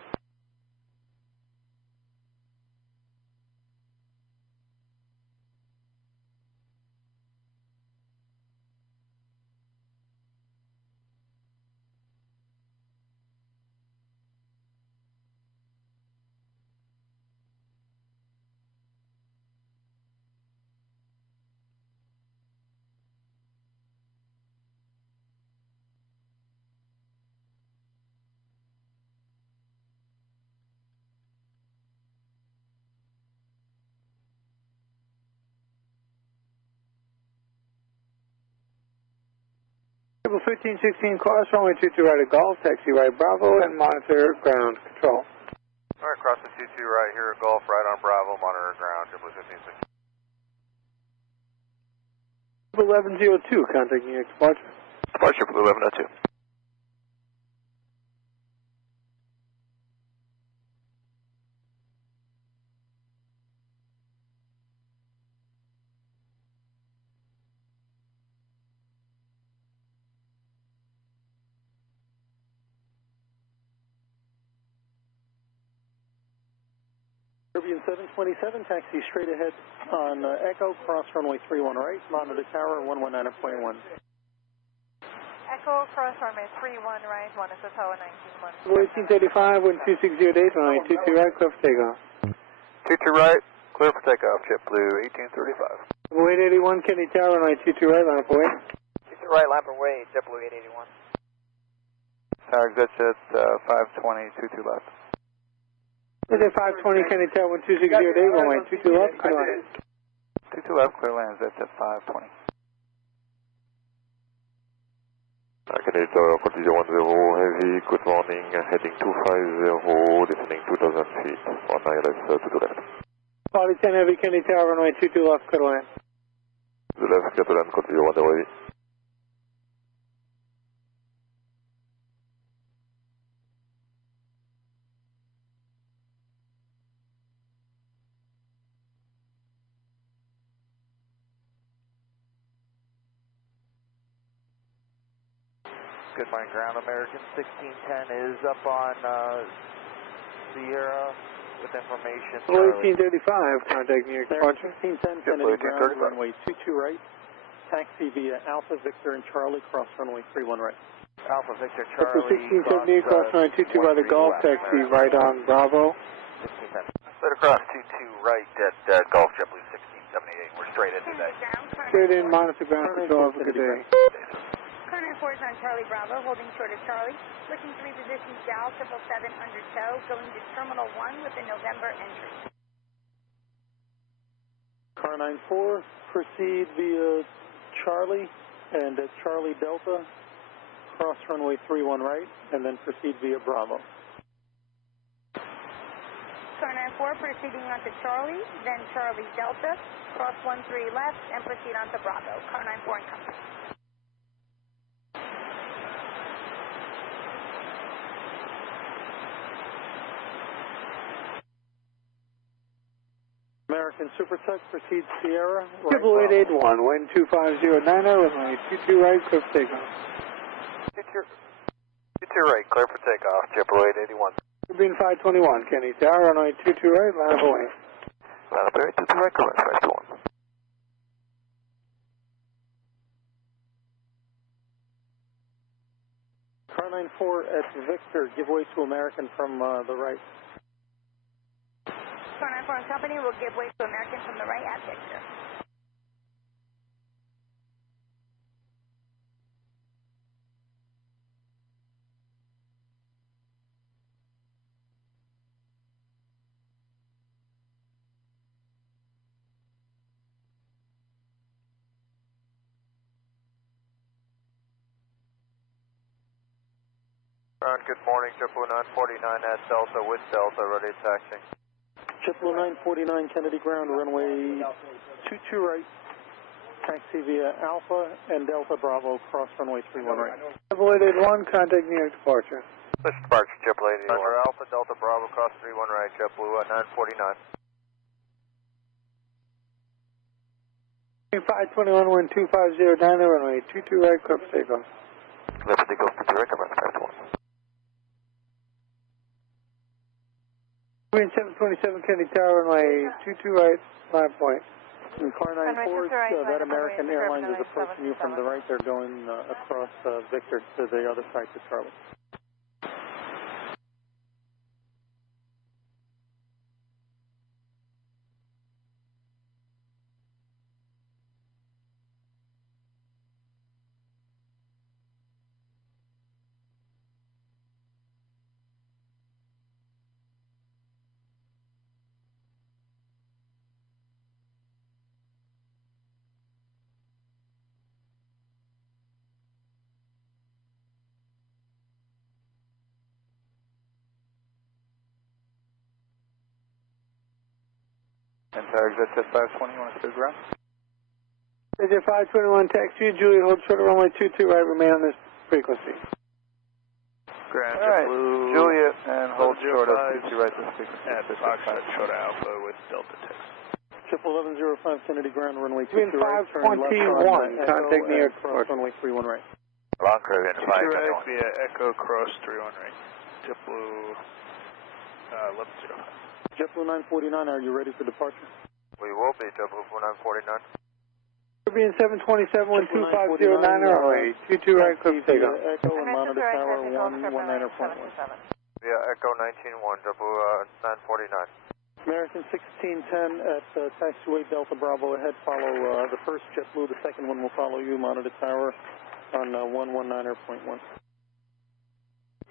Triple 1516, cross runway 22 right at Golf, taxi right Bravo, and monitor ground control. Alright, cross the 22 right here at Golf, right on Bravo, monitor ground, Triple 1516. Triple 1102, contact New York departure. Departure, triple 1102. Caribbean 727, taxi straight ahead on Echo, cross runway 31 right, monitor tower 119.1. Echo, cross runway 31 right, monitor tower 19.1. 1835, wind 2608, runway 22 right, clear for takeoff. 22 right, clear for takeoff, JetBlue 1835. 881, Kennedy Tower, runway 22 right, line up away. 22 right, line up and wait, JetBlue 881. Tower exit jet 520, 22 left. Is it 520, Kennedy Tower, 12608, runway 22 left, clear line. 22 left, clear lands, that's at 520. Kennedy Tower, continue 10 heavy, good morning, heading 250, descending 2,000 feet, 19 left, to the left. Quality 10 heavy, Kennedy Tower, runway 22 left, clear to land. To the left, clear to land, continue 10 heavy. Good morning, ground. American 1610 is up on Sierra with information. 1835, contact New York departure. 1610, Kennedy ground, runway 22 right. Taxi via Alpha Victor and Charlie, cross runway 31 right. Alpha Victor Upper Charlie. 1678, cross runway 22 by the Gulf, taxi right on Bravo. 1610. Set across 22 right at Golf JetBlue 1678. We're straight in today. Straight in, monitor ground control, have a good day. Car 94 is on Charlie Bravo, holding short of Charlie. Switching to reposition Gal 777 under tow, going to Terminal 1 with the November entry. Car 94, proceed via Charlie and at Charlie Delta, cross runway 31 right, and then proceed via Bravo. Car 94 proceeding onto Charlie, then Charlie Delta, cross 13 left, and proceed onto Bravo. Car 94 in company. American Supertech, proceed Sierra. Triple 881, wind 25090, runway 22 right, clear for takeoff. 22 right, clear for takeoff, JetBlue 881. Being 521, Kennedy Tower, runway 22 right, line up away. Line up away, 22 right, correct, 521. Car 94 at Victor, give way to American from the right. Car 94 and company will give way to American from the right at Victor. Good morning, JetBlue 949 at Delta with Delta, ready to taxi. JetBlue 949, Kennedy ground, runway 22 right, taxi via Alpha and Delta Bravo, cross runway 31 right. Triple 881, contact New York departure. Push departure, JetBlue 881. Under Alpha, Delta Bravo, cross 31 right, JetBlue 949. 521, wind 2509, runway 22 right, clear for takeoff. Clear for takeoff, 22 right, correct, 521. Wind 727, Kennedy Tower, runway 22 right, 5 point. And car 94, that American Airlines is approaching you from the right. They're going across Victor to the other side to Charlie. And exit at 520, you want to stay ground? Exit 521, taxi, Juliet, hold short of runway 22 right, remain on this frequency. Grand JetBlue, Juliet, and hold short of 22 right, this frequency. At Foxtrot, short Alpha with Delta Texas. JetBlue 1105, Kennedy ground, runway 22 right, turn left 521, contact New York cross runway 31 right. Long curve in 22 right via Echo, cross 31 right. JetBlue 1105. JetBlue 949, are you ready for departure? We will be, JetBlue 949. Being 727, wind 2509, runway 22 right, clear for takeoff. Echo and monitor tower 119.1. Via Echo 191, JetBlue 949. American 1610 at taxiway Delta Bravo ahead, follow the first JetBlue, the second one will follow you, monitor tower on 119.1.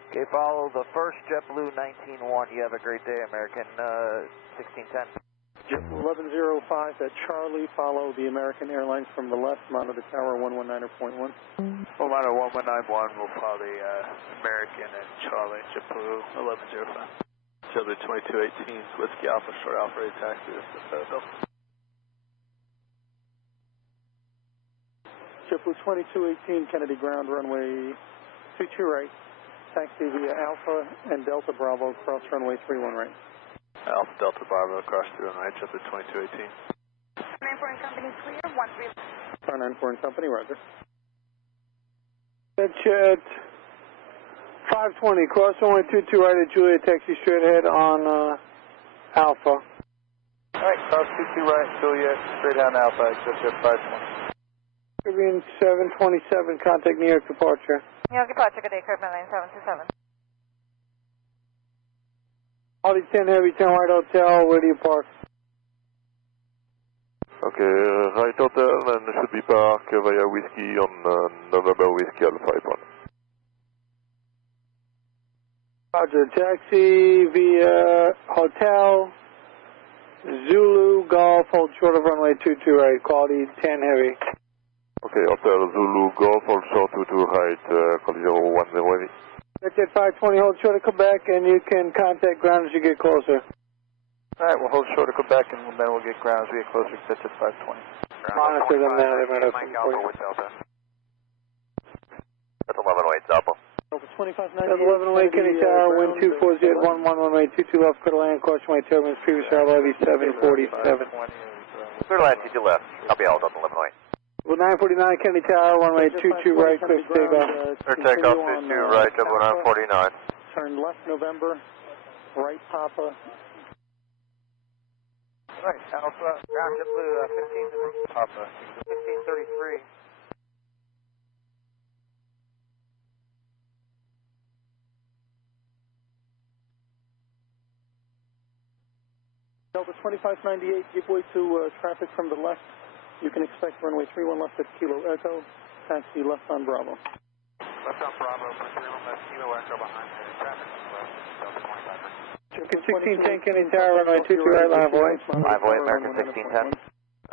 Okay, follow the first JetBlue 19-1. You have a great day, American 1610. JetBlue 1105 at Charlie, follow the American Airlines from the left, monitor tower 119.1. Well, monitor 1191 will follow the American and Charlie, JetBlue 1105. JetBlue 2218, Whiskey Alpha, short Alpha, ready taxi, this is Delta. JetBlue 2218, Kennedy ground, runway 22 right, taxi via Alpha and Delta Bravo, cross runway 31 right. Alpha Delta Bravo, across through and right, JetBlue 2218. 94 and company clear, 13. Star 94 and company, roger. Jet 520, cross runway 22 right at Juliet, taxi straight ahead on Alpha. Alright, cross 22 right, Juliet, straight on Alpha, exit Jet 520. Caribbean 727, contact New York departure. New York departure, good day, Caribbean Line 727. Audi 10 Heavy, 10 White Hotel, where do you park? Okay, right hotel and should be parked via Whiskey on November Whiskey Alpha 81. Roger, taxi via Hotel, Zulu, Golf, hold short of runway 22 right, quality 10 Heavy. Okay, Hotel Zulu, Golf, hold short 22 right, quality 010 Heavy. Jet 520, hold short of Quebec, and you can contact ground as you get closer. Alright, we'll hold short of Quebec and then we'll get ground as we get closer to Jet 520. Monitor them now, they might have Mike Alpha with Delta. That's 1108 Delta. Over 2598. 1108, Kennedy Tower, wind 240 at 11 runway 22 left, clear to land, caution my turbulence, previous arrival heavy 747. Clear land, 22 left. Copy all, Delta 1108. Well, 949, Kennedy Tower, runway 22 right, clear for takeoff. Clear takeoff, 22 right, double 949. Turn left November, right Papa. Alright, Alpha, ground JetBlue 15 Papa, 1533. Delta 2598, give way to traffic from the left. You can expect runway 31 left at Kilo Echo, taxi left on Bravo. Left on Bravo, 31 left, Kilo Echo behind the traffic on the left, Delta 25. 1610, Kennedy Tower, runway 22 right, line of way. 508, American 1610.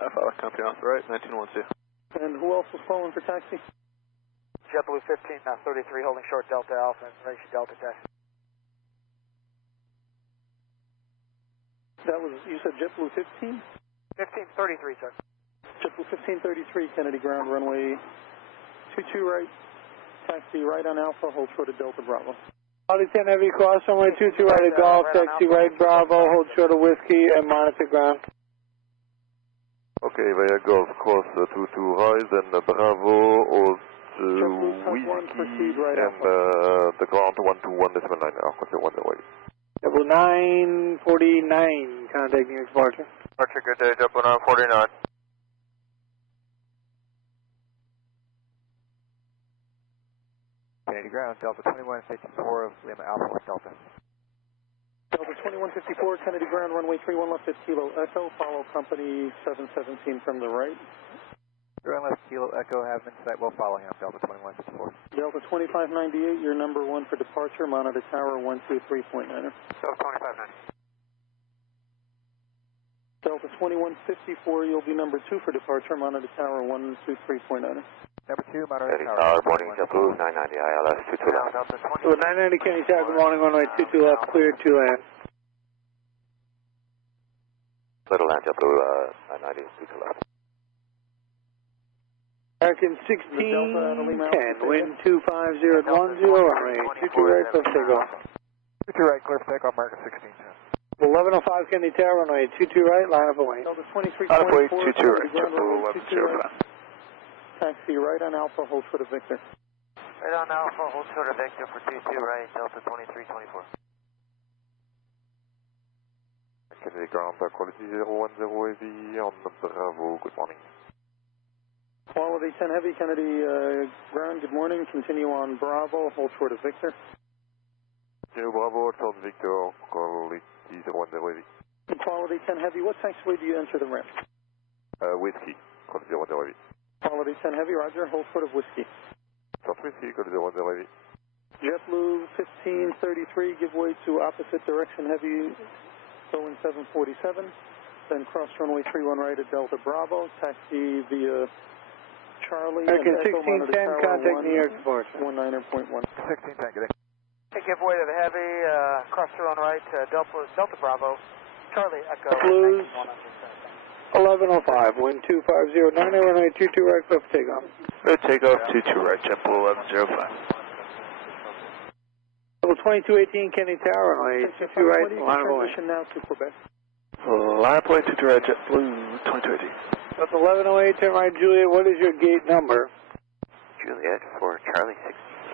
Follow company off the right, 1912. And who else was calling for taxi? JetBlue 15, 33, holding short Delta Alpha, information Delta taxi. That was, you said JetBlue 15? 1533, sir. JetBlue 1533, Kennedy ground, runway 22 right, taxi right on Alpha, hold short of Delta Bravo. Audi 10 Heavy, cross runway 22 right at Golf, taxi right Bravo, hold short of Whiskey, and monitor ground. Okay, via Golf, cross 22 right, then Bravo, hold Whiskey, and the ground 121.9, contact 10 Heavy. Double 949, contact New York departure. Departure, good day, double 949. Kennedy ground, Delta 2154, Lima Alpha with Delta. Delta 2154, Kennedy ground, runway 31 left at Kilo Echo, follow company 717 from the right. 31 left, Kilo Echo, have been sight, we'll follow him, Delta 2154. Delta 2598, your number 1 for departure, monitor tower 123.9. Delta 2598. Delta 2154, you'll be number 2 for departure, monitor tower 123.9. Number 2, monitor tower. Morning, JetBlue 990 ILS 22 left. Delta 990 Kennedy Tower, good morning, runway 22 left, cleared to land. Clear to land, JetBlue 990 22 left. American 1610, wind 250 at 10, runway 22 right, clear for takeoff. 22 right, clear for takeoff, American 1610. 1105 Kennedy Tower, runway 22 right, line up away. Delta 2324, line up away, 22 right, JetBlue 1105. Taxi right on Alpha, hold short of Victor. Right on Alpha, hold short of Victor for 22 right, Delta 2324. Kennedy ground, quality 010 Heavy on Bravo, good morning. Quality 10 Heavy, Kennedy ground, good morning. Continue on Bravo, hold short of Victor. Kilo Bravo, hold short of Victor, quality 010 Heavy. Quality 10 Heavy, what taxiway do you enter the ramp? Whiskey, quality 010 Heavy. Quality 10 Heavy, roger, hold short of Whiskey. South Whiskey, quality 010 Heavy. JetBlue 1533, give way to opposite direction Heavy, going 747. then cross runway 31 right at Delta Bravo, taxi via Charlie. American and 1610, contact New York departure. 19.1. 1610, good day. Give way to the heavy, cross through on right, Delta Bravo, Charlie Echo. Blues 1105, wind 250, 90, runway 22 right, clear for takeoff. Clear takeoff, 22 right, JetBlue 1105. Level 2218, Kennedy Tower, runway 22 right, line of way. Transition now to Quebec. Line of way, 22 right, JetBlue 2218. That's 1108, turn right, Juliet, what is your gate number? Juliet for Charlie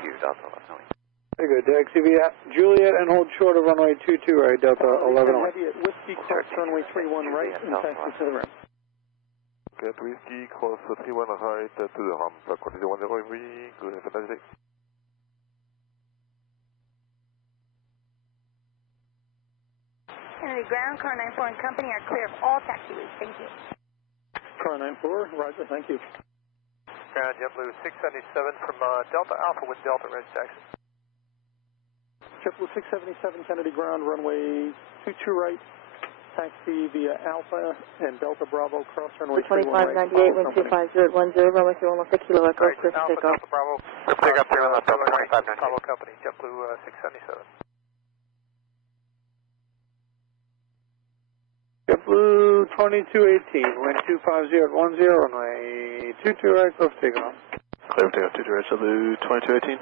62, Delta 1108. Very good, taxi via Juliet and hold short of runway 22 right, Delta 1108. Heavy at Whiskey, cross runway 31 right, and taxi to the ramp. Get Whiskey, cross 31 right to the ramp, continue 108, good, have a nice day. Kennedy ground, car 94 and company are clear of all taxiways. Thank you. Car 94, roger, thank you. Ground JetBlue 677 from Delta Alpha with Delta Red taxi. JetBlue 677, Kennedy ground, runway 22 right, taxi via Alpha and Delta Bravo, cross runway 31 right. 2598, wind 250 at 10, runway 31 left, Kilo Echo, clear for takeoff. Delta Bravo, take up here on Delta 2598. Bravo company, JetBlue 677. JetBlue 2218, wind 250 at 10, runway 22 right, clear for takeoff. Clear for takeoff, 22 right, JetBlue 2218.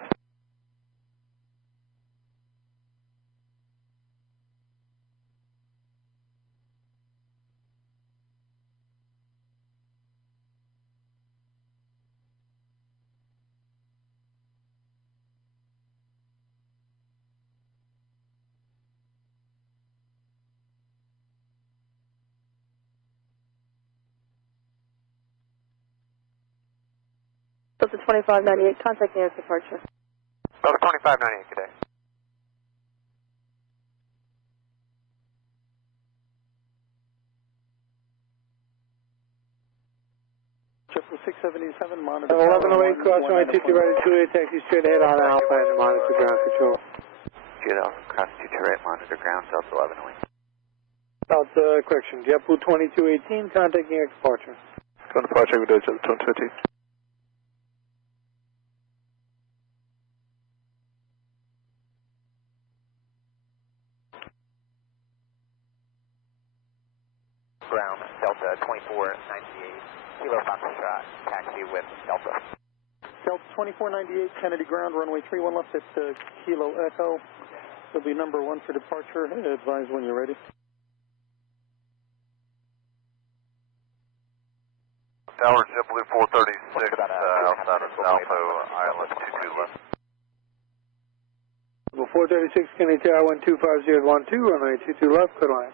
Delta 2598, contact New York departure. Delta 2598, good day. JetBlue 677, monitor. 1108, cross runway 22 right at Juliet, taxi straight ahead on Alpha and monitor ground control. Juliet Alpha, cross 22 right, monitor ground, Delta 1108. Delta, correction, JetBlue 2218, contact New York departure. Go to departure, we do Delta 2218. Ground, Delta 2498, Kilo Foxtrot, taxi with Delta. Delta 2498, Kennedy ground, runway 31 left at Kilo Echo. There'll be number 1 for departure. Advise when you're ready. Tower JetBlue 436, outside of Alpha, Island 22 left. Level 436, Kennedy Tower, 1250 at 12, runway 22 left, clear line.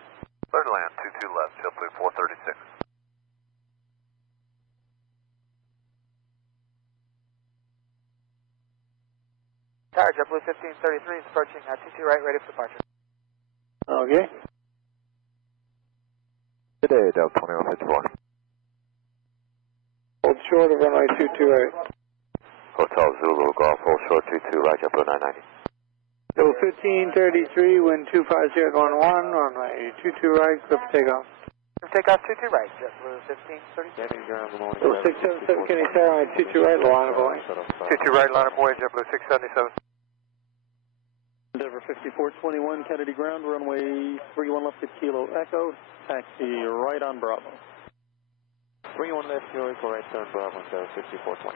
Third land, 22 left, JetBlue 436. Tower JetBlue 1533 is approaching 22 right, ready for departure. Okay. Good day, Delta 2154. Hold short of runway 22 right. Hotel Zulu Golf, hold short 22 right, JetBlue 990. Level 1533, wind 250 at 11, runway 22 right, clear for takeoff. Takeoff 22 right, JetBlue 1533. Level 677, Kennedy Tower, 22 right, line of way. 22 right, line of way, JetBlue 677. Endeavor 5421, Kennedy ground, runway 31 left at Kilo Echo, taxi right on Bravo. 31 left, Kilo Echo, right turn Bravo, 5421.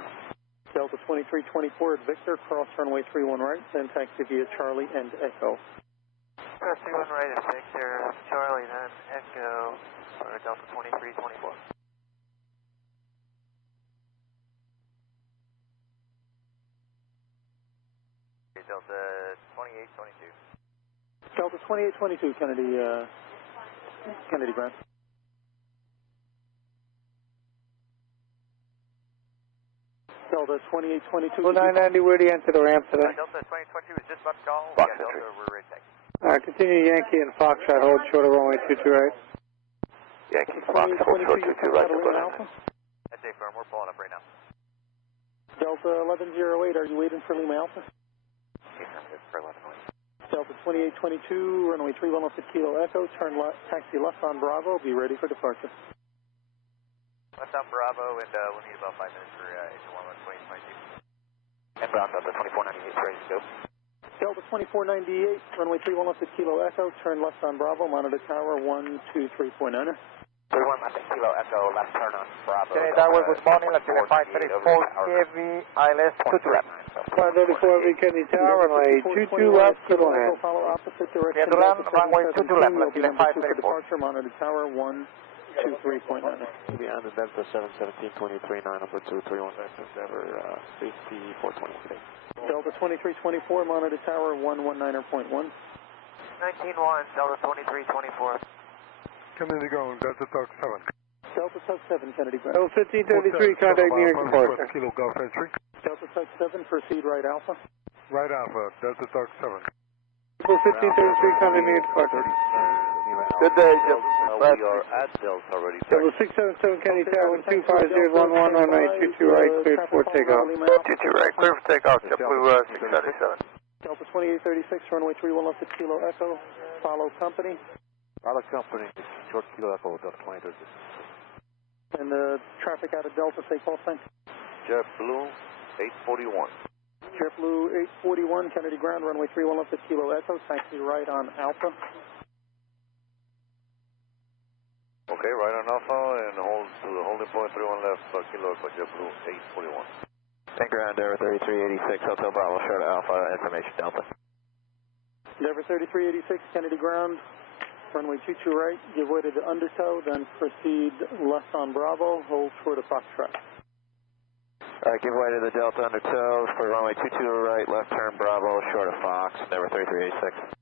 Delta 2324 at Victor, cross runway 31 right, then taxi via Charlie and Echo. Cross 31 right at Victor, Charlie, then Echo, for Delta 2324. Delta 2822. Delta 2822, Kennedy ground. Delta 2822. Well, 990, where do you enter the ramp today? Delta 2022 is just about to call. Fox Yeah, Delta, we're ready to take. Continue Yankee and Foxtrot, hold short of runway 22 right. Yankee Fox, hold short 22 right, JetBlue 990. That's a firm, we're pulling up right now. Delta 1108, are you waiting for Lima Alpha? Okay, I'm good for 1108. Delta 2822, runway 31 left at Kilo Echo, turn left, taxi left on Bravo, be ready for departure. Left on Bravo, and we'll need about 5 minutes for H1 on 2022. And ground Delta 2498, ready to go. Delta 2498, runway 31 left at Kilo Echo, turn left on Bravo, monitor tower 123.9. 31 left at Kilo Echo, left turn on Bravo. Kennedy Tower, good morning, let's get 534 heavy, ILS 22 left. 534 heavy, Kennedy Tower, runway 22 left, Kilo Echo, follow opposite direction. Clear to land, runway 22 left, let's get 534. Departure, monitor tower 123.9. Beyond the Delta 717-23-9, number 231, Endeavor, safety 421. Delta 2324, monitor tower 119.1. 19-1, Delta 2324. Kennedy ground, Delta Tuck 7. Delta Tuck 7, Kennedy ground. Delta 1533, contact New York departure. Kilo Golf Entry. Delta Tuck 7, proceed right Alpha. Right Alpha, Delta Tuck 7. Delta 1533, contact New York departure. Good day, Jim. We are at Delta already. Delta 677, Kennedy Tower, 125.011, runway 22 right, cleared for takeoff. 22 right, clear for takeoff, JetBlue 677. Delta 2836, runway 31 left at Kilo Echo, follow company. Follow company, short Kilo Echo, Delta 2036. And the traffic out of Delta, take call sign. JetBlue 841. JetBlue 841, Kennedy ground, runway 31 left at Kilo Echo, taxi right on Alpha. Okay, right on Alpha and hold to the holding point 31 left, Kilo Echo, JetBlue 841. Tank ground, Endeavor 3386, Hotel Bravo, short Alpha, information Delta. Endeavor 3386, Kennedy ground, runway 22 right, give way to the undertow, then proceed left on Bravo, hold short of Foxtrot. Alright, give way to the Delta undertow for runway 22 right, left turn Bravo, short of Fox, Endeavor 3386.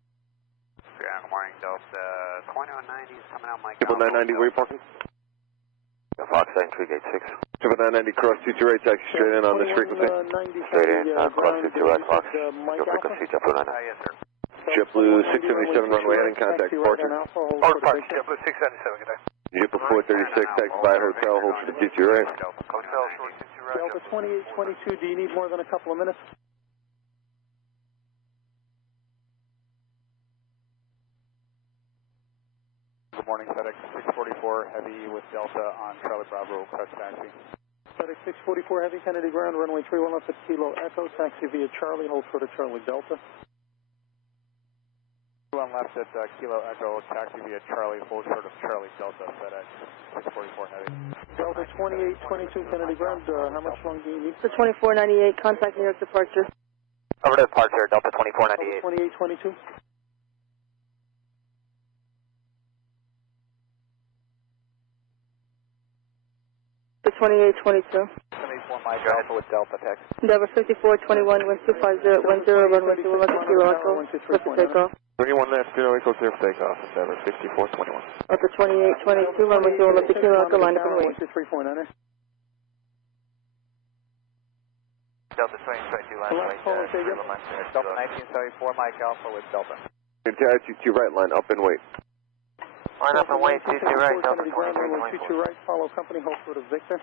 Good morning, Delta 2190 is coming out, Mike. 990, where are you parking? Fox 93, gate 6. 990, cross 22 right, taxi straight in on this frequency. Straight in, cross 22 right, Fox. Your frequency, JetBlue 990. Yes, sir. JetBlue 677, runway heading, contact departure. JetBlue 677, good day. JetBlue 436, taxi by hotel, hold for the 22 right. Hotel, short 22 right. Delta 2822, do you need more than a couple of minutes? Good morning, FedEx 644 Heavy with Delta on Charlie Bravo, request taxi. FedEx 644 Heavy, Kennedy ground, runway 31 left at Kilo Echo, taxi via Charlie, hold short of Charlie Delta. 1 left at Kilo Echo, taxi via Charlie, hold short of Charlie Delta, FedEx 644 Heavy. Delta 2822, Kennedy ground, how much longer do you need? The 2498, contact New York departure. Over to departure, Delta 2498. 2822. The 2822. 74 Mike, Alpha with Delta, taxi. Endeavor 5421, wind 250, 10, runway 21 left at Kilo Echo, clear for takeoff. 31 left, Kilo Echo, clear for takeoff, Endeavor 5421. Delta 2822, runway 21 left at Kilo Echo, line up and wait. 123.9. Delta 2022, line right, Delta 1974 Mike, Alpha with Delta. Entire 22 right, line up and wait. Line up and wait, 22 right, Delta 2324. 2324. 22 right, follow company, hold short of Victor.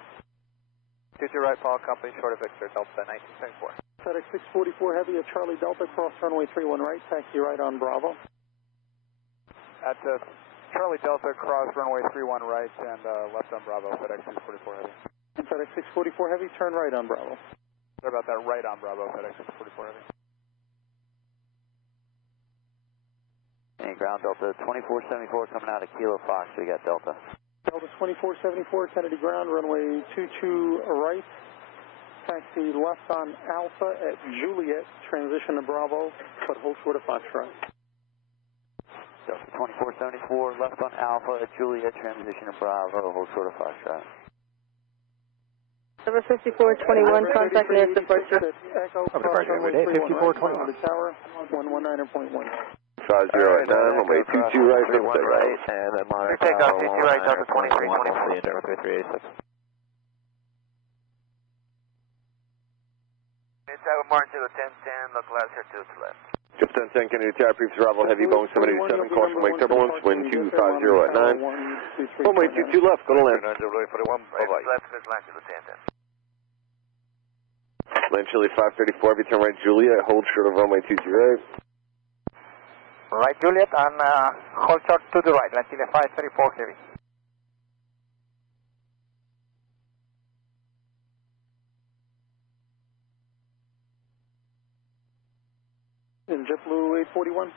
22 right, follow company, short of Victor, Delta 1974. FedEx 644 Heavy at Charlie Delta, cross runway 31 right, taxi right on Bravo. At Charlie Delta, cross runway 31 right and left on Bravo, FedEx 644 Heavy. And FedEx 644 Heavy, turn right on Bravo. Sorry about that, right on Bravo, FedEx 644 Heavy. Any ground, Delta 2474 coming out of Kilo Fox, we got Delta. Delta 2474, Kennedy ground, runway 22 right, taxi left on Alpha at Juliet, transition to Bravo, but hold short of Foxtrot. Delta 2474, left on Alpha at Juliet, transition to Bravo, hold short of Foxtrot. Endeavor 5421, contact New York departure. Echo, Over departure every day, 5421. The tower, 119.1. 50 right, 9, runway 22 right, for the right, and then monitor takeoff, 22 right, Delta 2324. Endeavor 3386. Tower Martin to the 1010, look left, here to the left. Just 1010, Kennedy Tower, previous arrival, heavy Boeing 787, caution wake turbulence, wind 250 at 9. Runway 22 left, go to land. Bye-bye. Left, good land to the 1010. Land Chile 534, heavy turn right, Juliet, hold short of runway 22 right. Right Juliet, and hold short to the right, until 534 heavy. And JetBlue 841.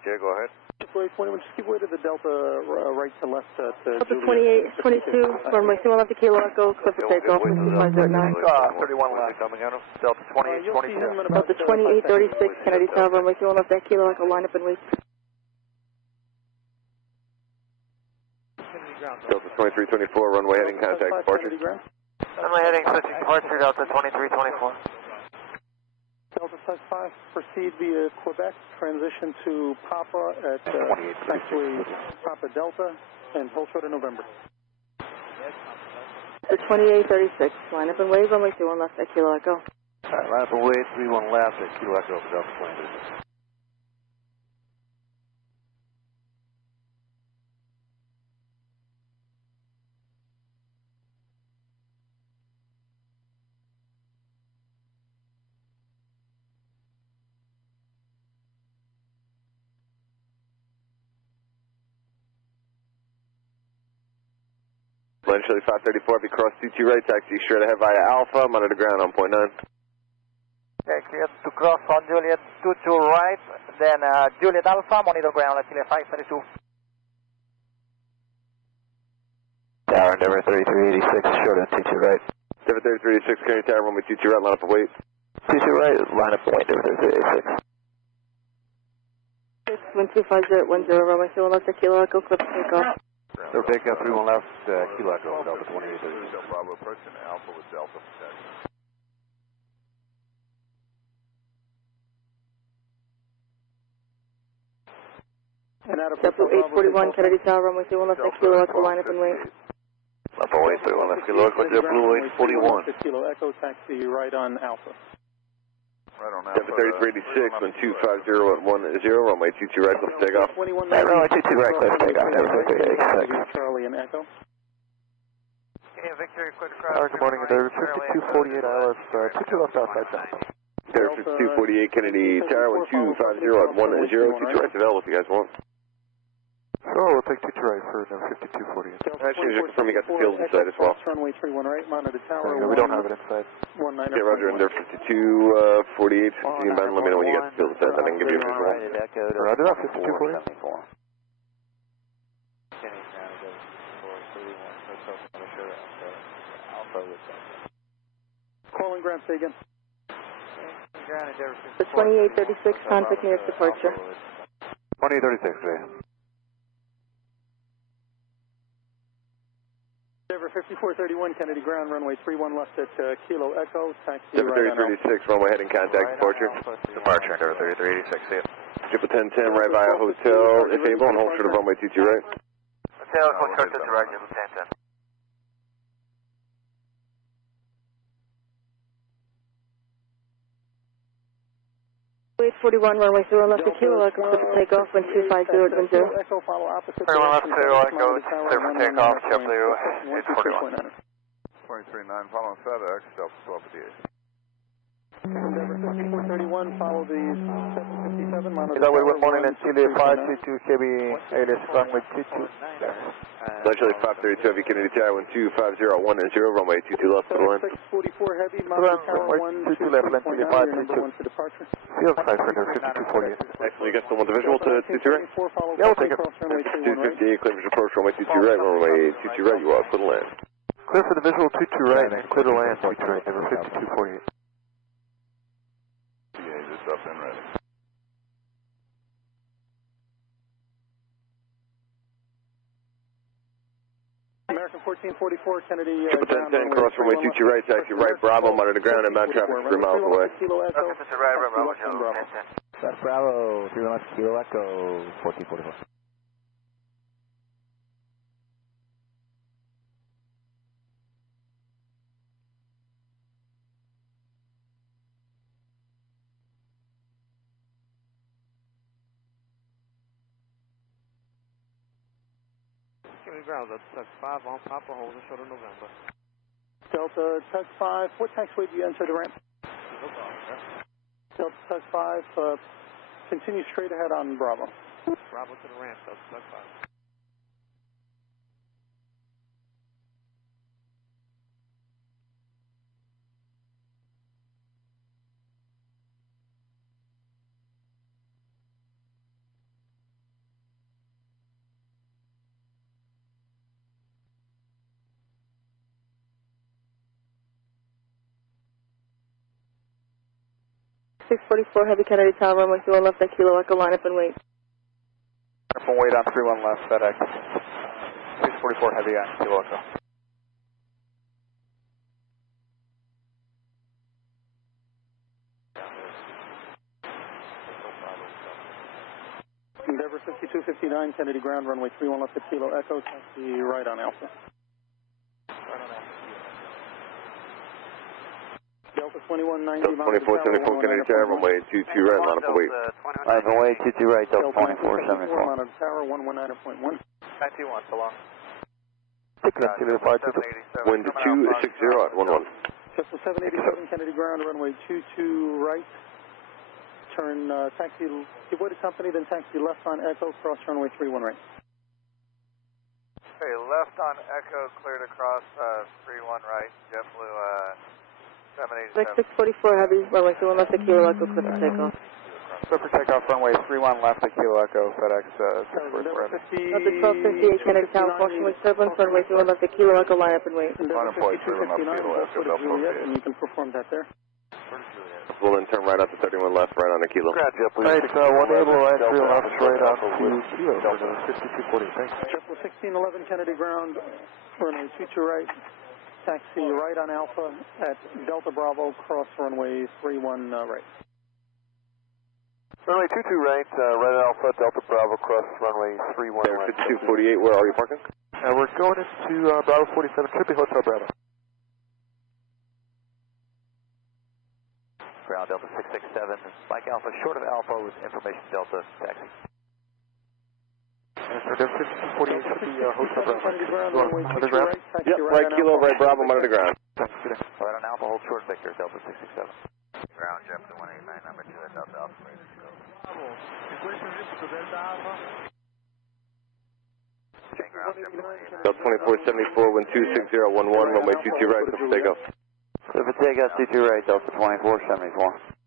Okay, go ahead. JetBlue 841, just give way to the Delta right to left at Delta 2822, runway 21 left to Kilo Echo, clear for takeoff, 2509. 31 left, coming out of Delta 2824. Delta 2836, Kennedy Tower, runway 21 left at Kilo Echo, line up and wait. Delta 2324, runway heading contact departure. Runway heading switching departure, Delta 2324. Delta Touch 5, proceed via Quebec, transition to Papa at actually Papa Delta, and hold short of November. The 2836, line up and wave, runway 21 left at Kilo Echo. Alright, line up and wait, 31 left at Kilo Echo for Delta 23. Land Chili 534, be cross 22 right, taxi straight ahead via Alpha, monitor ground on point 9. Okay, clear to cross on Juliet 22 right, then Juliet Alpha, monitor ground until 532. Tower Endeavor 3386, short on 22 right. Endeavor 3386, Kennedy Tower, runway 22 right, line up and wait. 22 right, line up and wait, Endeavor 3386. 125010, runway 21 left at Kilo Echo, clear for takeoff. So take up 31 left, Kilo Echo, Delta 28. Bravo approaching Alpha with Delta protection. And out of JetBlue 841, Kennedy Tower, runway 21 left at Kilo Echo, line up and wait. Left on wait, 31 left, Kilo Echo, JetBlue 841. Kilo Echo, taxi right on Alpha. Right on Alpha. Endeavor 3386, on 250 at 10, runway 22 right, let's take off. Runway 22 right, clear for takeoff, Endeavor 3386. Charlie and Echo. Okay, Victory, quick cross. Good morning, Endeavor 5248, ILS, 22 left outside Temple. Endeavor 5248, Kennedy Tower, 1250 at 10, 22 right available if you guys want. Sure, we'll take 22 right for Endeavor 5248. Actually, just confirm you got the field inside as well. Runway 31 right, monitor tower. We don't have it inside. Okay, Roger, Endeavor 5248, you mind let me know when you got the field inside, then I can give you a visual. Roger that, 5248. Calling ground, say again. The 2836, contact me at departure. 2836, right. Endeavor 5431, Kennedy ground, runway 31 left at Kilo Echo, taxi Endeavor right on 3336, runway heading contact departure. Departure, Endeavor 3386, see it. Triple 1010 right via hotel, if able, and hold short of runway 22 right. Hotel, hold short to the right, Triple 1010. 841, runway 31 left to Kilo Echo, clear for takeoff, wind 250 at 10. Echo, follow opposite. 31 left, Kilo Echo, clear for takeoff, JetBlue 841. 239, following FedEx, Delta 1258. Endeavor 5431, follow the 757, monitor That way, tower, good morning, and Chile 522 Heavy, ALS runway 22. Chile 532 Heavy, Kennedy Tower, 1250 at 10, runway 22 left for the line. 644 Heavy, monitor tower, 22 left, length 122.9, number 1 for departure. Field side for Endeavor 5248. Excellent, you got someone the visual to 22 right? Yeah, we'll take it. 258, clear visual approach, runway 22 right, runway 22 right, you are for the land. Clear for the visual 22 right, and clear to land 22 right, Endeavor 5248. Just up and ready. American 1444, Kennedy. Triple 1010, cross runway 22 right, taxi right, Bravo, monitor ground, inbound traffic 3 miles away. That's Bravo, 3 left, Kilo Echo, 1444. Ground, that's Tug 5 on Papa, holding short of November. Delta Tug 5, what taxiway do you enter the ramp? Delta Tug 5, Continue straight ahead on Bravo. Bravo to the ramp, Delta Tug 5. Heavy Kennedy Tower, runway 31 left at Kilo Echo, line up and wait. From wait on 31 left, FedEx. 644 Heavy at Kilo Echo. Endeavor 5259, Kennedy ground, runway 31 left at Kilo Echo, taxi right on Alpha. Delta 2190. Delta 2474, Kennedy Tower, runway 22 right, line up and wait. Line up and wait, 22 right, Delta 2474. 2474. Monitor Tower, 119.1. 91, so long. Wind 260 at 11. Triple 787, Kennedy ground, runway 22 right. Turn taxi, give way to company, then taxi left on Echo, cross runway 31 right. Okay, left on Echo, cleared across 31 right, JetBlue 787. 644 Heavy, runway 31 left at Kilo Echo, clear for takeoff. Clear for takeoff, runway 31 left at Kilo Echo, FedEx 644 Heavy. Delta 1258, Kennedy Tower, caution with turbulence, runway 31 left at Kilo Echo, line up and wait. Line up, wait, 31 left, Kilo Echo, Delta 48. And you can perform that there. We'll then turn right out to 31 left, right on the Kilo. Right, one able, right, 3 left, straight out to Kilo, 5240, thanks. Triple 1611, Kennedy ground, runway 22 right. Taxi right on Alpha at Delta Bravo, cross runway 31 right. Runway 22 right, right at Alpha, Delta Bravo, cross runway 31 right. 5248, where are you parking? We're going into Bravo 47, should be Hotel Bravo. Ground Delta 667, Mike Alpha, short of Alpha with information Delta, taxi. And for Delta 5248, should be Hotel Bravo. Underground? Yep, right Kilo, right Bravo, monitor ground. Right on Alpha, hold short Victor, Delta 667. Ground, JetBlue 189, number 2 at Delta Alpha, ready to go. Delta 2474, wind 26011, runway 22 right, clear for takeoff. Clear for takeoff, 22 right, Delta 2474.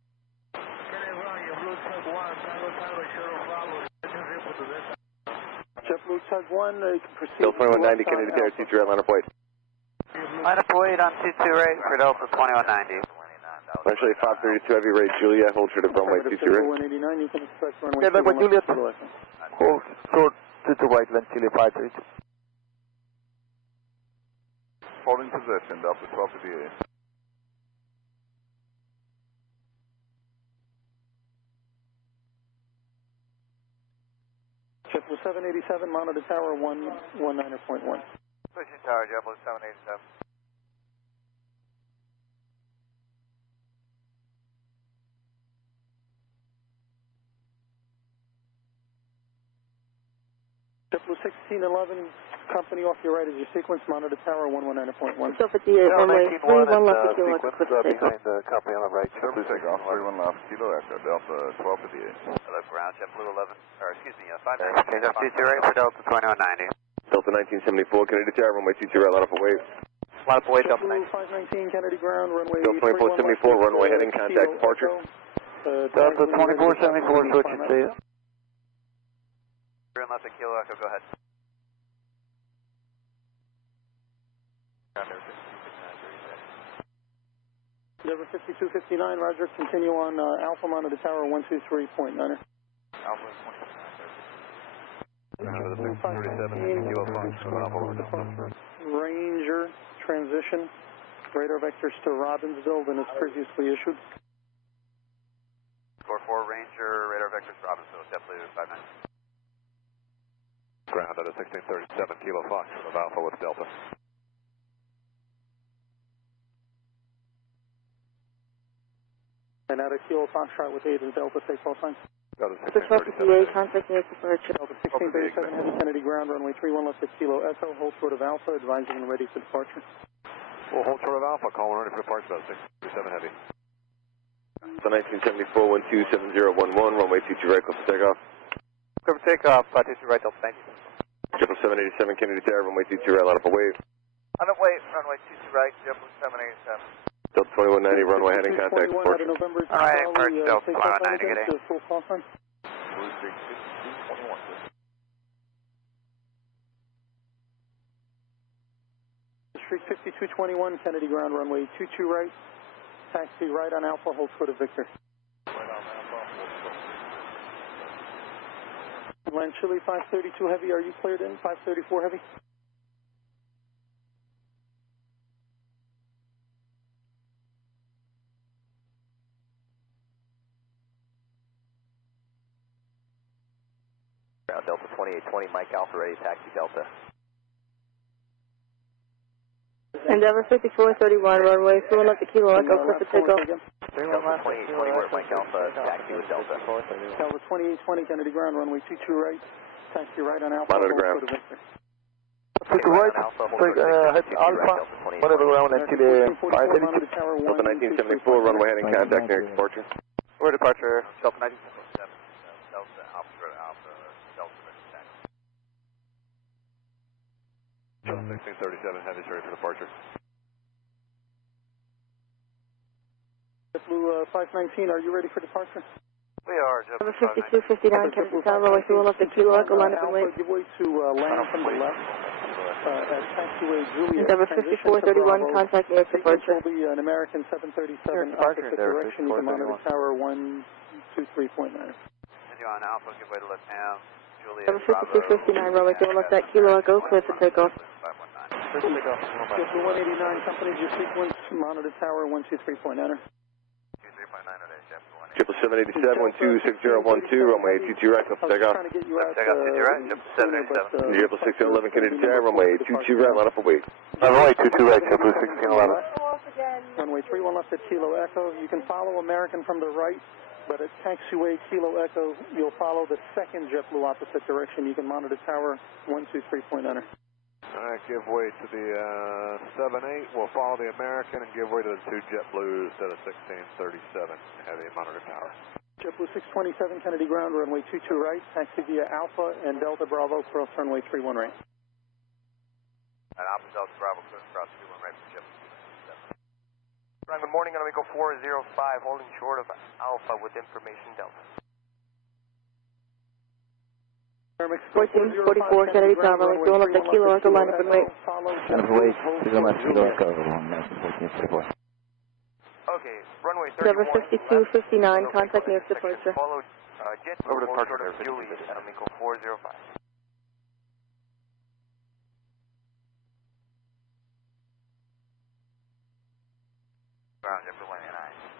JetBlue Tug 1, you can proceed. Delta 2190, Kennedy Tower, 22 right, line up wait. Line up wait on 22 right for Delta 2190. Actually, 532 heavy rate, Juliet, hold short of runway 22 right. 189, you can expect runway Yeah, like Juliet. Hold short to right, then Chile 532. Holding position, Delta 1258. JetBlue 787, monitor tower 119.1. Switching tower, JetBlue 787. JetBlue 1611, company off your right is your sequence, monitor tower 119.1. 58, runway 31 left at Kilo Echo, clear for takeoff. Behind the company on the right. JetBlue takeoff, 31 left, Kilo Echo, Delta 1258. Hello, ground, JetBlue 11, or excuse me, 59. Okay, Delta 22 right for Delta 2190. Delta 1974, Kennedy Tower, runway 22 right, line up and wait. Line up and wait, Delta 519, Kennedy ground, runway Delta 2474, runway heading, contact departure. Delta 2474, switch and see it. Turn left at Kilo Echo, go ahead. Endeavor 5259, roger, continue on Alpha, monitor tower 123.9. Alpha 27, Ranger, transition, radar vectors to Robbinsville than is previously issued. 44 Ranger, radar vectors Robbinsville, JetBlue 59. Ground at a 1637, Kilo Fox of Alpha with Delta. And at a Kilo Foxtrot with 8 and Delta, take call sign. Delta 1637. Contact near departure. Delta 1637, heavy Kennedy ground, runway 31 left at Kilo Echo, hold short of Alpha, advising and ready for departure. We'll hold short of Alpha, call ready for departure, about 637 heavy. The 1974 127011, runway 22 right, close for takeoff. Clear for takeoff, 22 right, Delta 19. 787 Kennedy Tower, runway 22 right, line up a wave. On the wave, runway 22 right, 787. Delta 2190, runway heading contact, departure. Alright, approach Delta 2190, get in. Full call sign. Street 5221, Kennedy ground, runway 22 right, taxi right on Alpha, hold short of Victor. Land Chile 532 heavy, are you cleared in? 534 heavy? Ground Delta 2820, Mike Alpha ready, taxi Delta. Endeavor 5431, runway, fuel up the Kilo Echo, clear for takeoff. Delta 2820, where Mike Alpha, taxi with Delta. Delta 2820, Kennedy ground, runway 22 right, taxi right on Alpha, Monitor hold ground. short of Victor. Take a right, head Alpha, whatever ground at Chile 532. Delta 1974, runway heading contact near departure. We're departure, Delta 19. Delta, Alpha, Delta, taxi. Delta 1637, heavy ready for departure. Blue 519, are you ready for departure? We are, Endeavor 5259, Kennedy Tower, runway, fuel up the Kilo Echo, line up and wait. Give way to land from the left. At taxiway Juliet. Endeavor 5431, contact near departure. Will be an American 737 opposite direction. You can monitor tower 123.9. Continue on Alpha, give way to LATAM, Juliet, Endeavor 5259, runway, fuel up that Kilo Echo, clear for takeoff. Clear for takeoff. Delta 189, company your sequence, monitor tower 123.9. 23.9 today, Jeff. 787 126012, runway 22 right, close for takeoff. Trying to get you out. Takeoff 22 right, 787. 1611 Kennedy Tower, runway 22 right, line up a wave. Runway 22 right, JetBlue 1611. Runway 31 left at Kilo Echo. You can follow American from the right, but at taxiway Kilo Echo, you'll follow the second JetBlue opposite direction. You can monitor tower 123.9. Alright, give way to the 78. We'll follow the American and give way to the two JetBlues to the 1637 heavy monitor tower. JetBlue 627 Kennedy ground, runway 22 right, taxi via Alpha and Delta Bravo, cross runway 31 right. And Alpha Delta Bravo, cross 31 right for JetBlue. Brian, good morning, runway 405, holding short of Alpha with information Delta. 1444, Kennedy Tower, runway, fuel up the Kilo Echo, line up and wait. Wait, to the left, Kilo Echo, 1444. Okay, runway 31. Endeavor 5259, contact near departure. Follow JetBlue, Over departure there, Juliet, runway 405. Ground JetBlue 189.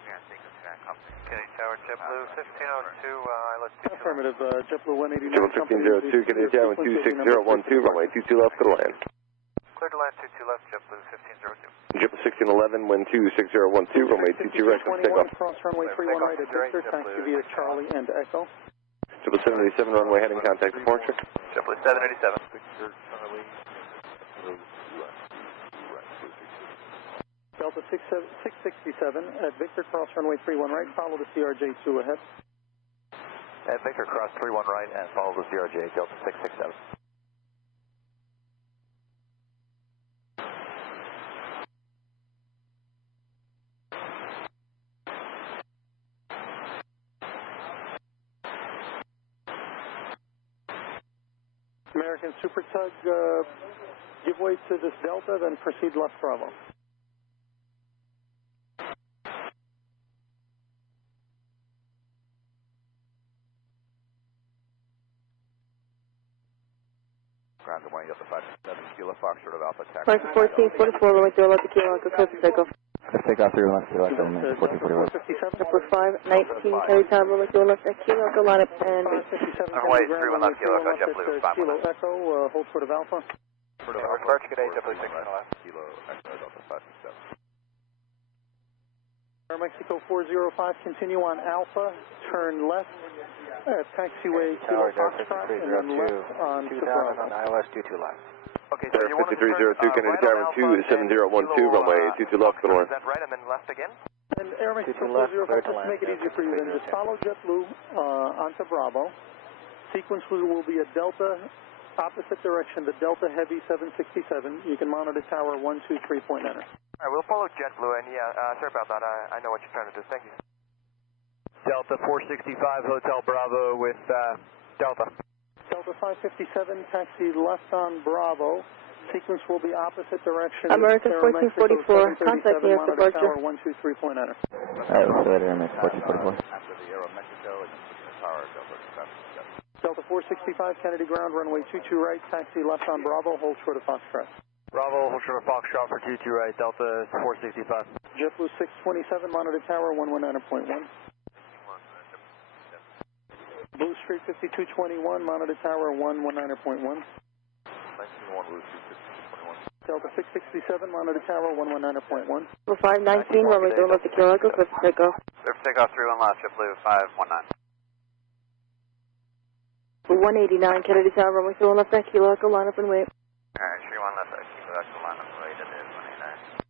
Kennedy Tower, JetBlue 1502, let's do Affirmative, JetBlue 189. JetBlue 1602, Kennedy Tower, 26012, runway 22 left, clear to land. Clear to land 22 left, JetBlue 1502. JetBlue 1611, wind 26012, runway 22 right, close for takeoff. Cross runway 31 right at Victor, taxi via Charlie and Echo. JetBlue 787, runway heading contact departure. JetBlue 787. Delta 667 at Victor, cross runway 31 right, follow the CRJ2 ahead. At Victor, cross 31 right and follow the CRJ, Delta 667. American Super Tug, give way to this Delta, then proceed left Bravo. Ground, good morning, Delta 57, Kilo Fox, short of Alpha, taxi. Flight 1444, runway, fuel up the Kilo Echo, clear for takeoff. Let's take off through left, Kilo Echo, 1441. Airport 519, Kennedy Tower, runway, fuel up that Kilo Echo, line up and wait. Runway 31 left, Kilo Echo, JetBlue 519. Kilo Echo, hold short of Alpha. Departure, good day, JetBlue 16 left. Kilo Echo, Delta 567. Air Mexico 405, continue on Alpha, turn left at taxiway Kilo Foxtrot, and then left on Bravo. on ILS 22 left. Okay, so you want to 5302, Kennedy Tower, 27012, runway 22 left, clear to land. Is that right, and then left again? And Airman Control 0, just to make it easier for you, then just follow JetBlue onto Bravo. Sequence will be a Delta, opposite direction, the Delta Heavy 767. You can monitor tower 123.9. All right, we'll follow JetBlue, and yeah, sorry about that. I know what you're trying to do. Thank you. Delta 465, Hotel Bravo with Delta. Delta 557, taxi left on Bravo. Sequence will be opposite direction. American 1444, contact me at departure. Tower 123.9. Alright, we'll go ahead, American 1444. After the Aeromexico, it's tower Delta 465, Kennedy Ground, runway 22 right, taxi left on Bravo, hold short of Foxtrot. Bravo, hold short of Foxtrot for 22 right, Delta 465. JetBlue 627, monitor tower 119.1. Blue Street 5221, monitor tower 119.1. 19-1, Blue Street 5221. Delta 667, monitor tower 119.1. 519, runway 2 left to Kilo Echo, clear for takeoff. Clear for takeoff, 31 left, JetBlue 519. 189, Kennedy Tower, runway 2 left to Kilo Echo, line up and wait. Alright, 31 left, Kilo Echo, line up and wait, it is 189.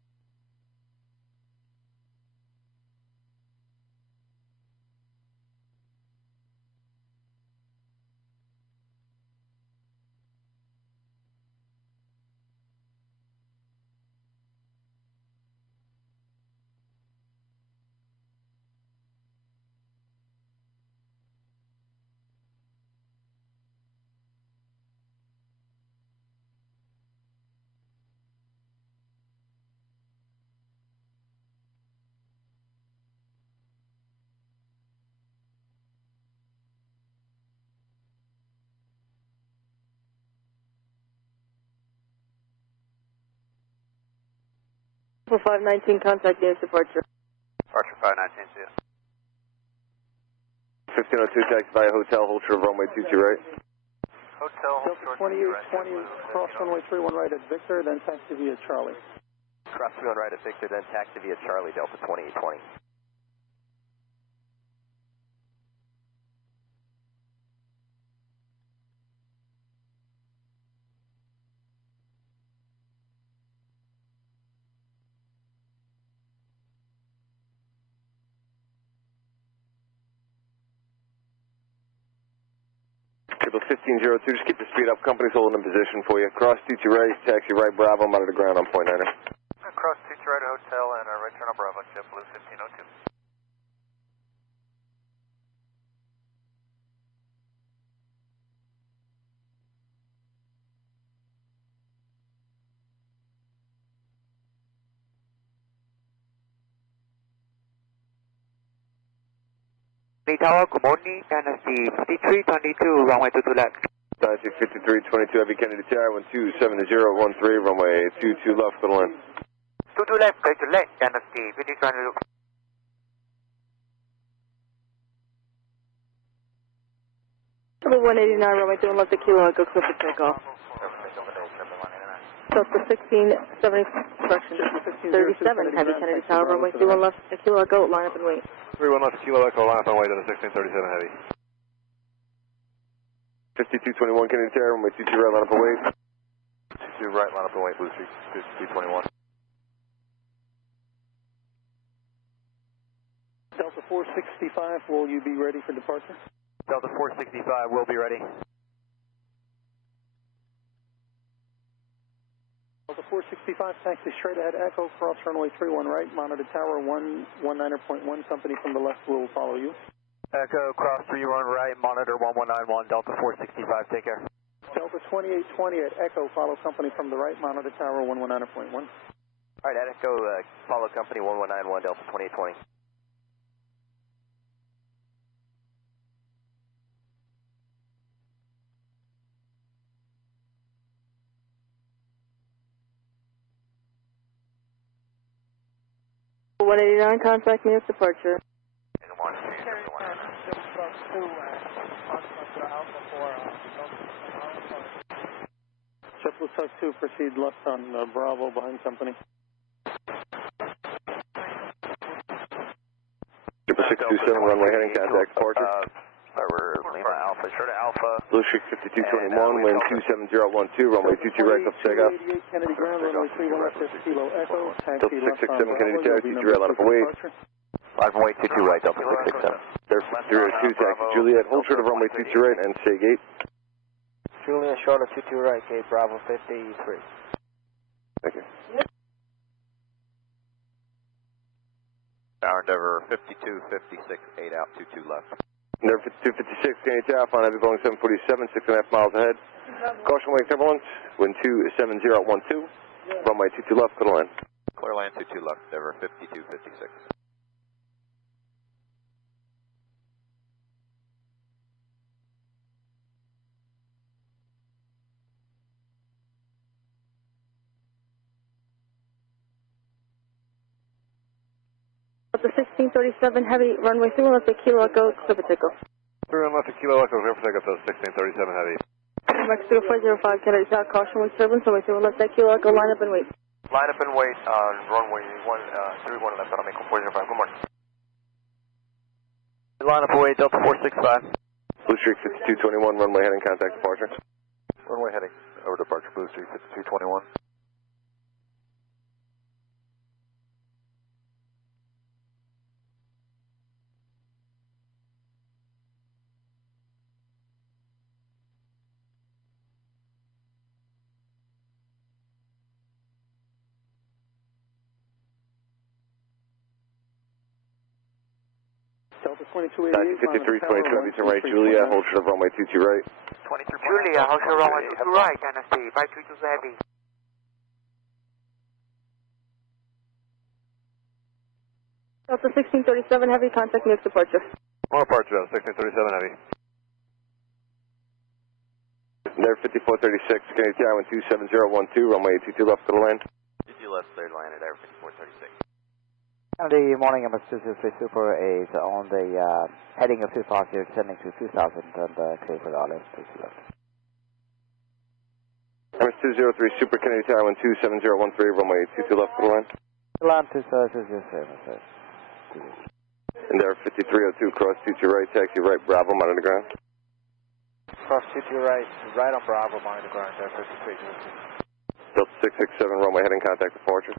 For 519, contact me at departure. Departure 519, see ya. 1502, taxi via hotel, hold short of runway 22 right. Hotel, hold short of 2820, cross runway 31 right at Victor, then taxi via Charlie. Cross 31 right at Victor, then taxi via Charlie, Delta 2820. Triple 1502, just keep the speed up. Company's holding in position for you. Cross 22 right, taxi right, Bravo, monitor ground on .9er. Cross 22 right at Hotel and right turn on Bravo, JetBlue 1502. Tower, good morning, Dynasty 5322, runway 22 left. Dynasty 5322, Heavy Kennedy Tower, 127-013, runway 22 left, go to land. 22 left, clear to land, Dynasty 5322. 189, runway 2 left to Kilo Echo, clear for takeoff. Delta 1670, correction, 37, Heavy Kennedy Tower, runway 21 left to Kilo Echo, line up and wait. 31 left, Kilo Echo, line up and wait on the 1637 Heavy. 5221, Kennedy Tower, runway 22 right, line up and wait. 22 right, line up and wait, Blue Street 5221. Delta 465, will you be ready for departure? Delta 465 will be ready. Delta 465, taxi straight ahead, Echo, cross runway 31 right, monitor tower 119.1, company from the left will follow you. Echo, cross 31 right, monitor 1191, Delta 465, take care. Delta 2820 at Echo, follow company from the right, monitor tower 119.1. Alright, at Echo, follow company 1191, Delta 2820. Good 189, contact me at departure. Good morning. JetBlue Tuck 2, proceed left on Bravo behind company. 627, runway heading, contact departure. We're Lima Alpha, short of Alpha. Blue Street 5221, wind 27012, runway 22 right, up takeoff. Kennedy Ground, runway 31 left at Kilo Echo, taxi Delta left on 667, Kennedy Bravo, Tower, 22 right, line up and wait. 5 and wait, 22 right, Delta 667. There 302, taxi Juliet, hold short of runway 22 right and say gate. Juliet, short of 22 right, gate Bravo 53. Thank you. Tower Endeavor 52, 56, 8 out, 22 left. Endeavor 52, 56, Kennedy Tower, flying heavy Boeing 747, 6.5 miles ahead. Caution wing turbulence, wind 270 at 12, runway 22 left, clear land. Clear land 22 left, Endeavor 52, 56. The 1637 heavy, runway 31 left, Kilo Echo, clear for takeoff. 31 left, Kilo Echo, clear for takeoff, 1637 heavy. Max 0405, Kennedy Tower, caution with turbulence, runway 31 left, Kilo Echo, line up and wait. Line up and wait on runway 31 left, Aramaico 405, good morning. Line up and wait, Delta 465. Blue Streak 5221, runway heading, contact departure. Runway heading, over departure, Blue Streak 5221. Delta 2288. 5322, turn right, Julia, hold short of runway 22 right. 23 Julia, hold short of runway 22 right, NST, 532 heavy. Delta 1637 heavy, contact next departure. More departure, 1637 heavy. There 5436, Kennedy Tower, wind 270 at 12, runway 22 left, clear land. 22 left, clear land at Endeavor 5436. The morning MS 203 Super is on the heading of 250, descending to 2000 and clear for the island, 22 left. MS 203 Super, Kennedy Tower, wind 27013, runway 22 left, clear land. Land 207, And there 5302, cross 22 right, taxi right, Bravo, monitor the ground. Cross 22 right, right on Bravo, monitor the ground, there 5302. Delta 667, runway heading, contact departure.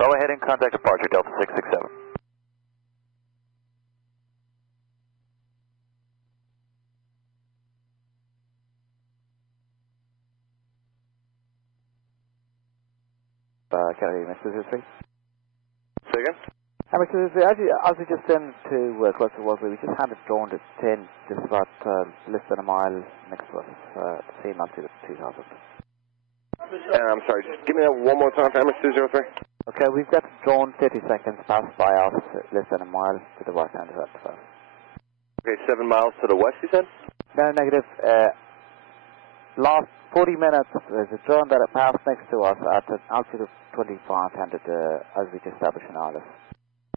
Runway heading, contact departure, Delta 667. Kennedy, Mr. 203. Say again? Mr. 203, as we just sent to close to Wolseley, we just had it drawn to 10, just about less than a mile next to us, the same altitude of 2000. I'm sorry, just give me that one more time, MS 203. Okay, we've got drawn 30 seconds, passed by us, less than a mile to the west end of that. Okay, 7 miles to the west, you said? No, negative. Last 40 minutes, there's a drone that passed next to us at an altitude of 2500 as we just established in August.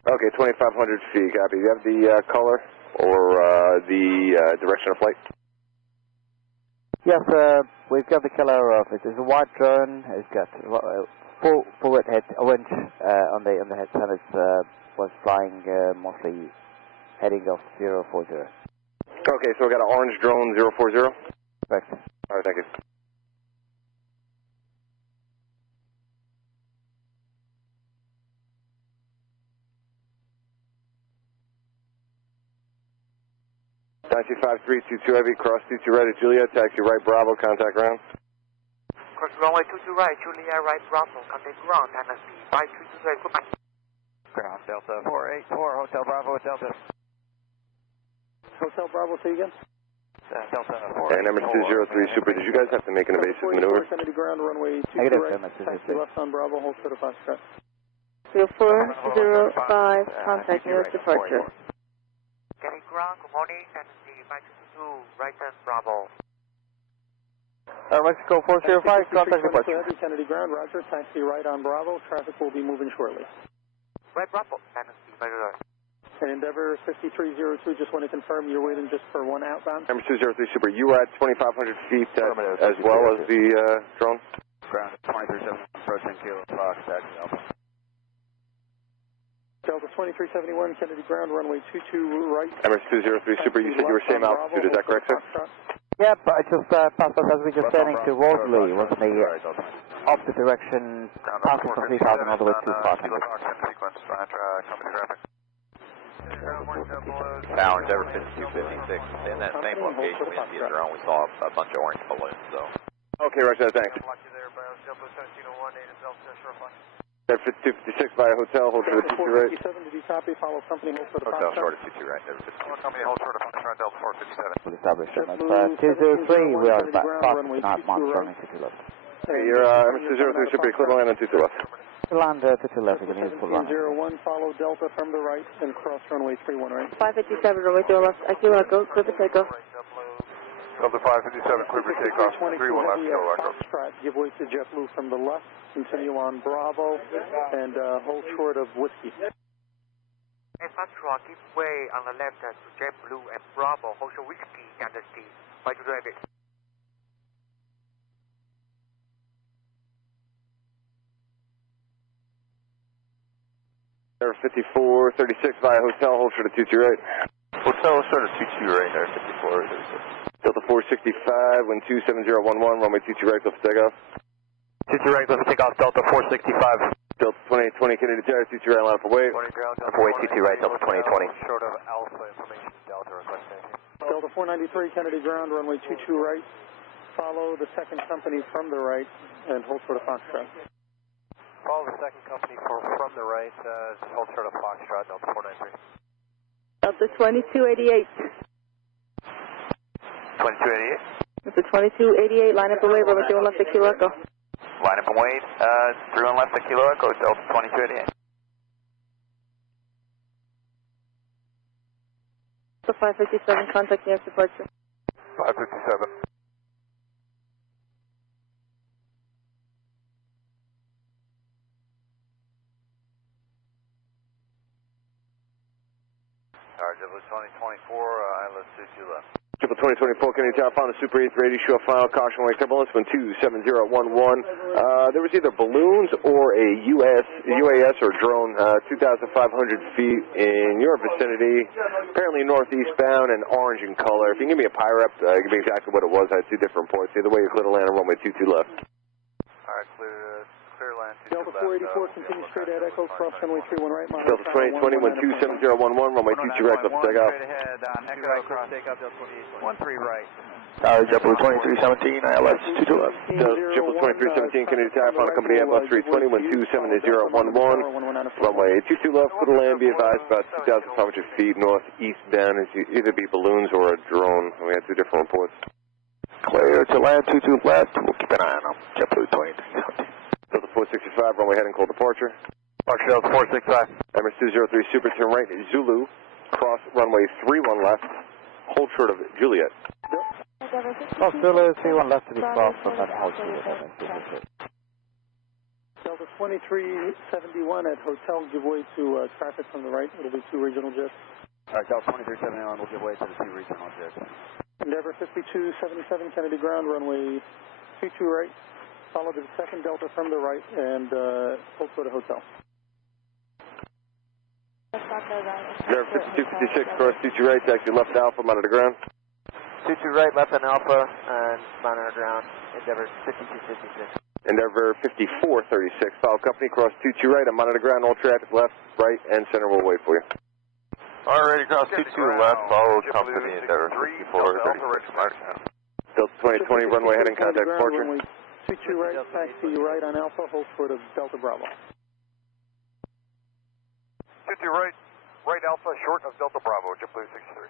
Okay, 2,500 feet, copy. Do you have the color or the direction of flight? Yes, we've got the color of it. It's a white drone. It's got forward head, a winch on the head, and it was flying mostly heading of 040. Okay, so we got an orange drone 040? Correct. All right, thank you. Taxi 5322 heavy, cross 22 right at Juliet, taxi right Bravo, contact ground. Cross runway 22 right, Julia, right Bravo, contact ground, NST, 532 goodbye. Ground, Delta 484, Hotel Bravo, Delta. Hotel Bravo, say again? Delta 484. And number 203 Super, did you guys have to make an evasive maneuver? Kennedy ground, runway 22 Negative, right, taxi left on Bravo, hold short of Foxtrot. 0405, contact nearest departure. Kennedy ground, good morning, NST, 522, right hand Bravo. Mexico 405, contact departure. Kennedy ground, roger, taxi right on Bravo, traffic will be moving shortly. Right Bravo, NST, by the way. And Endeavor 5302, just want to confirm you're waiting just for one outbound? Number 203 Super, you were at 2,500 feet as well as the drone? Ground 2371, approaching Kilo Fox, taxi Alpha. Delta 2371, Kennedy ground, runway 22 right. Number 203 Super, you said you were same altitude, is that correct, sir? Yep, I just passed us as we just turning to Wolseley, was in the opposite direction, passing from 3000 all the way to 500. Sequence, company traffic. Tower, Endeavor 5256. In that same location we see a drone, we saw a bunch of orange balloons, so. Okay, Roger, thanks. There 5256 by a hotel, hold short of 22 right. 457, did you copy? Follow company, hold short of Hotel Foxtrot. short of 22 right, Endeavor 52. Company, hold short of Foxtrot, Delta 457. We'll establish that. 203, we are back cross, not Mount Charming, 22 left. Hey, your MS203 should be clear to land on 22 left. Land 22 left, we're going to use full run. 01, follow Delta from the right and cross runway 31 right. 557, runway 31 left, Kilo Echo, clear for takeoff. Delta 557, clear for takeoff, 31 left, Kilo Echo. Foxtrot, give way to JetBlue from the left, continue on Bravo, and hold short of Whiskey. Foxtrot, give way on the left to JetBlue and Bravo, hold short Whiskey and the Steve. By to drive it. There 5436 via hotel, hold short of 22 right. Hotel short of 22 right, there 5436. Delta 465, wind 27011, runway 22 right, left takeoff. 22 right, left takeoff, Delta 465. Delta 2020, Kennedy Tower, 22 right, line up away. Up away, 22 right, Delta 2020. Short of Alpha information, Delta requesting. Delta 493, Kennedy ground, runway 22 right. Follow the second company from the right and hold short of Foxtrot. Follow the second company from the right, just hold short of Foxtrot, Delta 493. Delta 2288. 2288. Delta 2288, line up away, runway 31 left, Kilo Echo. Line up and wait, 31 left to Kilo Echo, Delta 2288. Delta 557, contact nearest departure. 557. Alright, JetBlue 2024, ILS 22 left. JetBlue 2024, Kennedy Tower, found a Super 8 radio, show file, caution wing turbulence, wind 27011. There was either balloons or a UAS or drone, 2,500 feet in your vicinity, apparently northeast bound and orange in color. If you can give me a PIREP, give me exactly what it was. I had two different reports. Either way, you're clear to land on runway 22 left. Alright, clear land 22 Delta 484, continue straight at Echo, cross runway 31 right. Delta 2020, wind 27011, runway 22 right, left takeoff. Straight ahead on Echo, cross takeoff, Delta 28, 13 right. JetBlue 2317, ILS 22 left. JetBlue 2317, Kennedy Tower, found a company Airbus 320, wind 27011, runway 22 left, for the land, be advised about 2,500 feet northeast bound. It's either be balloons or a drone. We had two different reports. Clear to land 22 left, we'll keep an eye on them. JetBlue 2317. Delta 465, runway heading cold departure. Departure Delta 465. Emirates 203, super turn right, Zulu, cross runway 31 left, hold short of Juliet. Oh, Zulu 31 left to be crossed, but not hold Juliet. Delta 2371 at hotel, give way to traffic from the right. It'll be two regional jets. Alright, Delta 2371 will give way to the two regional jets. Endeavor 5277, Kennedy ground, runway 22 right. Follow the second Delta from the right and hold short of hotel. Endeavor 5256, cross 22 right, taxi left Alpha, monitor ground. 22 right, left on Alpha, and monitor ground, Endeavor 5256. Endeavor 5436, follow company, cross 22 right, on monitor ground, all traffic left, right, and center will wait for you. Alright, cross 22 left, follow company, Endeavor 5436. Delta 2020, runway heading, contact departure. 22 right, taxi right on Alpha, hold short of Delta Bravo. 22 right Alpha, short of Delta Bravo, JetBlue 63.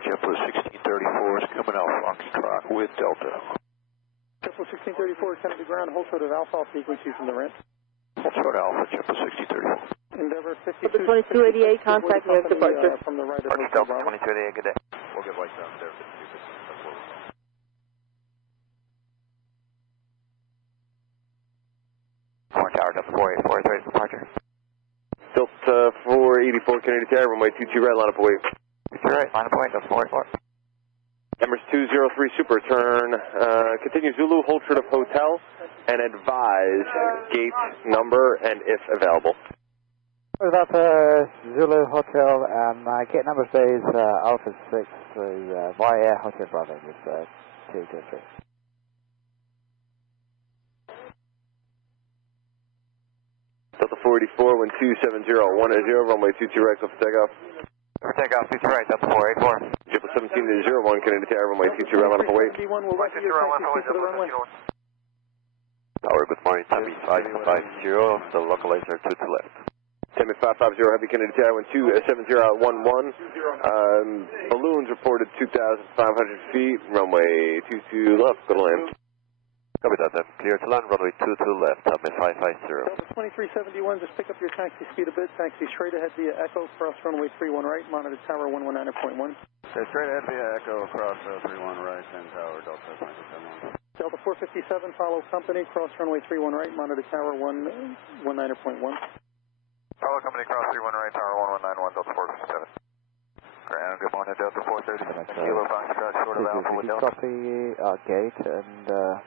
JetBlue 1634 is coming out Foxtrot with Delta. JetBlue 1634, Kennedy ground, hold short of Alpha, frequency from the rent. Hold short Alpha, JetBlue 1634. Endeavor 2288, contact nearest departure. From the right of Delta 2288, good day. We'll get lights on there. Orange Tower, Delta 484, departure. Delta 484, Kennedy Tower, runway 22 right, line up away. 22 right, line up away, Delta 484. Emirates 203, super turn, continue Zulu, hold short of hotel, and advise gate number and if available. That's Zulu Hotel, gate number says Alpha 6 through via Hotel Bravo with 223. Delta 484, wind 27010, runway 22 right, clear for takeoff. For takeoff, 22 right, Delta 484. Triple 17 to 01, Kennedy Tower, runway 22 right, line up away. Tower, good morning, Tommy 550, the localizer 22 left. Tommy 550, heavy Kennedy Tower, wind 27011. Balloons reported 2,500 feet, runway 22 left, go to land. Copy that, then clear to land, runway 22 left, Tommy 550. Delta 2371, just pick up your taxi speed a bit, taxi straight ahead via Echo, cross runway 31 right, monitor tower 119.1. Okay, straight ahead via Echo, across 31 right, and tower, Delta 2371. Delta 457, follow company, cross runway 31 right, monitor tower 119.1. Follow company, cross 31 right, tower 1191, Delta 457. Ground, good morning, Delta 430. Kilo Foxtrot, short of Alpha with Delta. Copy gate and...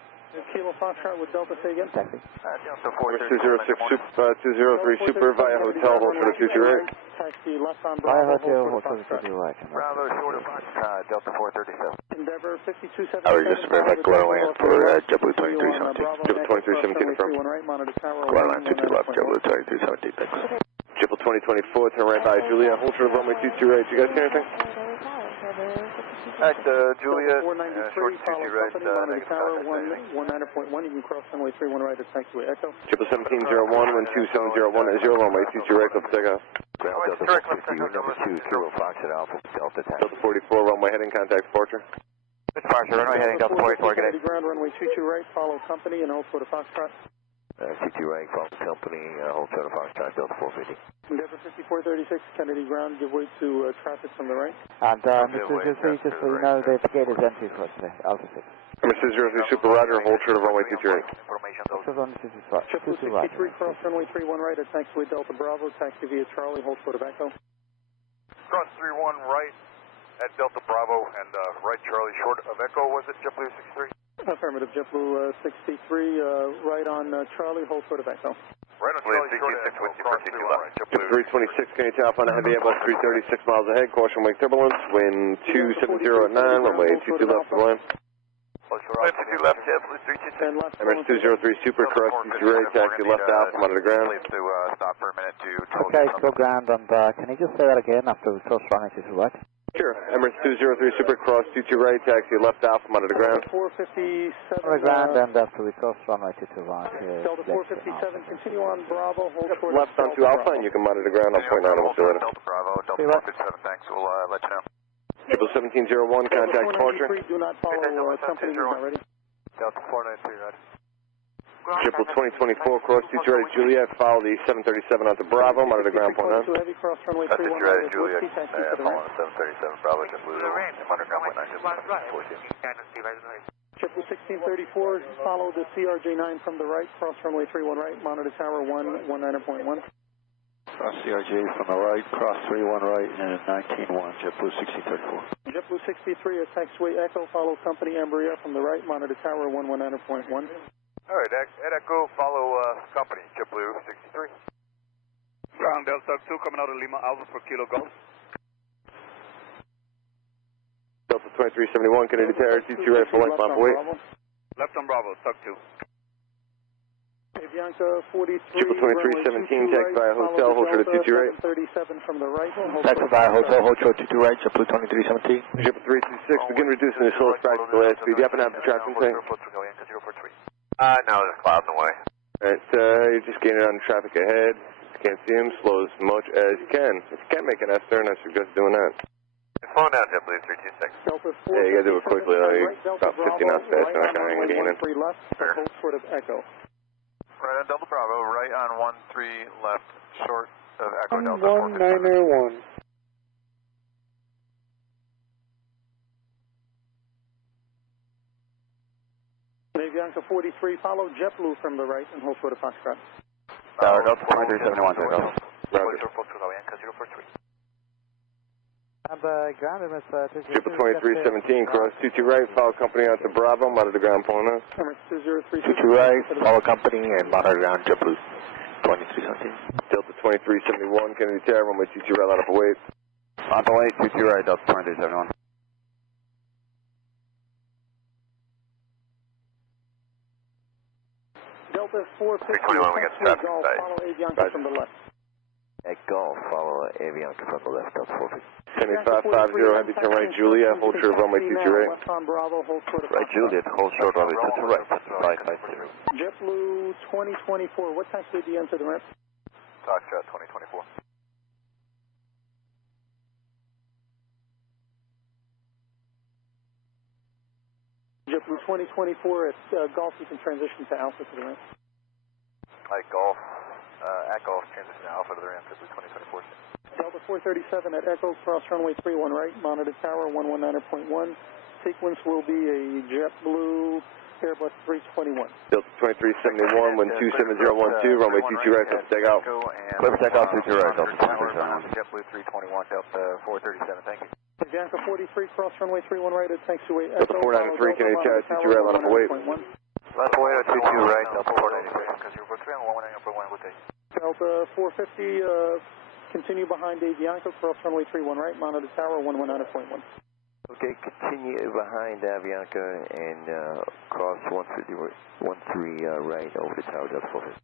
Kilo Foxtrot with Delta, say again. Taxi. Delta 430. 203 Super via Hotel, hold for the future right. Taxi left on Via Bravo, Hotel, hold hold for the future right. Bravo, short of Foxtrot, Delta 437. Endeavor 5277. Tower, just verify clear land for JetBlue 2317. JetBlue 2317 confirmed. Clear land 22 left, JetBlue 2317, thanks. Triple 2024, turn right by Juliet, hold for the runway 22 right. You guys see anything? Alright, Juliet, 493, short 22 follow right, company, monitor negative tower contact. 119.1. You can cross runway 31 right at taxiway Echo. Triple 1701, wind 2701 is your runway 22 right, clear for takeoff. Ground Delta 650, wind number 2, Kilo Fox at Alpha, Delta 10. Delta 44, runway heading, contact departure. Departure, runway heading Delta 484, good day. Ground runway 22 right, follow company and hold for the Foxtrot. CT rank, follow company, hold for the Foxtrot, Delta 450. Endeavor 5436, Kennedy ground, give way to traffic from the right. And Mr. Jeffrey, just so you know, the gate is empty for us, Alpha 6. Mr. 03 Super Roger, hold for the runway 22 right. Officers on 63. Triple 63, cross runway 31 right at taxiway Delta Bravo, taxi via Charlie, hold for the Echo. Cross 31 right at Delta Bravo and right Charlie, short of Echo, was it JetBlue 63? Affirmative, JetBlue 63, right on Charlie, hold for the Echo. Right on Charlie, short of Echo, cross 31 right, JetBlue 326, Kennedy Tower, on a heavy Airbus 336 miles ahead, caution wake turbulence, wind 270 at 9, runway 22 left of line. Wind 22 left, JetBlue 327. Emirates 203 Super, cross 22 right, taxi left Alpha, monitor ground. Please to stop for a minute to... Okay, go ground, and can you just say that again after we cross runway 22 right? Sure, Emirates 203 Super, cross 22 right, taxi left Alpha, monitor ground. 457. On the ground, and after we cross runway 22 right. Delta 457, continue on Bravo, hold short left on 2 Alpha, and you can monitor ground, I'll point out, we'll see you later. Delta Bravo, Delta 457, thanks, we'll let you know. Triple 1701, contact departure. Do not follow company, not ready. Delta 493, ready. Triple 2024, cross 22 right, Juliet, follow the 737 onto Bravo, monitor ground, point out. Heavy cross runway 31 right, Juliet, following 737, Bravo, JetBlue, monitor ground, point 9, Triple 1634, follow the CRJ9 from the right, cross runway 31 right, monitor tower 119.1. Cross CRJ from the right, cross 31 right, and 19-1, JetBlue 1634. JetBlue 63 at taxiway Echo, follow company Embraer from the right, monitor tower 119.1. All right, at Echo, follow company, JetBlue 63. Ground Delta 2 coming out of Lima Alpha for Kilo Golf. Delta 2371, Kennedy Tower, 22 right for left on way. Left on Bravo, Tuck 2. Bianca 43. Triple 2317, taxi via Hotel, hold short of 22 right. 37 from the right. Taxi via Hotel, hold short 22 right, JetBlue 2317. Triple 326, begin reducing the slowest practical airspeed. Do you happen to have the traffic thing? No, there's clouds in the way. Alright, you're just gaining on traffic ahead. If you can't see them, slow as much as you can. If you can't make an S-turn, I suggest doing that. Slow down, JetBlue 326. Yeah, you gotta do it quickly though. You're about 50 knots fast, you're not gonna gain it. Hold short of Echo. Right on Delta Bravo, right on 13 left, short of Echo Delta 1901. Bianca 43, follow JetBlue from the right and hold short of Foxtrot. Tower Delta 2371, Roger. And ground, Triple 2317, cross 22 right, follow company out to Bravo, monitor ground, point out. Emirates 203. 22 right, follow company, and monitor ground, JetBlue. 2317. Delta 2371, Kennedy Tower, runway 22 right, line up await. On the way, 22 right, Delta 2371. Delta 450, 321, we got traffic Golf, inside. follow Avianca from the left. At Golf, follow Avianca from the left, Delta 450. Kennedy 550, heavy turn right, Juliet, hold short, runway 22 right. Left on Bravo, hold short of Right, Juliet, hold short, runway 22 right, 550. JetBlue 2024, what taxi do you enter the ramp? Foxtrot 2024. JetBlue 2024 at Golf, you can transition to Alpha to the ramp. At Golf, transition to Alpha to the ramp, JetBlue 2024. Delta 437 at Echo, cross runway 31 right, monitor tower 119.1. Sequence will be a JetBlue Airbus 321. Delta 2371, wind 27012, runway 22 right, let's take out. Clear for takeoff, 22 right, Delta 2371. JetBlue 321, Delta 437, thank you. Avianca 43, cross runway 31 right at taxiway Delta 493, Kennedy Tower, 22 right, line up await. Line up await at 22 right, Delta 493, because you're between 119.1 with a. Delta 450, continue behind Avianca, cross runway 31 right, monitor tower 119.1. Okay, continue behind Avianca and cross 13 right over the tower, Delta 450.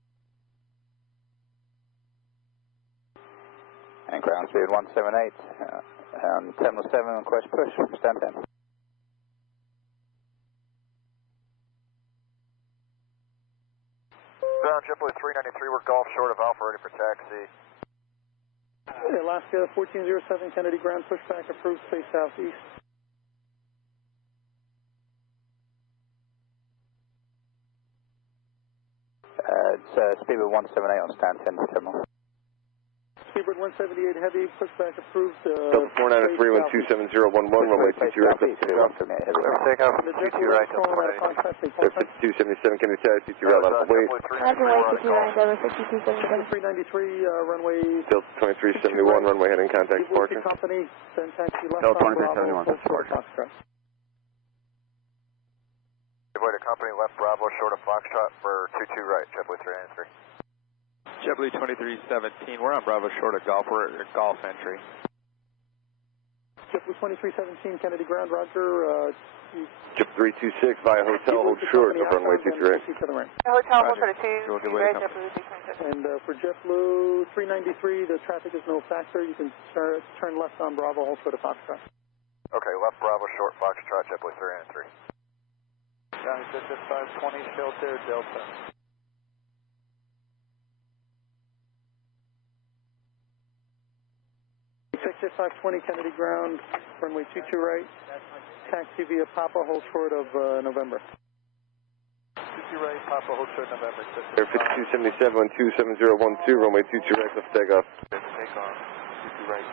And ground speed 178, and 1007, request push, stand 10. Ground JetBlue 393, we're Golf short of Alpha, ready for taxi. Alaska 1407, Kennedy ground, pushback approved, face southeast. It's speedbird 178 on stand 10 for terminal. Speedbird 178 heavy, pushback approved. Delta 493, wind 27011, runway 22 right, let's take off. Take off, 22 right, Delta 493. 5277, Kennedy Tower, 22 right, line up await. Runway 22 right, over 5277. 393, runway. Delta 2371, runway heading contact departure. Company, send taxi left Delta on Bravo, 2371, hold short of Foxtrot. Avoid a company left Bravo short of Foxtrot for 22 right, JetBlue 393. JetBlue 2317, we're on Bravo short of Golf, we're at Golf entry. JetBlue 2317, Kennedy ground, roger. JetBlue 326, via hotel, hold short of runway 23 right. Hotel, hold short of 2 right, JetBlue 327. And for JetBlue 393, the traffic is no factor. You can turn left on Bravo, hold short of Foxtrot. Okay, left Bravo short Foxtrot, JetBlue 393. County 520, shelter, Delta. Executive 520, Kennedy ground, runway 22 right, taxi via Papa, hold short of November. 22 right, Papa, hold short November. Air 5277, wind 27012, runway 22 right, let's take off. Take off, 22 right,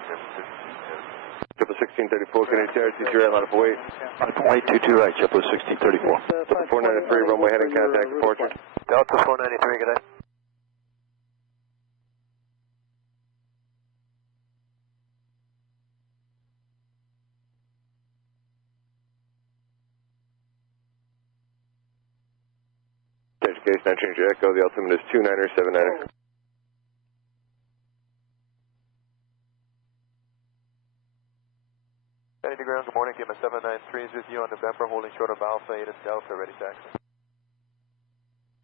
Triple 1634, Kennedy Tower, 22 right, line up await. Runway 22 right, JetBlue 1634. Delta 493, runway heading contact departure. Delta 493, good day. Case 9 change your echo, the altimeter is 2979er. Kennedy ground, good morning, Kima 793 is with you on November, holding short of Alpha, 8 is Delta, ready taxi.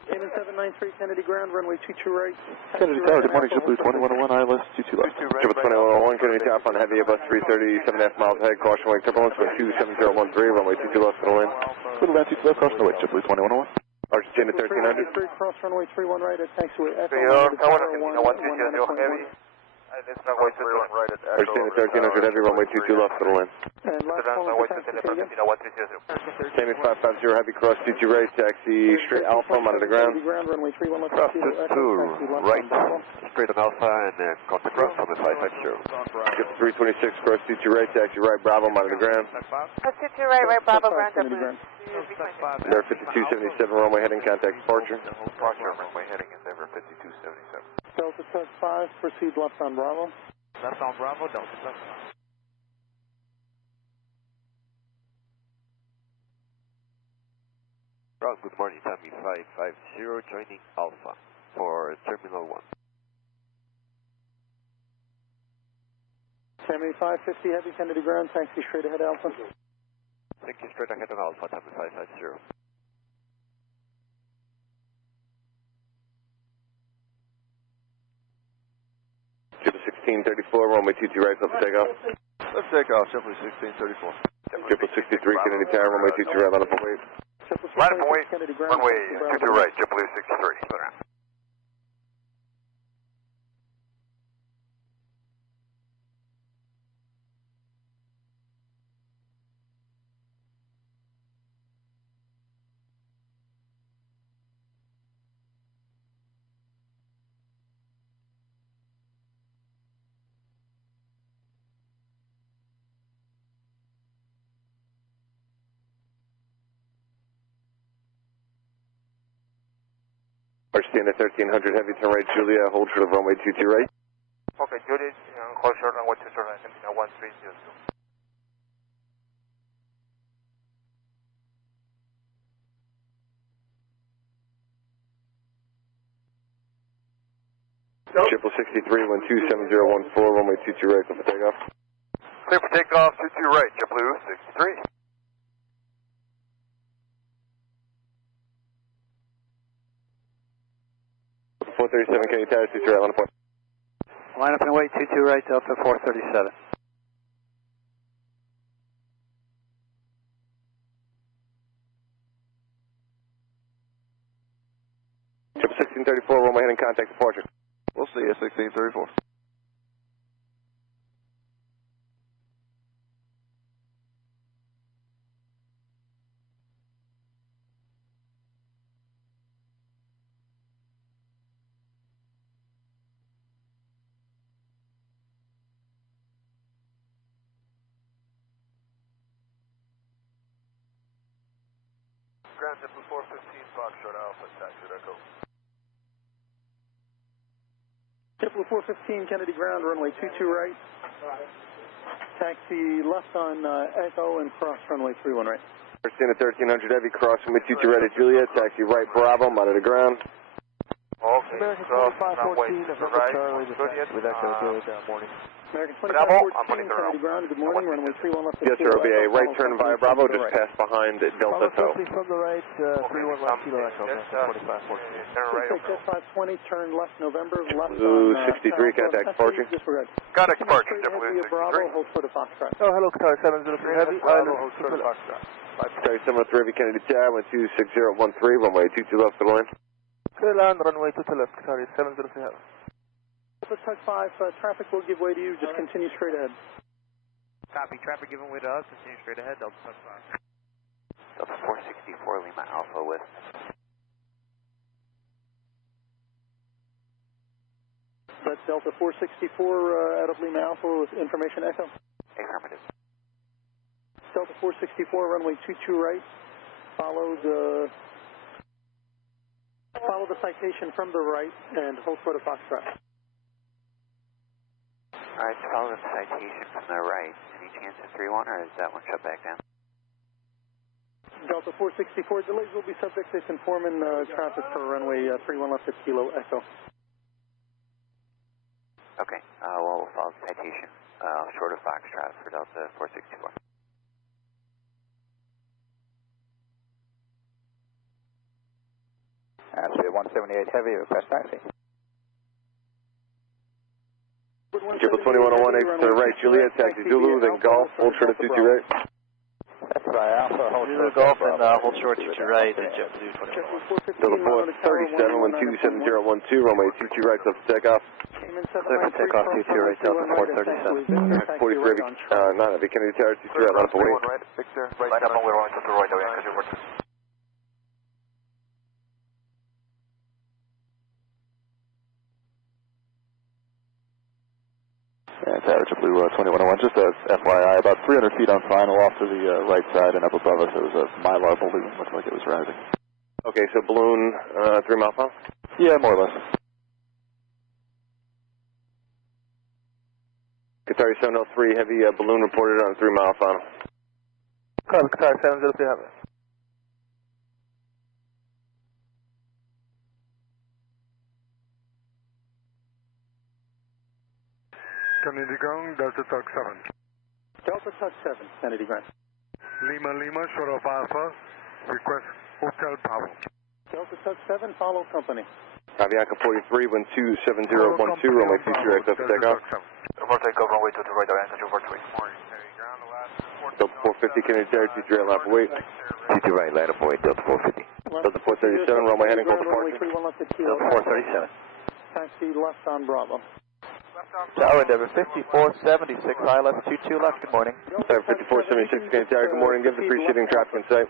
8 and 793, Kennedy ground, runway 22 right. Kennedy Tower, good morning, JetBlue 2101, ILS 22 left. JetBlue 2101, Kennedy Tower on heavy, Airbus 330, 7.5 miles ahead, caution wake turbulence, wind 27013, runway 22 left, middle lane. Little land 22 left, cross the way, JetBlue 2101. Argentina 1300. Cross runway 31 right at taxiway Echo. Heavy. It's runway 31 right at Echo. Argentina 1300 heavy, runway 22 left, middle lane. And last call for taxi, Kennedy 550 heavy, cross 22 right, taxi straight Alpha, monitor ground. Runway 31 left. Cross 22 right, straight on Alpha and contact ground from the 550. Jet 326, cross 22 right, taxi right, Bravo, monitor ground. 22 right, right, Bravo, ground, JetBlue. Air 5277, runway heading contact departure. Departure, runway heading Endeavor 5277. Delta Tug 5, proceed left on Bravo. Left on Bravo, Delta Tug 5. Good morning, Tommy 550, joining Alpha. for Terminal 1. 7550 Heavy, Kennedy ground, taxi straight ahead Alpha. Thank you, straight ahead on Alpha, 7550. Triple 1634, runway 22 right, left takeoff. Let's take off, Triple 1634. Triple 63, Kennedy Tower, runway 22 right, line up and wait. Line up and wait, runway 22 right, Triple 63. Standard 1300 Heavy, turn right, Julia, hold short of runway 22 right. Okay, Julia, hold short runway 22 right, continue 1302. Triple 63, 127014, runway 22 right, clear for takeoff. Clear for takeoff, 22 right, JetBlue 63. .437, Kennedy Tower, 22 right, line up point. Line up and wait, 22 right, Delta 437. Triple 1634, runway heading contact departure. We'll see you, 1634. Ground JetBlue 415, Foxtrot Alpha, taxi Echo. JetBlue 415, Kennedy ground, runway 22 right. Taxi left on Echo and cross runway 31 right. Standard 1300 Heavy, cross runway 22 right at Juliet, taxi right, Bravo, monitor ground. Okay, American cross 2514, runway 22 November right, Charlie, Juliet, with Echo, good morning. American Bravo, 2514, Kennedy ground, good morning, runway 31 left. Yes, sir, it'll be a right turn via Bravo, just pass behind Delta Tower. From the right, 31 left, Kilo Echo, 2514. turn right over. Jet 520, turn left November, left Blue on 63, contact departure. Disregard. Contact departure, JetBlue JetBlue 63. Bravo, hold for the Foxtrot. Oh, hello, Qatar 703 Heavy, Bravo, hold short of Foxtrot. Sorry, 703 Heavy, Kennedy Tower, 26013, runway 22 left, clear line. clear land, runway 22 left, Qatar 703 Heavy. Delta Tug 5, traffic will give way to you, just continue straight ahead. Copy, traffic giving way to us, continue straight ahead, Delta Tug 5. Delta 464, Lima Alpha with. That's Delta 464 out of Lima Alpha with information Echo. Affirmative. Delta 464, runway 22 right. Follow the citation from the right and hold for the Foxtrot. Alright, follow the citation from the right. Any chance of 3-1 or is that one shut back down? Delta 464, delays will be subject to conforming traffic for runway 31 left at Kilo Echo. Okay, well, we'll follow the citation short of Foxtrot for Delta 464. Absolute 178 Heavy, request taxi. Triple 2101, exit to the right, Juliet, taxi Zulu, then Golf, hold short of 22 right. That's right, Alpha, hold Zulu short. Golf and hold short to your right, and JetBlue 21. Delta 437, 127012, runway 22 right, clear for takeoff. Clear for takeoff, 22 right, Delta 437. 43 Heavy, not Heavy, Kennedy Tower, 22 right, line up and wait. Right, Victor, right up on way wrong to the right, because you're working. Yeah, Tower JetBlue 2101, just a FYI, about 300 feet on final off to the right side and up above us, there was a Mylar balloon, looked like it was rising. Okay, so balloon 3 mile file? Yeah, more or less. Qatari 703 Heavy, balloon reported on 3 mile final. Qatar 703 Heavy. Kennedy Ground, Delta Tuck 7. Delta Tuck 7, Kennedy Ground. Lima Lima, short of Alpha, request Hotel Bravo. Delta Tuck 7, follow company. Avianca 43, wind 27012, runway 23 right, left takeoff. Over takeoff, runway 23 right, Avianca 243. Morning, Kennedy Ground, the last Delta 450, Kennedy Tower, 23 right, line up await. 22 right, line up await, Delta 450. Delta 437, runway heading for departure. Delta 437. Taxi left on Bravo. Tower Endeavor 5476, high left 22 left, good morning. Tower 5476, Kennedy Tower, good morning, give the preceding traffic in sight.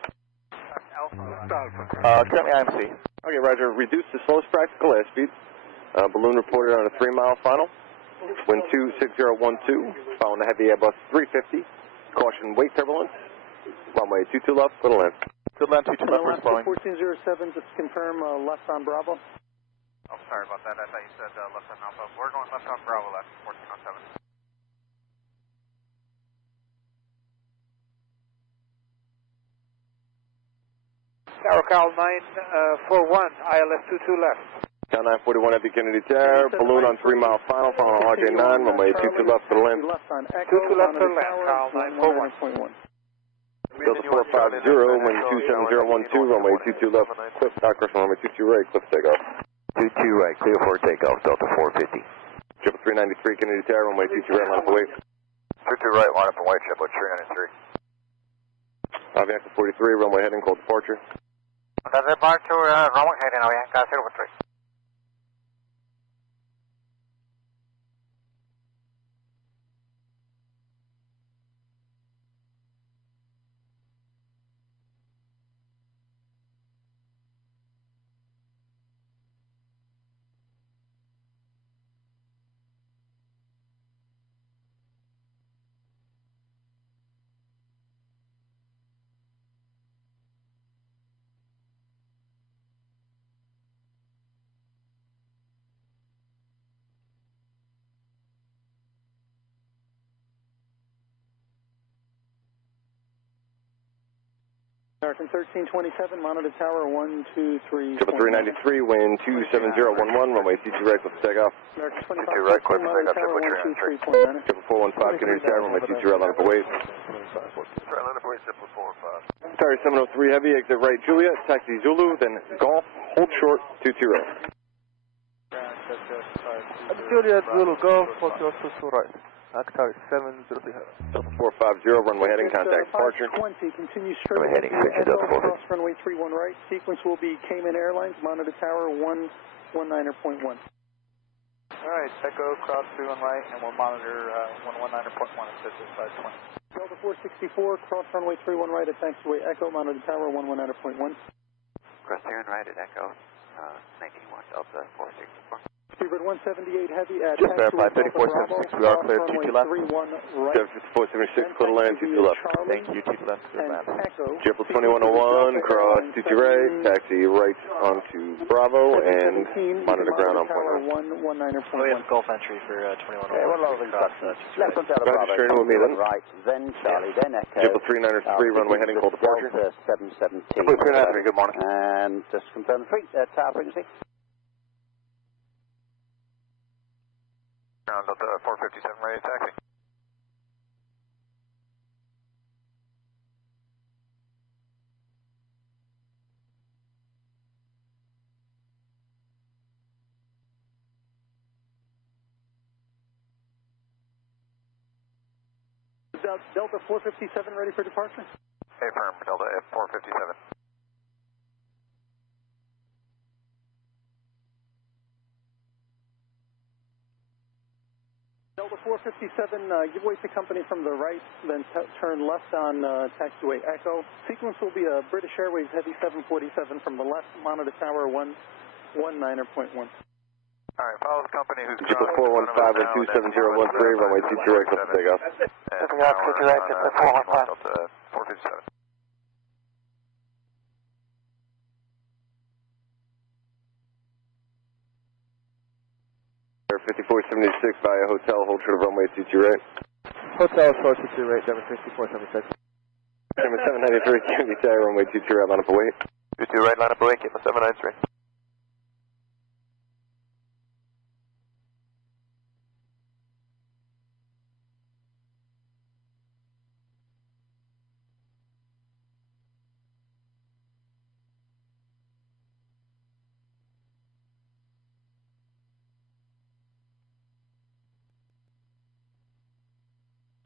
Currently IMC. Okay, Roger, reduce the slowest practical airspeed. Balloon reported on a 3-mile final. Wind 26012, following a heavy Airbus 350. Caution weight turbulence. Runway 22 left, little left. Good land, 22 left, we're flowing. 1407, just confirm left on Bravo. Oh, sorry about that. I thought you said left on Alpha. We're going left on Bravo, left 1407. Tower Cal 941, ILS 22 left. Cal 941 at the Kennedy Tower. Balloon on 3-mile final, following RJ9. Runway 22 left to the land. 22 left to the land, Cal 941. Delta 450, wind 27012, runway 22 left, cliff, cross runway 22 right, cliff takeoff. 22 right, clear for takeoff, Delta 450. 393, Kennedy Tower, runway 22 right, line up away. 22 right, line up and white, Chiplet 393. Avianca 43, runway heading, call departure. Departure, runway heading, Avianca 03. American 1327, monitor tower 123. 393, wind 27011, runway 22 right, cliff takeoff. American 22 right, cliff takeoff, Chiplet 393. 415, Kennedy Tower, runway 22 right, line up away. Line up away, Chiplet 45. Tower 703 heavy, exit right, Juliet, taxi Zulu, then Golf, hold short, 22 right. Juliet, Zulu, go, hold short, 22 right. Tower 703 Delta 450, runway heading, contact departure. 20, continue straight. Runway heading, switch to Delta 450. Cross runway 31 right. Sequence will be Cayman Airlines, monitor tower 119.1. All right, Echo, cross 31 right, and we'll monitor 119.1 at 5520. Delta 464, cross runway 31 right at taxiway Echo, monitor tower 119.1. Cross 31 right at Echo, 91, Delta 464. Speedbird 178 heavy at just verify 3476, we are clear, 22 left. 476, clear to land, 22 left. Thank you, 22 left, clear land. Triple 2101, cross 22 right, taxi right onto Bravo, and monitor ground on point 119.1. Golf entry for 2101. Left on Delta Bravo. Straight with me then. Right, then Charlie, then Echo. Triple 393, runway heading, call departure. Delta 717. Triple 393, good morning. And just confirm the tower frequency. Delta 457, ready to taxi. Delta 457 ready for departure? Affirm, Delta 457. Delta 457, give way to company from the right, then turn left on taxiway Echo. Sequence will be a British Airways Heavy 747 from the left, monitor tower 119.1. All right, follow the company who's Triple 415 and 27013, runway 22 right, cliff takeoff. Stepping out, 22 right, Delta 457. Air 5476 via hotel, hold short of runway 22 right. Hotel, short 22 right, Denver 5476. 793, Kennedy Tower, runway 22 right, line up away. 22 right, line up away, keep 793.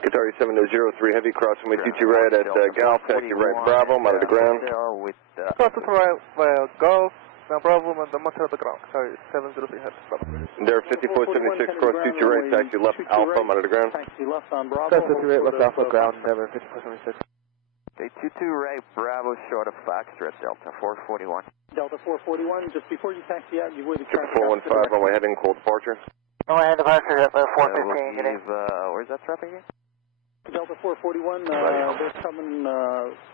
Qatari 703 Heavy, cross runway 22 right at Golf, taxi right Bravo, monitor the ground. With cross right Golf, now Bravo, and the monitor the ground. Sorry, 703 Heavy, Bravo. There 5476, cross 22 right, taxi left Alpha, monitor the ground. Taxi left on Bravo. Cross 22 right, left Alpha, ground, Endeavor 5476. Okay, 22 right, Bravo, short of Foxtrot, Delta 441. Delta 441, just before you taxi out, give way the traffic. 415, runway heading, cold departure. Runway departure at 415, good day. Where's that traffic again? Delta 441, they're coming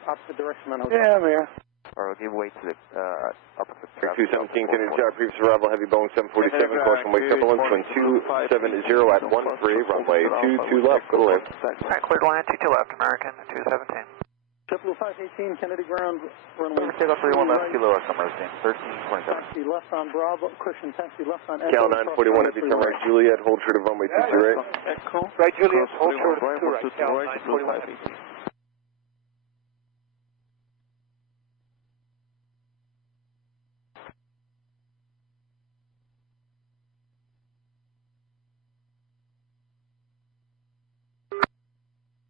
opposite direction on hotel. Yeah, I'm here. Or we'll give way to the opposite traffic. 217, Kennedy Tower, previous arrival, heavy Boeing 747, caution wake turbulence, wind 270 at 13, runway 22 left, go left. Alright, cleared line, 22 left, American 217. 518, Kennedy ground, runway. Take off 31 left, kilo, summer 1327. Taxi left on Bravo, cushion, taxi left on Cal 941, heavy turn right, Juliet, hold true to runway 22 right. Right, Juliet, hold true to 2 right, Cal 941.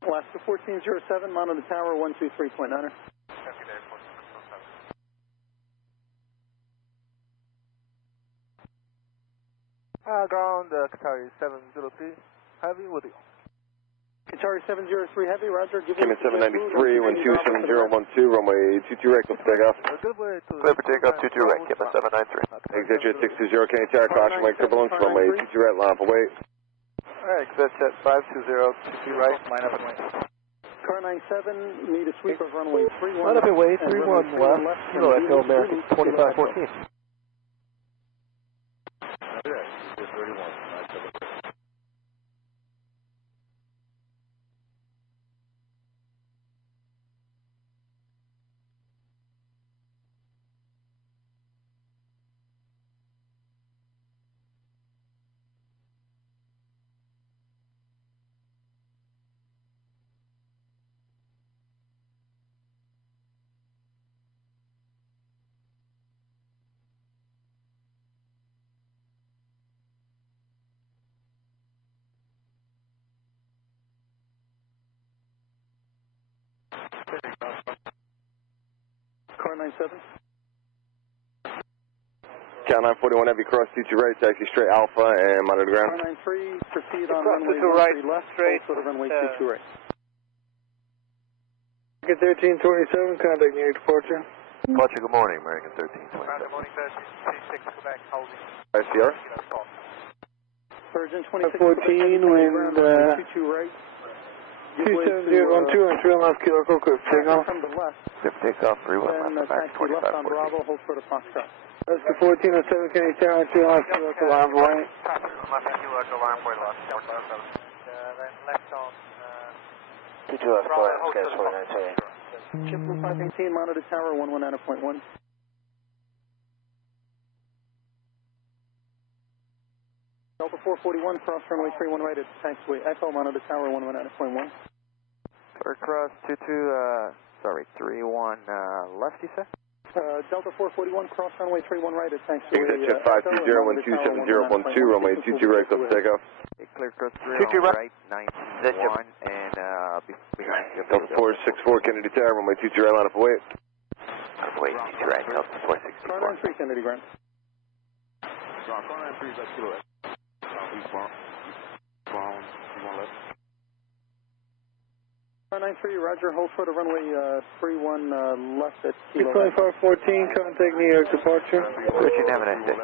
Alaska 1407, monitor the tower, 123.9er. Ground, Qatari 703, heavy with you. Qatari 703 heavy, roger. Cayman 793, wind 27012, runway 22 right, go for takeoff. Clear for takeoff, 22 right, Cayman 793. Exit jet 620, Kennedy Tower, caution wake turbulence, runway 22 right, line up away. Alright, exit jet 520, 22 right, line up and wait. Car 97, need a sweep of runway 31. Line up and wait, 31 left, kilo, Echo American 2514. Car 97. Cal 941 heavy, cross 22 right, taxi straight Alpha and monitor the ground. Car 93, proceed on Cross runway 22 right, left, straight. sort of runway 22 right. Get 1327, contact New York departure. Departure, good morning, American 1327. Good morning, 1326, Quebec, holding. ICR. Virgin 26, 14, wind 22 right. 27012 and 3.5 kilo, go quick, take off. From the left. Takeoff, 31 Then left, back taxi left on 2514. Bravo, hold for the Foxtrot. That's the 1407, Kennedy Tower, 2.5 kilo, line for white. Left kilo, line for left, then left on. 22 left, guys, 497. Chip 518, monitor tower, 119.1. Delta 441, cross runway 31 right at taxiway Echo, monitor tower, 119.1. Or cross 31 left, you said? Delta 441, cross runway 31 right at taxiway Exit jet 520, wind 27012, runway 22 right, go for takeoff. Clear cross 3 right, 91, and behind you. Delta 464, Kennedy Tower, runway 22 right, line up away. Runway 22 right, Delta 464. Car 93, Kennedy ground. Car 93, that's kilo. Eastbound. Left. Car 93, roger, hold for the runway 31 left at kilo. 2514, contact New York departure. 13, have a nice day.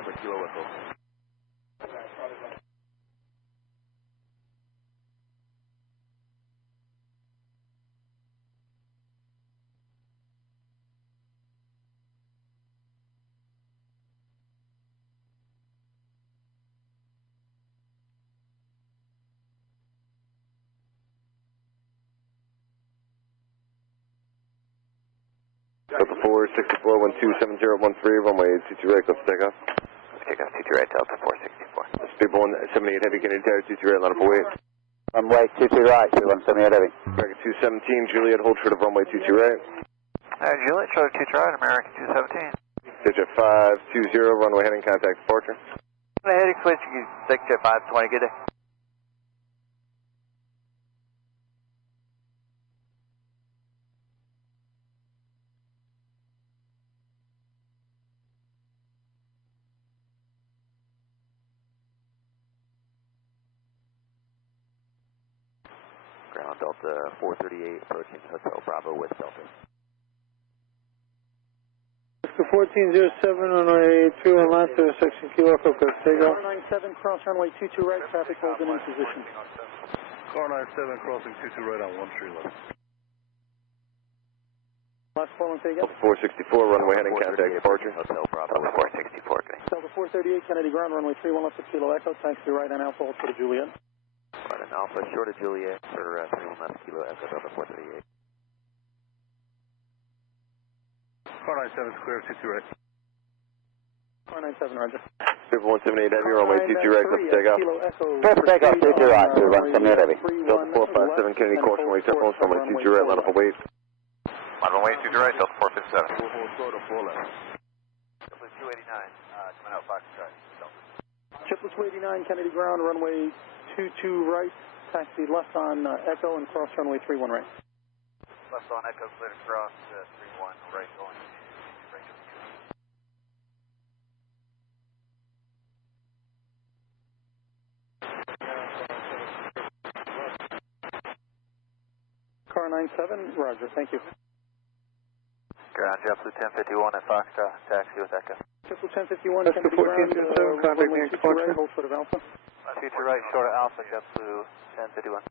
Delta 464, wind 27013, runway 22 right, go for takeoff. Let's take off 22 right, Delta 464. Speed 178 heavy, Kennedy Tower, 22 right, line up away. Runway 22 right, 178 heavy. American 217, Juliet, hold true to runway 22 right. Juliet, short 22 right, American 217. Jet 520, runway heading, contact departure. Heading switch, you take jet 520, good day. Delta 438 approaching Hotel Bravo with Delta. Oscar 1407 runway 21 left, section Kilo Echo, Takeoff. 497 cross runway 22 right, traffic holding in position. Car 97 crossing 22 right on 13 left. Last call and takeoff. 464 runway heading contact departure. Hotel Bravo 464. Delta 438 Kennedy ground runway 31 left of Kilo Echo, taxi right on Alpha, hold short of Juliet. Right on Alpha, short of Juliet for 31 left Kilo Echo, Delta 438. Car 97 is clear, 22 right. Car 97, roger. Paper 178 heavy, runway 22 right, clear for takeoff. Clear for takeoff, 22 right, clear 178 heavy. Delta 457 Kennedy, caution wait turbulence, runway 22 right, line up and wait. Line up and wait, 22 right, Delta 457. Delta 289, coming out Foxtrot. Triple 289 Kennedy ground runway 22 right, taxi left on Echo and cross runway 31 right. Left on Echo, clear to cross 31 right going to Rachel. Car 97, roger, thank you. Ground JetBlue 1051 at Foxtrot, taxi with Echo. Triple 1051 Kennedy ground, contact me, right, hold short of Alpha. Future right, short of Alpha, JetBlue 1051.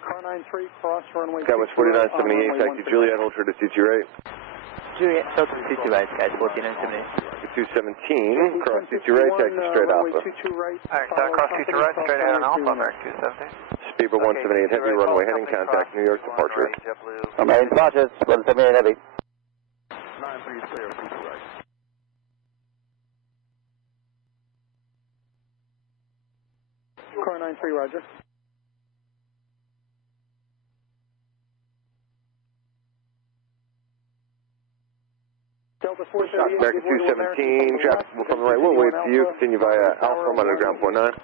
Car 93, cross runway. Skywest 4978, taxi Juliet, hold short of 22 right. Juliet, Delta 22 right, guys, 4978. 217, cross 22 right, taxi straight Alpha. 22 right. Alright, cross 22 right, straight ahead on Alpha, American 217. Speedbird 178 heavy, runway heading contact New York departure. American departures, 178 heavy. 93 clear, 22 right. Car 93, roger. Delta 438. American 217, traffic from the right, we'll wait for you, continue via Alpha, monitor ground point 9. Alright,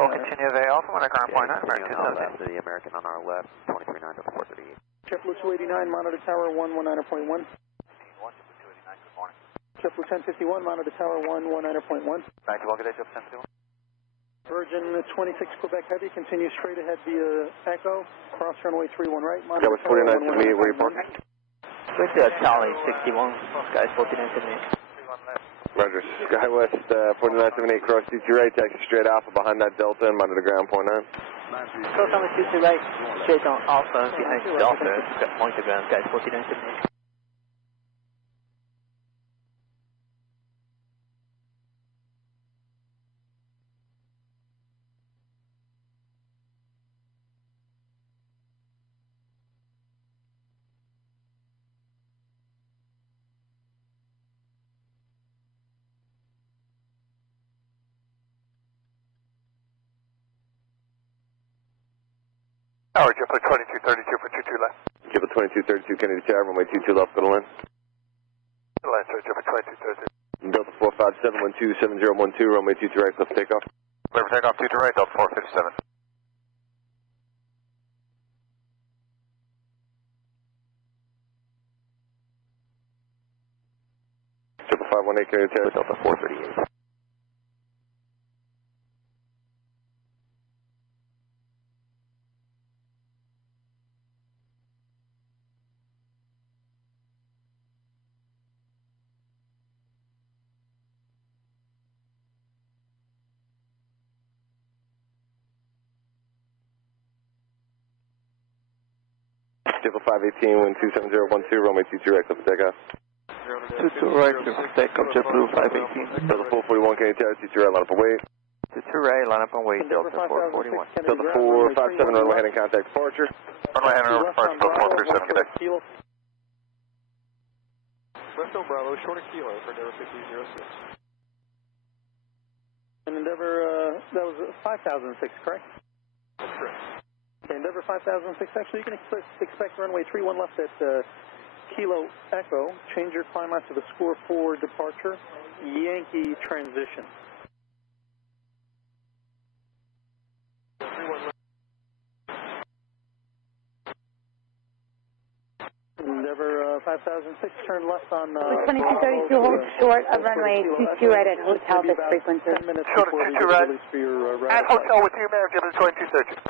we'll continue via Alpha, monitor ground point 9, American 217. The American on our left, 239 to 438. JetBlue 289, monitor tower 119.1. JetBlue 1051, monitor tower 119.1. 91, good day, JetBlue 1051. Virgin 26 Quebec Heavy, continue straight ahead via Echo, cross runway 31 right. Skywest 4978, where you parking? With Charlie 61, guys, 4978. Roger, Skywest 4978, cross 22 right, taxi straight Alpha behind that Delta and monitor ground point 9. Cross on 22 right, straight on Alpha behind Delta, monitor ground, guys, 4978. Tower, JetBlue 2232 for 22 left. JetBlue 2232, Kennedy Tower, runway 22 left, go to line. Go to line, sir, JetBlue 2232. Delta 457, 127012, runway 22 right, clear for takeoff. Clear for takeoff, 22 right, Delta 457. Triple 518, Kennedy Tower, Delta 438. Triple 518, wind 27012, runway 22 right, clear for takeoff. 22 right, takeoff, JetBlue 518. Delta 441, Kennedy Tower, 22 right, line up and wait. 22 right, line up and wait, Delta 441. Delta 457, runway heading contact departure. Runway heading over departure, Delta 437, good day. West on Bravo, short of Kilo for Endeavor 5006. And Endeavor, that was 5006, correct? That's correct. Okay, Endeavor 5006, actually you can expect runway 31 left at Kilo Echo, change your climb out to the score 4 departure, Yankee transition. Endeavor 5006, turn left on... 2232, hold short of runway 22 right at Hotel this frequency. 10 minutes Short of before 22 the right. release for your At Hotel with you, Mayor, give us 2230.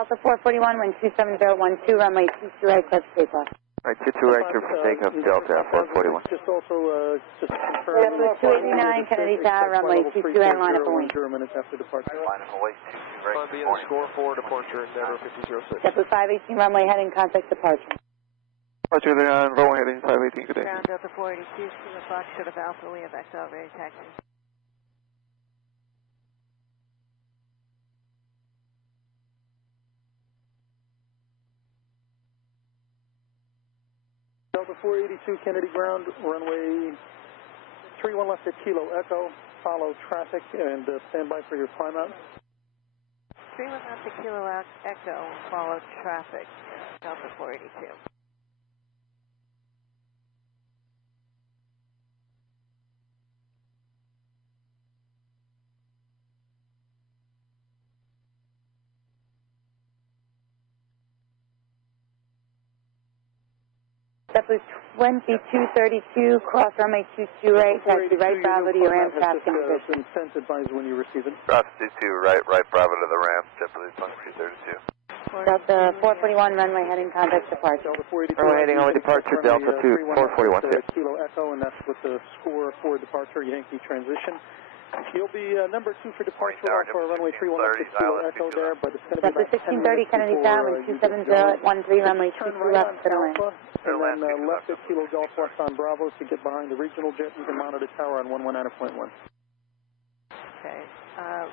Delta 441, wind 27012, runway 22 right, clear for takeoff. All right, 22 right, clear for takeoff, Delta 441. Just also, just to confirm... JetBlue 289, Kennedy Tower, runway 22 right, line up and wing. 0 minutes after departure. Line up and wait. Right. Columbia, score 4, departure, Endeavor 5006. JetBlue 518, runway heading, contact departure. Departure there on runway heading 518, good day. Ground Delta 482, Kilo Fox, short of Alpha, we have XL ready taxi. Delta 482, Kennedy ground, runway 31 left at Kilo Echo, follow traffic and stand by for your climb out. 31 left at Kilo Echo, follow traffic, Delta 482. JetBlue 2232, cross runway 22 right, taxi right, Bravo to your ramp traffic in position. Sent advise when you receive it. Cross 22 right, Bravo to the ramp, JetBlue 2332. Delta 441, runway heading, contact departure. Runway heading only departure, Delta 441. Kilo Echo, and that's with the score for departure, Yankee transition. You'll be number 2 for departure off our runway 31 left at Kilo Echo there, but it's going to be Delta 1630, Kennedy Tower, wind 270 at 13, runway 22 left to the land. And then left at Kilo Golf West on Bravo to get behind the regional jet. You can monitor tower on 119.1. Okay.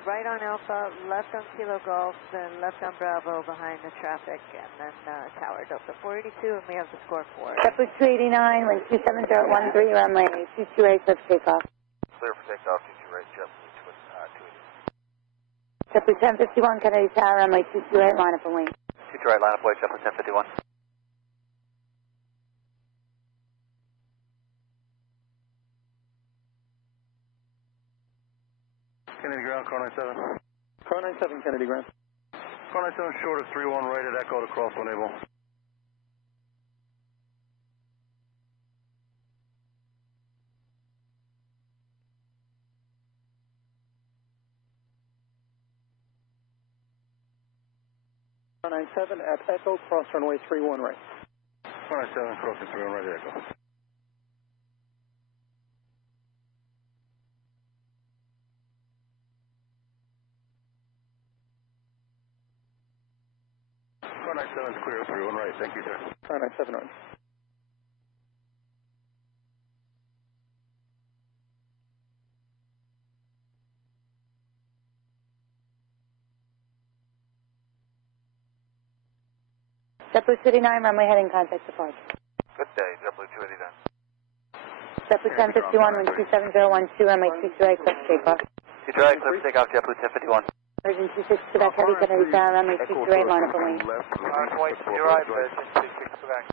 Right on Alpha, left on Kilo Golf, then left on Bravo behind the traffic, and then tower Delta 482, and we have the score 4. JetBlue 289, wind 270 at 13, runway 22 right, clear for takeoff. Clear for takeoff, 22 right, JetBlue 280. JetBlue 1051, Kennedy Tower, runway 22 right, line up and wing. 22 right, line up wait, JetBlue 1051. Kennedy ground, car 97. Car 97, Kennedy ground. Car 97 short of 31 right at Echo to cross when able. Car 97 at Echo, cross runway 31 right. Car 97 crossing 31 right at Echo. Car 97 is clear, 31 right. Thank you, sir. Car 97 right. JetBlue 289, runway heading, contact departure. Good day, JetBlue 289. JetBlue 1051, wind 27012, runway 22 right, clear for takeoff. 22 right, clear for takeoff, JetBlue 1051. Virgin 26 Quebec, heavy Kennedy Tower, runway 22 right, line up and wing. 22 right, Virgin 26 Quebec.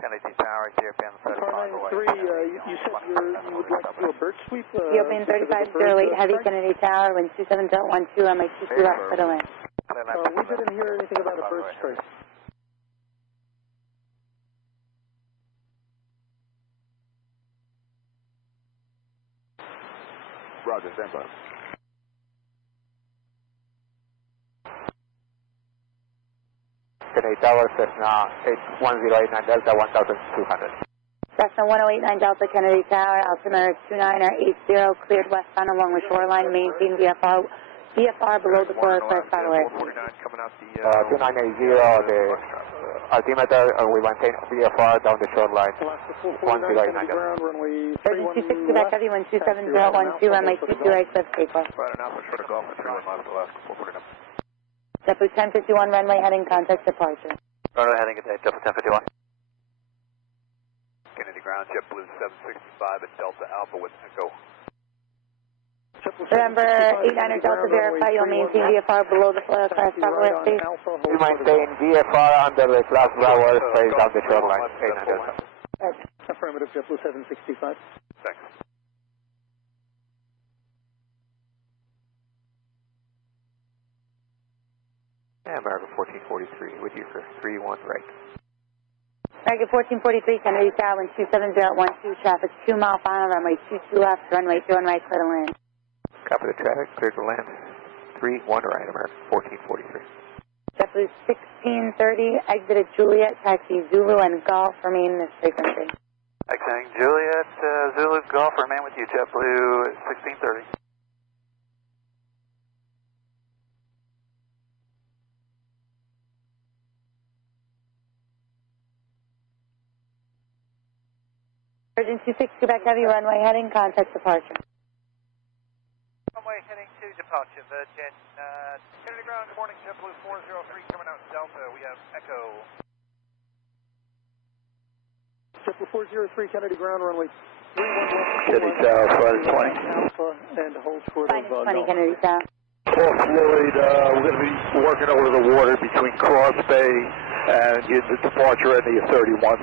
Kennedy Tower, JFK on the first Car 93, you said you would like to do a bird sweep? Ethiopian 3508, heavy Kennedy Tower, wind 27012, runway 22 left for the land. We didn't hear anything about a bird strike. Roger, stand by. Kennedy Tower, Cessna 1089 Delta 1200. Cessna 1089 Delta Kennedy Tower, altimeter 2980, cleared westbound along the shoreline, maintain VFR below the boiler class final air. 2980, the altimeter, we maintain VFR down the shoreline, 1089. Virgin 26 Quebec, heavy wind 27012, runway 22 right, clear for takeoff. Right on Alpha, short of Golf, 31 miles to Alaska, 449. JetBlue 1051, runway heading, contact departure. Runway heading at JetBlue 1051. Kennedy ground, JetBlue 765 at Delta Alpha with Echo. Remember, 89er Delta verify you'll maintain VFR below the class Bravo airspace. We maintain VFR under the class Bravo airspace down the shoreline, 89 Delta. Affirmative, JetBlue 765. Thanks. And American 1443 with you for 31 right. American 1443, Kennedy Tower, wind 27012, traffic 2 mile final, runway 22 left, runway 21 right, clear to land. Copy the traffic, clear to land. 31 right, American 1443. JetBlue 1630, exit at Juliet, taxi Zulu and Golf, remain this frequency. Exiting Juliet, Zulu Golf, remain with you, JetBlue 1630. Virgin 26, Quebec Heavy, runway heading, contact departure. Runway heading to departure, Virgin. Kennedy ground, good morning, JetBlue 403, coming out Delta, we have Echo. JetBlue 403, Kennedy ground, runway 31 Kennedy Tower, flight 20. Alpha, and hold short of Minus 20, Kennedy Tower. Fort Floyd, we're going to be working over the water between Cross Bay and the departure at the 31.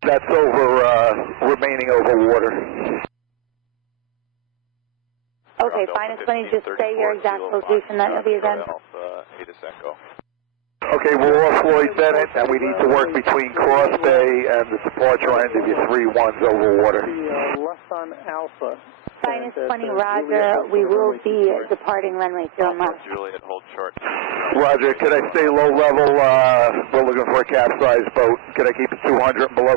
That's over, remaining over water. Okay, minus 20, just say your exact location, that will be again. Okay, we're off Floyd Bennett, and we need to work between Cross Bay and the departure end of your 3-1s over water. Left on Alpha. Minus 20, Roger, we will be departing runway 21 left. Juliet, hold short. Roger, can I stay low level? We're looking for a capsized boat. Can I keep it 200 and below?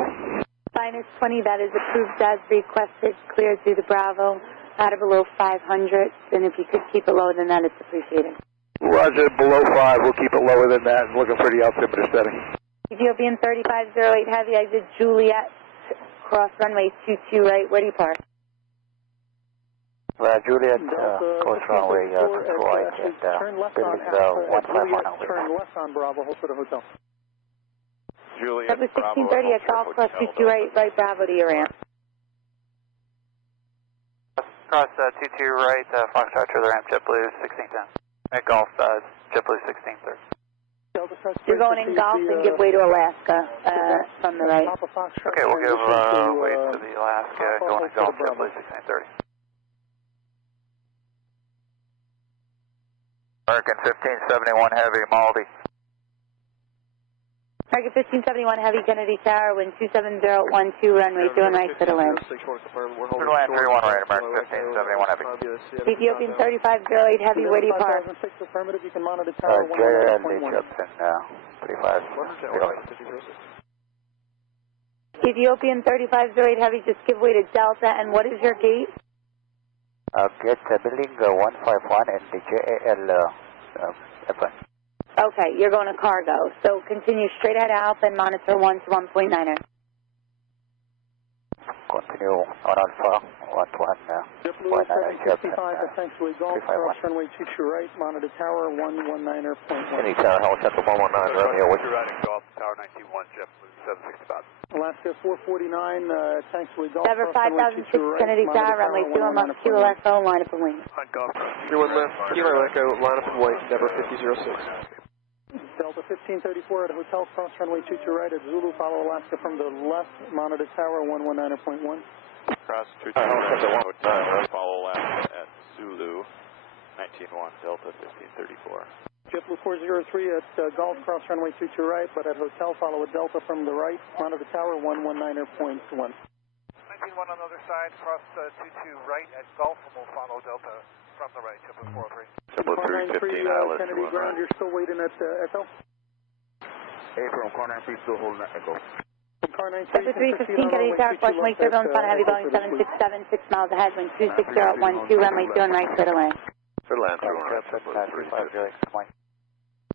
Minus 20, that is approved as requested, cleared through the Bravo, out of below 500, and if you could keep it lower than that, it's appreciated. Roger, below 5, we'll keep it lower than that, and looking for the altimeter setting. Ethiopian 3508 Heavy, exit Juliet, cross runway 22 right, where do you park? Juliet, course runway 22 right, and turn left building on Alpha, 1510. turn left on Bravo, hold for the hotel. Juliet, That was 1630 at Golf, cross 22 right, right Bravo to your ramp. Cross 22 right, Foxtrot to the ramp, JetBlue 1610. At Golf, JetBlue 1630. You're going in Golf and give way to Alaska from the right. Okay, we'll give way to the Alaska, going to Golf, JetBlue 1630. American 1571 Heavy, Maldi. American 1571 Heavy, Kennedy Tower, wind 27012, runway 21 right, clear to land. Clear to land, 31 right, American 1571 Heavy. Ethiopian 3508 Heavy, where do you park? Affirmative, you can monitor tower 1.1. Pretty fast. Ethiopian 3508 Heavy, just give way to Delta, and what is your gate? Gate building 151 and the JAL F1. Okay, you're going to cargo, so continue straight ahead Alpha and monitor 1 to 1.9er. Continue on Alpha, 1 to 65, essentially Golf, cross runway 22 right, monitor tower 119er.1. Any tower, Hell Central 119, Romeo, with You're riding Golf, Tower 91, JetBlue 765. Alaska 449, taxiway Golf, Ever 5006 Kennedy Tower, runway 21 left, Kilo Echo, line up and wing. On Golf. 31 left, Kilo Echo, line up and wait, Endeavor 5006. Delta 1534 at hotel, cross runway 22 right at Zulu, follow Alaska from the left, monitor tower 119.1. Cross 22 follow Alaska at Zulu 19-1, Delta 1534. JetBlue 403 at Golf, cross runway 22 right, but at hotel, follow a Delta from the right, monitor tower 119.1. 19-1 on the other side, cross 22 right at Golf, and we'll follow Delta from the right, JetBlue 403. JetBlue 315, ILS Kennedy ground, you're still waiting at Echo? Hey, from car 93, still holding at Echo. Car 93, Delta 315 Kennedy Tower, cross runway 30 on Heavy, Boeing 767, 6 miles ahead, wind 26012, runway 21 right, clear to land. Clear to land, 31 right.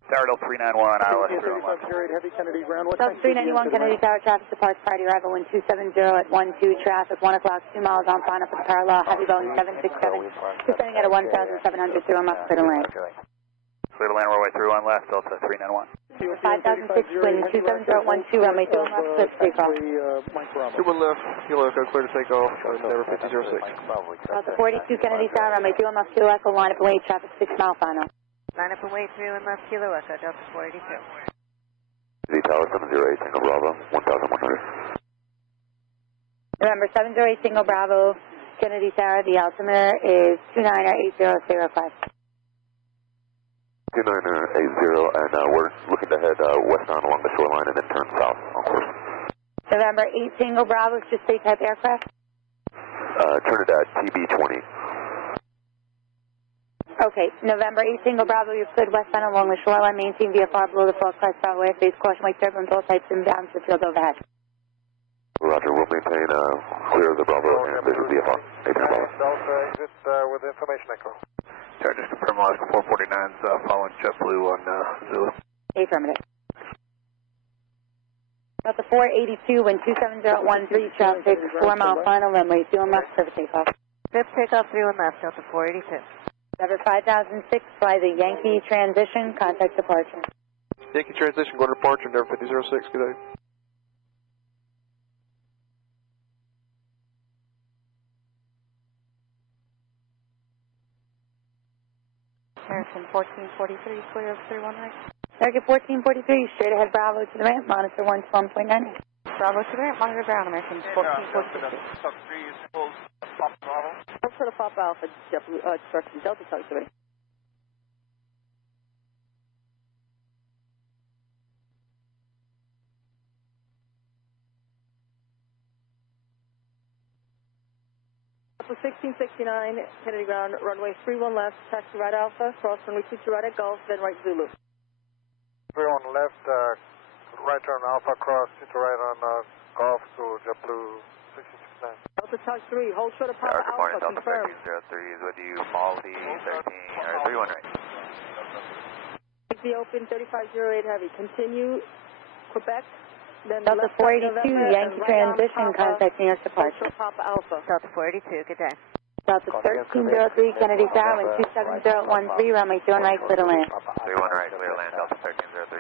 Tower Delta 391, ILS 3508 Heavy, Kennedy ground. Delta 391 Kennedy Tower, traffic departs priority arrival, wind 270 at 12, traffic 1 o'clock, 2 miles on final for the parallel, Heavy Boeing 767, descending at a 1,700, 31 miles, clear to land. Clear to land, runway 31 left, Delta 391. 5006, wind 270 at 12, runway 21 left, clear to take off. 21 left, Kilo Echo, clear to take off, Endeavor 5006. Delta 42 Kennedy Tower, runway 21 left, Kilo Echo, line up and wait, traffic 6 mile final. Line up and wait 31 left, Kilo Echo, Delta 482. Kennedy Tower 708 Tango Bravo, 1100. November 708 Tango Bravo, Kennedy Tower, the altimeter is 298005. 2980, and we're looking to head westbound along the shoreline and then turn south on course. November 8 Tango Bravo, just state type aircraft? Trinidad TB-20. Okay, November 8 Tango Bravo, you're cleared westbound along the shoreline, maintain VFR below the false class Bravo airspace, caution wake turbulence, all types inbound to field overhead. Roger, we'll maintain clear of the Bravo and visual VFR. Delta, exit with information echo. Sorry, just confirm Alaska 449's following JetBlue on Zulu. Affirmative. Delta 482, wind 27013, traffic 4 mile final runway, 2 left, perfect takeoff. Fifth takeoff, 31 left, Delta 482. Number 5006, fly the Yankee transition, contact departure. Yankee transition, go to departure, Denver 5006, good day. American 1443, clear of 31 right. Target 1443, straight ahead Bravo to the ramp, monitor 121.9. Bravo to the ramp, monitor ground, American 1443. I'll sort of pop Alpha, JetBlue, Delta Tug 3. Alpha 1669, Kennedy ground, runway 31 left, taxi right Alpha, cross runway 22 right at Gulf, then right Zulu. 31 left, right turn Alpha cross, to right on Golf to JetBlue 1669. Delta Tug 3, hold short of Papa Good morning, Alpha, Delta confirm. 1303 is with you, Maldi 31 right. Taxi open, 3508 heavy, continue, Quebec. Then Delta 482, Yankee transition, contact New York departure. Papa Alpha. Delta 482, good day. Delta 1303, Kennedy Tower, wind 27013, runway 21 right, clear to land. 31 right, clear land, Delta 1303.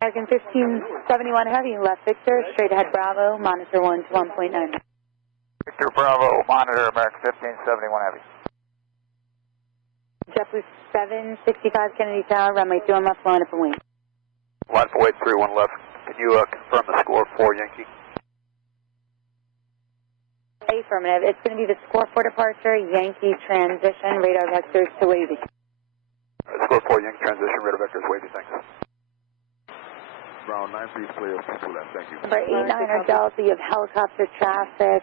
American 1571 heavy, left Victor, straight ahead Bravo, monitor 121.9. Victor Bravo, monitor American 1571 heavy. JetBlue 765 Kennedy Tower, runway 21 left, line up and wing. Line for weight 31 left. Can you confirm the score for Yankee? Affirmative. It's going to be the score for departure, Yankee transition, radar vectors to wavy. Score for Yankee transition, radar vectors wavy, thanks. Ground 9, please clear of 2 left, thank you. Number 89er Delta, you have helicopter traffic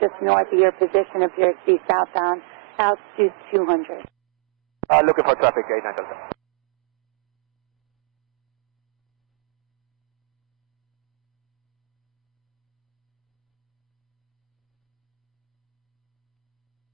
just north of your position, appears to be southbound, altitude 200. Looking for traffic, 89 Delta.